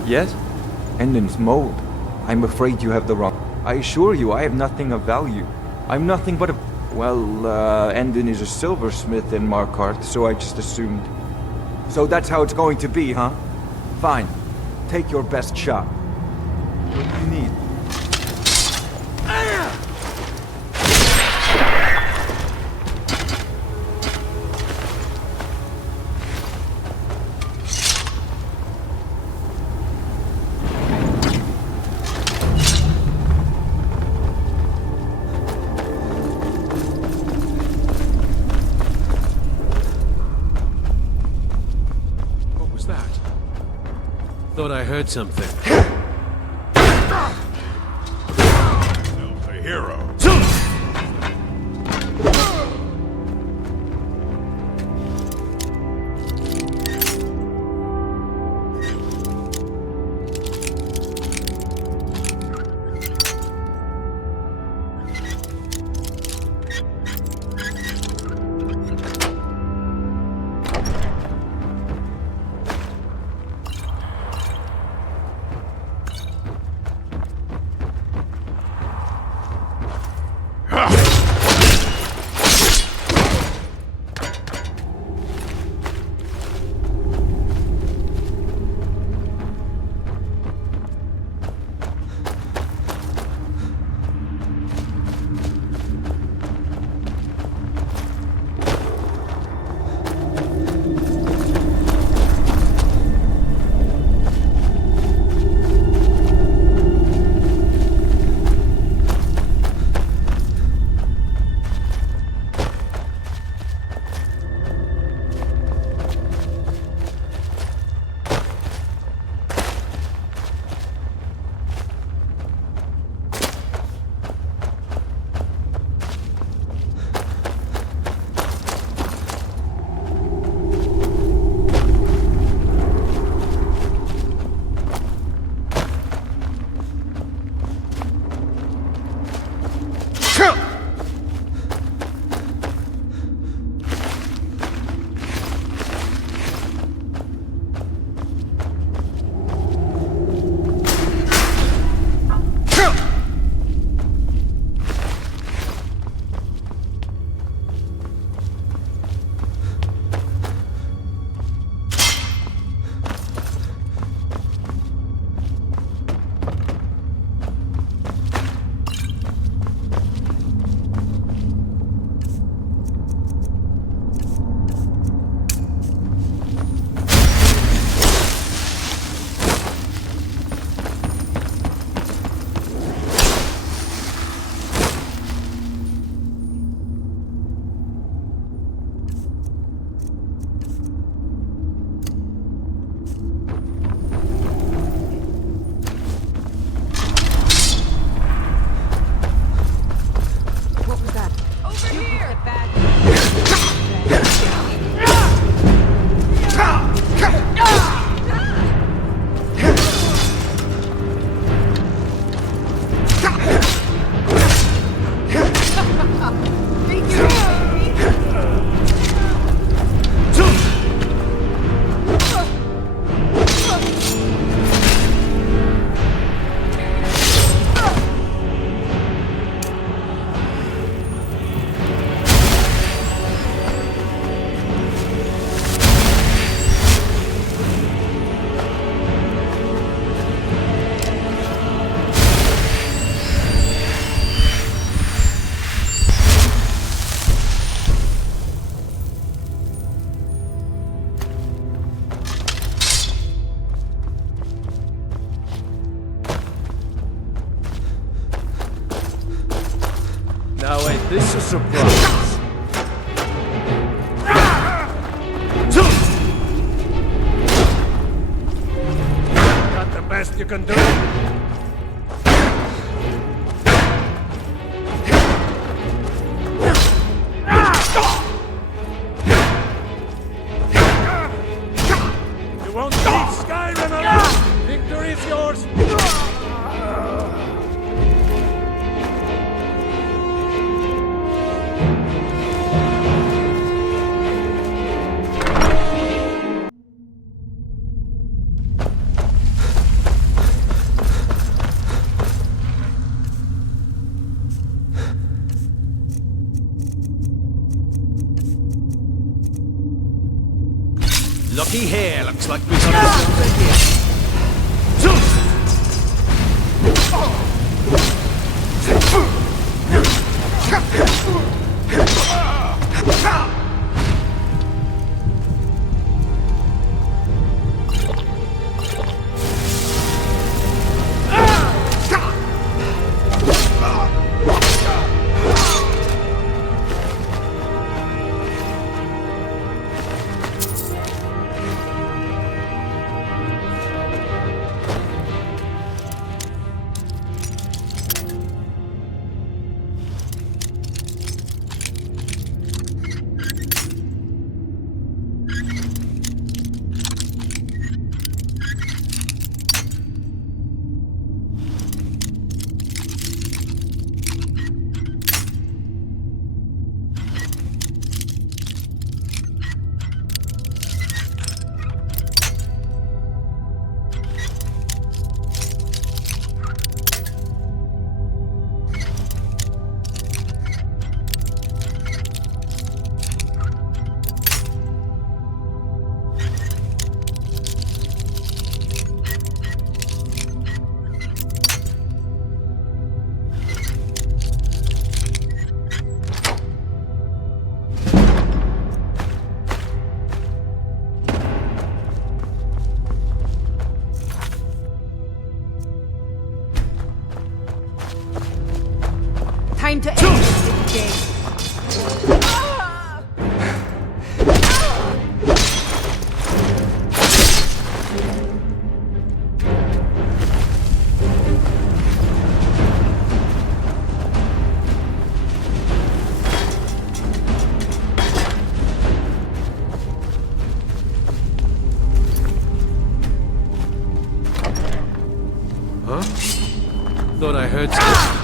Yes? Endon's mold. I'm afraid you have the wrong... I assure you, I have nothing of value. I'm nothing but a... Well, Endon is a silversmith in Markarth, so I just assumed. So that's how it's going to be, huh? Fine. Take your best shot. What do you need? Thought I heard something. A hero. a surprise. Got the best you can do? You won't leave Skyrim alone! Victory is yours! Looky here, looks like we've got a here. Time to end this game. Huh? Thought I heard something.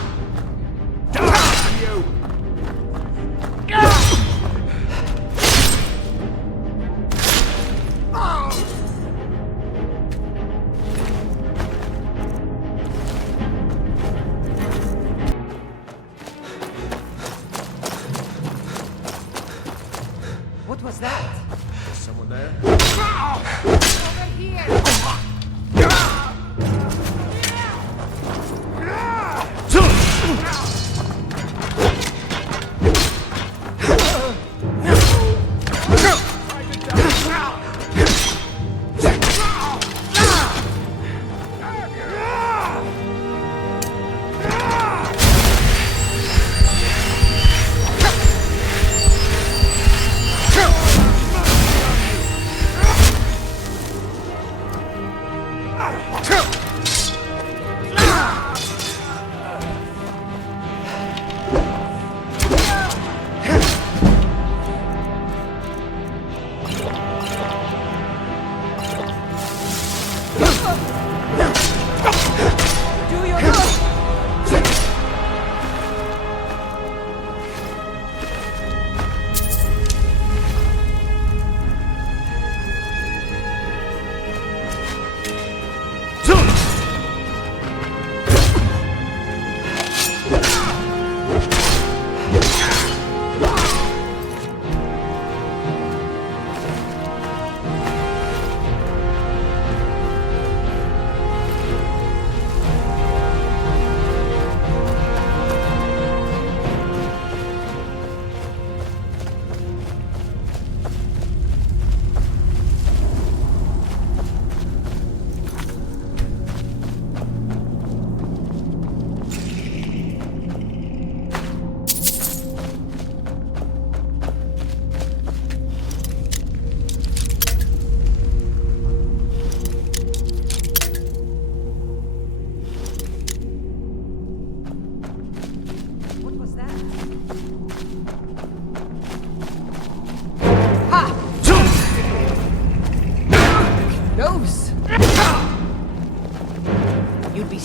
What was that? Is someone there? Over here!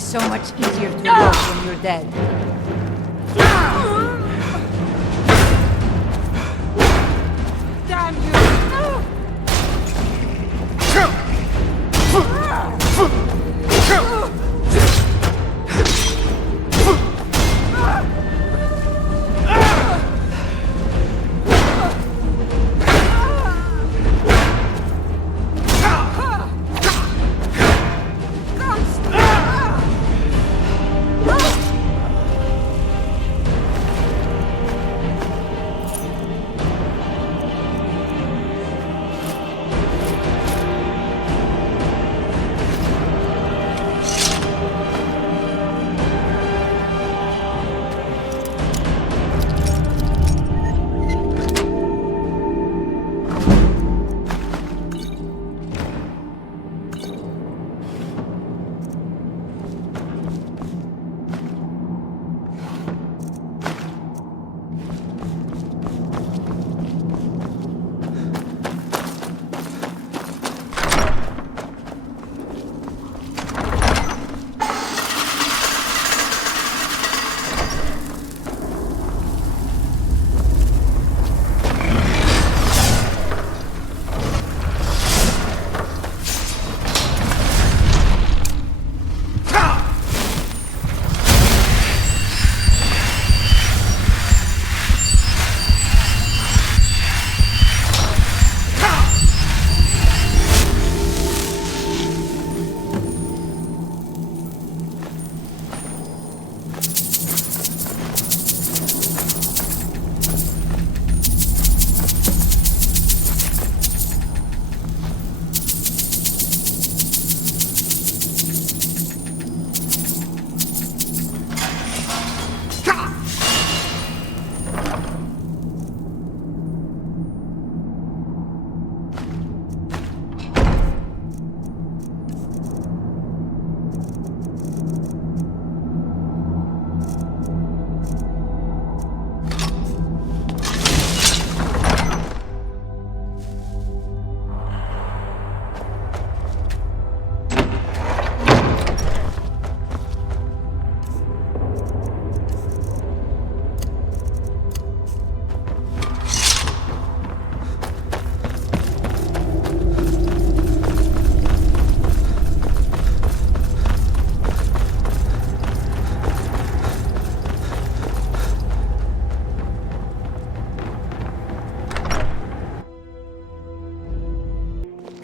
so much easier to work when you're dead. Damn you!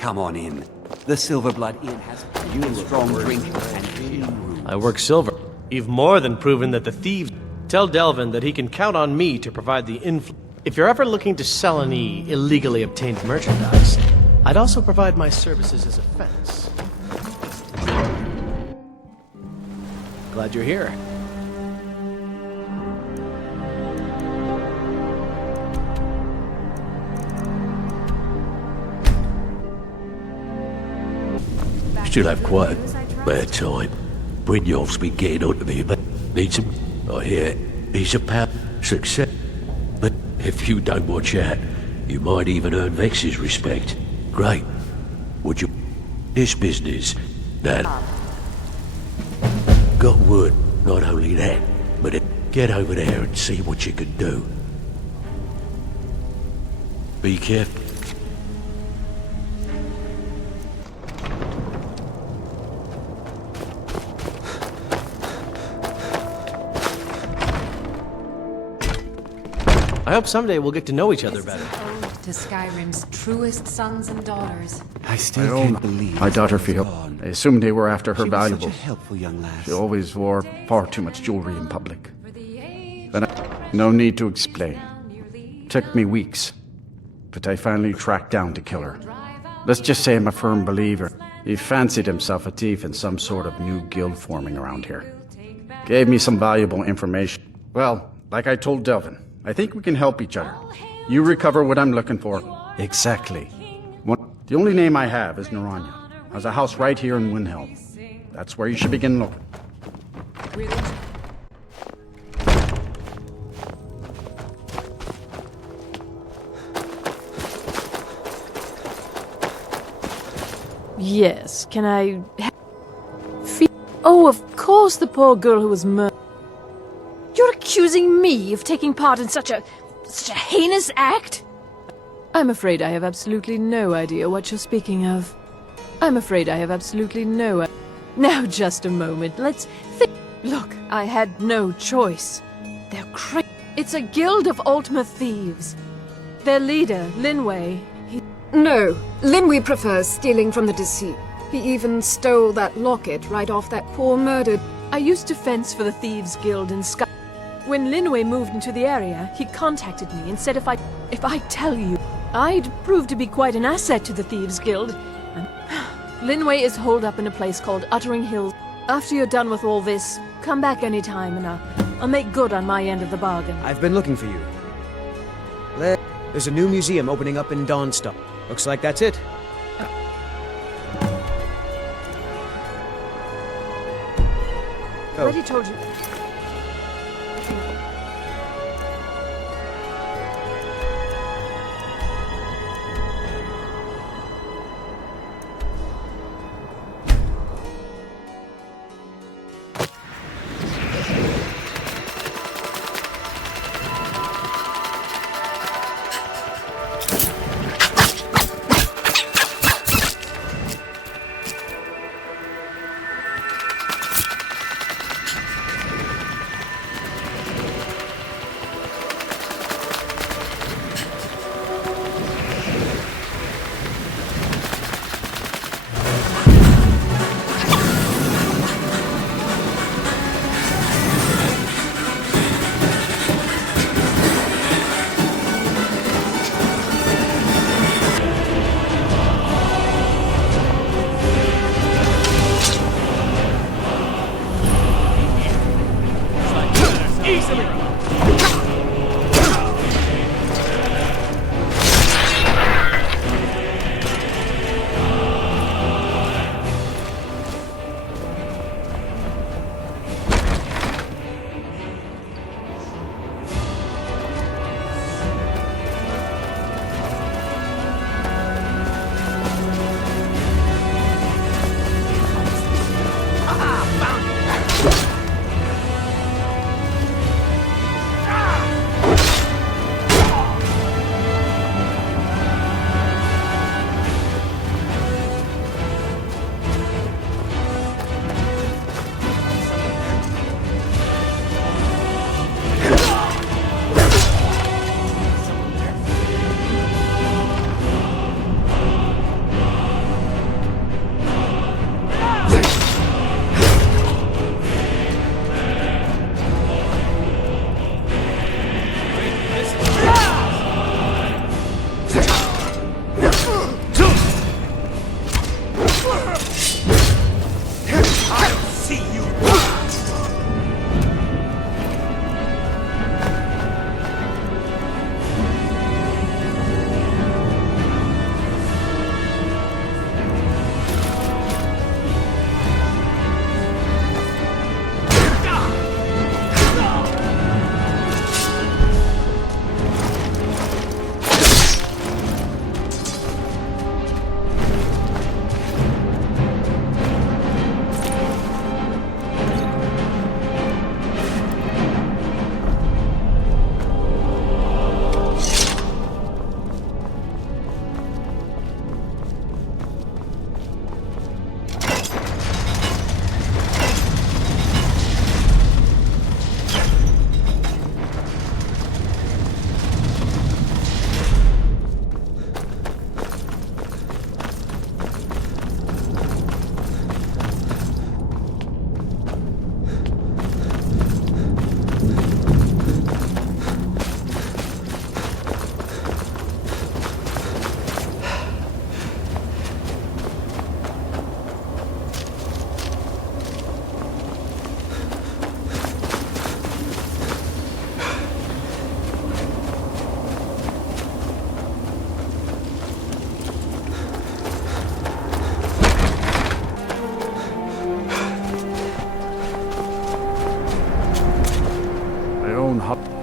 Come on in. The Silverblood Inn has a strong drink and room. I work silver. You've more than proven that the thieves... Tell Delvin that he can count on me to provide the influence. If you're ever looking to sell any illegally obtained merchandise, I'd also provide my services as a fence. Glad you're here. Still have quite a bad time. Brynjolf's been getting on to me, but needs some... I hear he's a power success. But if you don't watch out, you might even earn Vex's respect. Great. Would you... This business, that... Got word, not only that, but get over there and see what you can do. Be careful. I hope someday we'll get to know each other better. To Skyrim's truest sons and daughters. I still can't believe my daughter Fiona. I assumed they were after her She was valuables. such a helpful young lass. She always wore far too much jewelry in public. Then no need to explain. Took me weeks, but I finally tracked down the killer. Let's just say I'm a firm believer. He fancied himself a thief in some sort of new guild forming around here. Gave me some valuable information. Well, like I told Delvin, I think we can help each other. You recover what I'm looking for. Exactly. The only name I have is Naranya. Has a house right here in Windhelm. That's where you should begin looking. Yes, can I... Oh, of course the poor girl who was murdered. You're accusing me of taking part in such a heinous act? I'm afraid I have absolutely no idea what you're speaking of. I'm afraid I have absolutely no... Now, just a moment, let's think... Look, I had no choice. They're crazy. It's a guild of Ultima Thieves. Their leader, Linway, No, Linway prefers stealing from the deceased. He even stole that locket right off that poor murdered... I used to fence for the Thieves Guild in Skyrim. When Linway moved into the area, he contacted me and said if I tell you, I'd prove to be quite an asset to the Thieves Guild. And Linway is holed up in a place called Uttering Hills. After you're done with all this, come back anytime and I'll make good on my end of the bargain. I've been looking for you. There's a new museum opening up in Dawnstar. Looks like that's it. I already told you.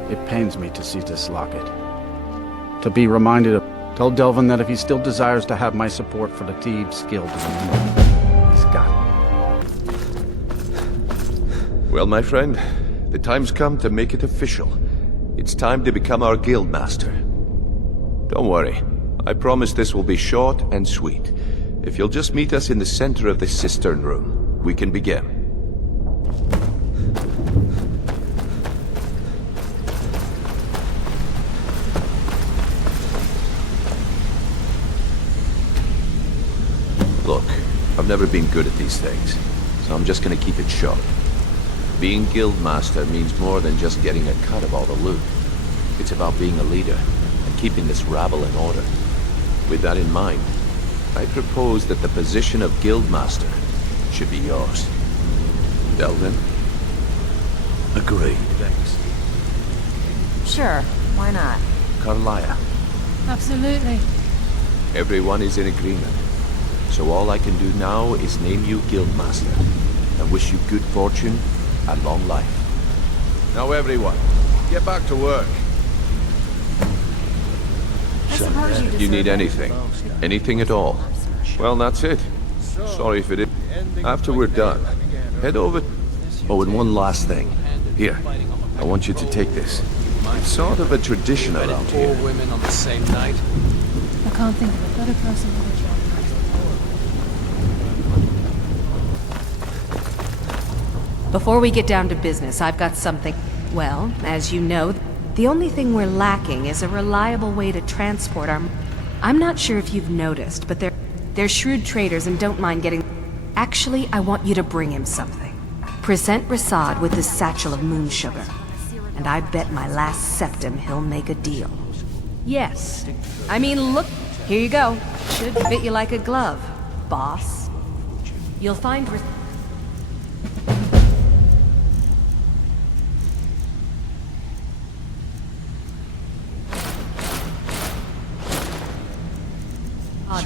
It pains me to see this locket. To be reminded of... Tell Delvin that if he still desires to have my support for the Thieves Guild, he's got it. Well, my friend, the time's come to make it official. It's time to become our guild master. Don't worry. I promise this will be short and sweet. If you'll just meet us in the center of this cistern room, we can begin. Look, I've never been good at these things, so I'm just gonna keep it short. Being guildmaster means more than just getting a cut of all the loot. It's about being a leader and keeping this rabble in order. With that in mind, I propose that the position of guildmaster should be yours. Delvin? Agreed. Vex. Sure, why not? Carlia. Absolutely. Everyone is in agreement. So all I can do now is name you guildmaster and wish you good fortune and long life. Now everyone, get back to work. I suppose you You need deserve it. anything? Anything at all? Well, that's it. Sorry if it is. After we're done, head over... Oh, and one last thing. Here, I want you to take this. It's sort of a tradition around here. All women on the same night. I can't think of a better person for the job. Before we get down to business, I've got something. Well, as you know, the only thing we're lacking is a reliable way to transport our... I'm not sure if you've noticed, but they're shrewd traders and don't mind getting... Actually, I want you to bring him something. Present Rasad with this satchel of moon sugar. And I bet my last septim he'll make a deal. Yes. I mean, look, here you go. Should fit you like a glove, boss. You'll find...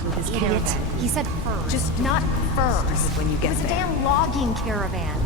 with his Idiot. caravan. He said furs, just not furs. When you It get was a there. damn logging caravan.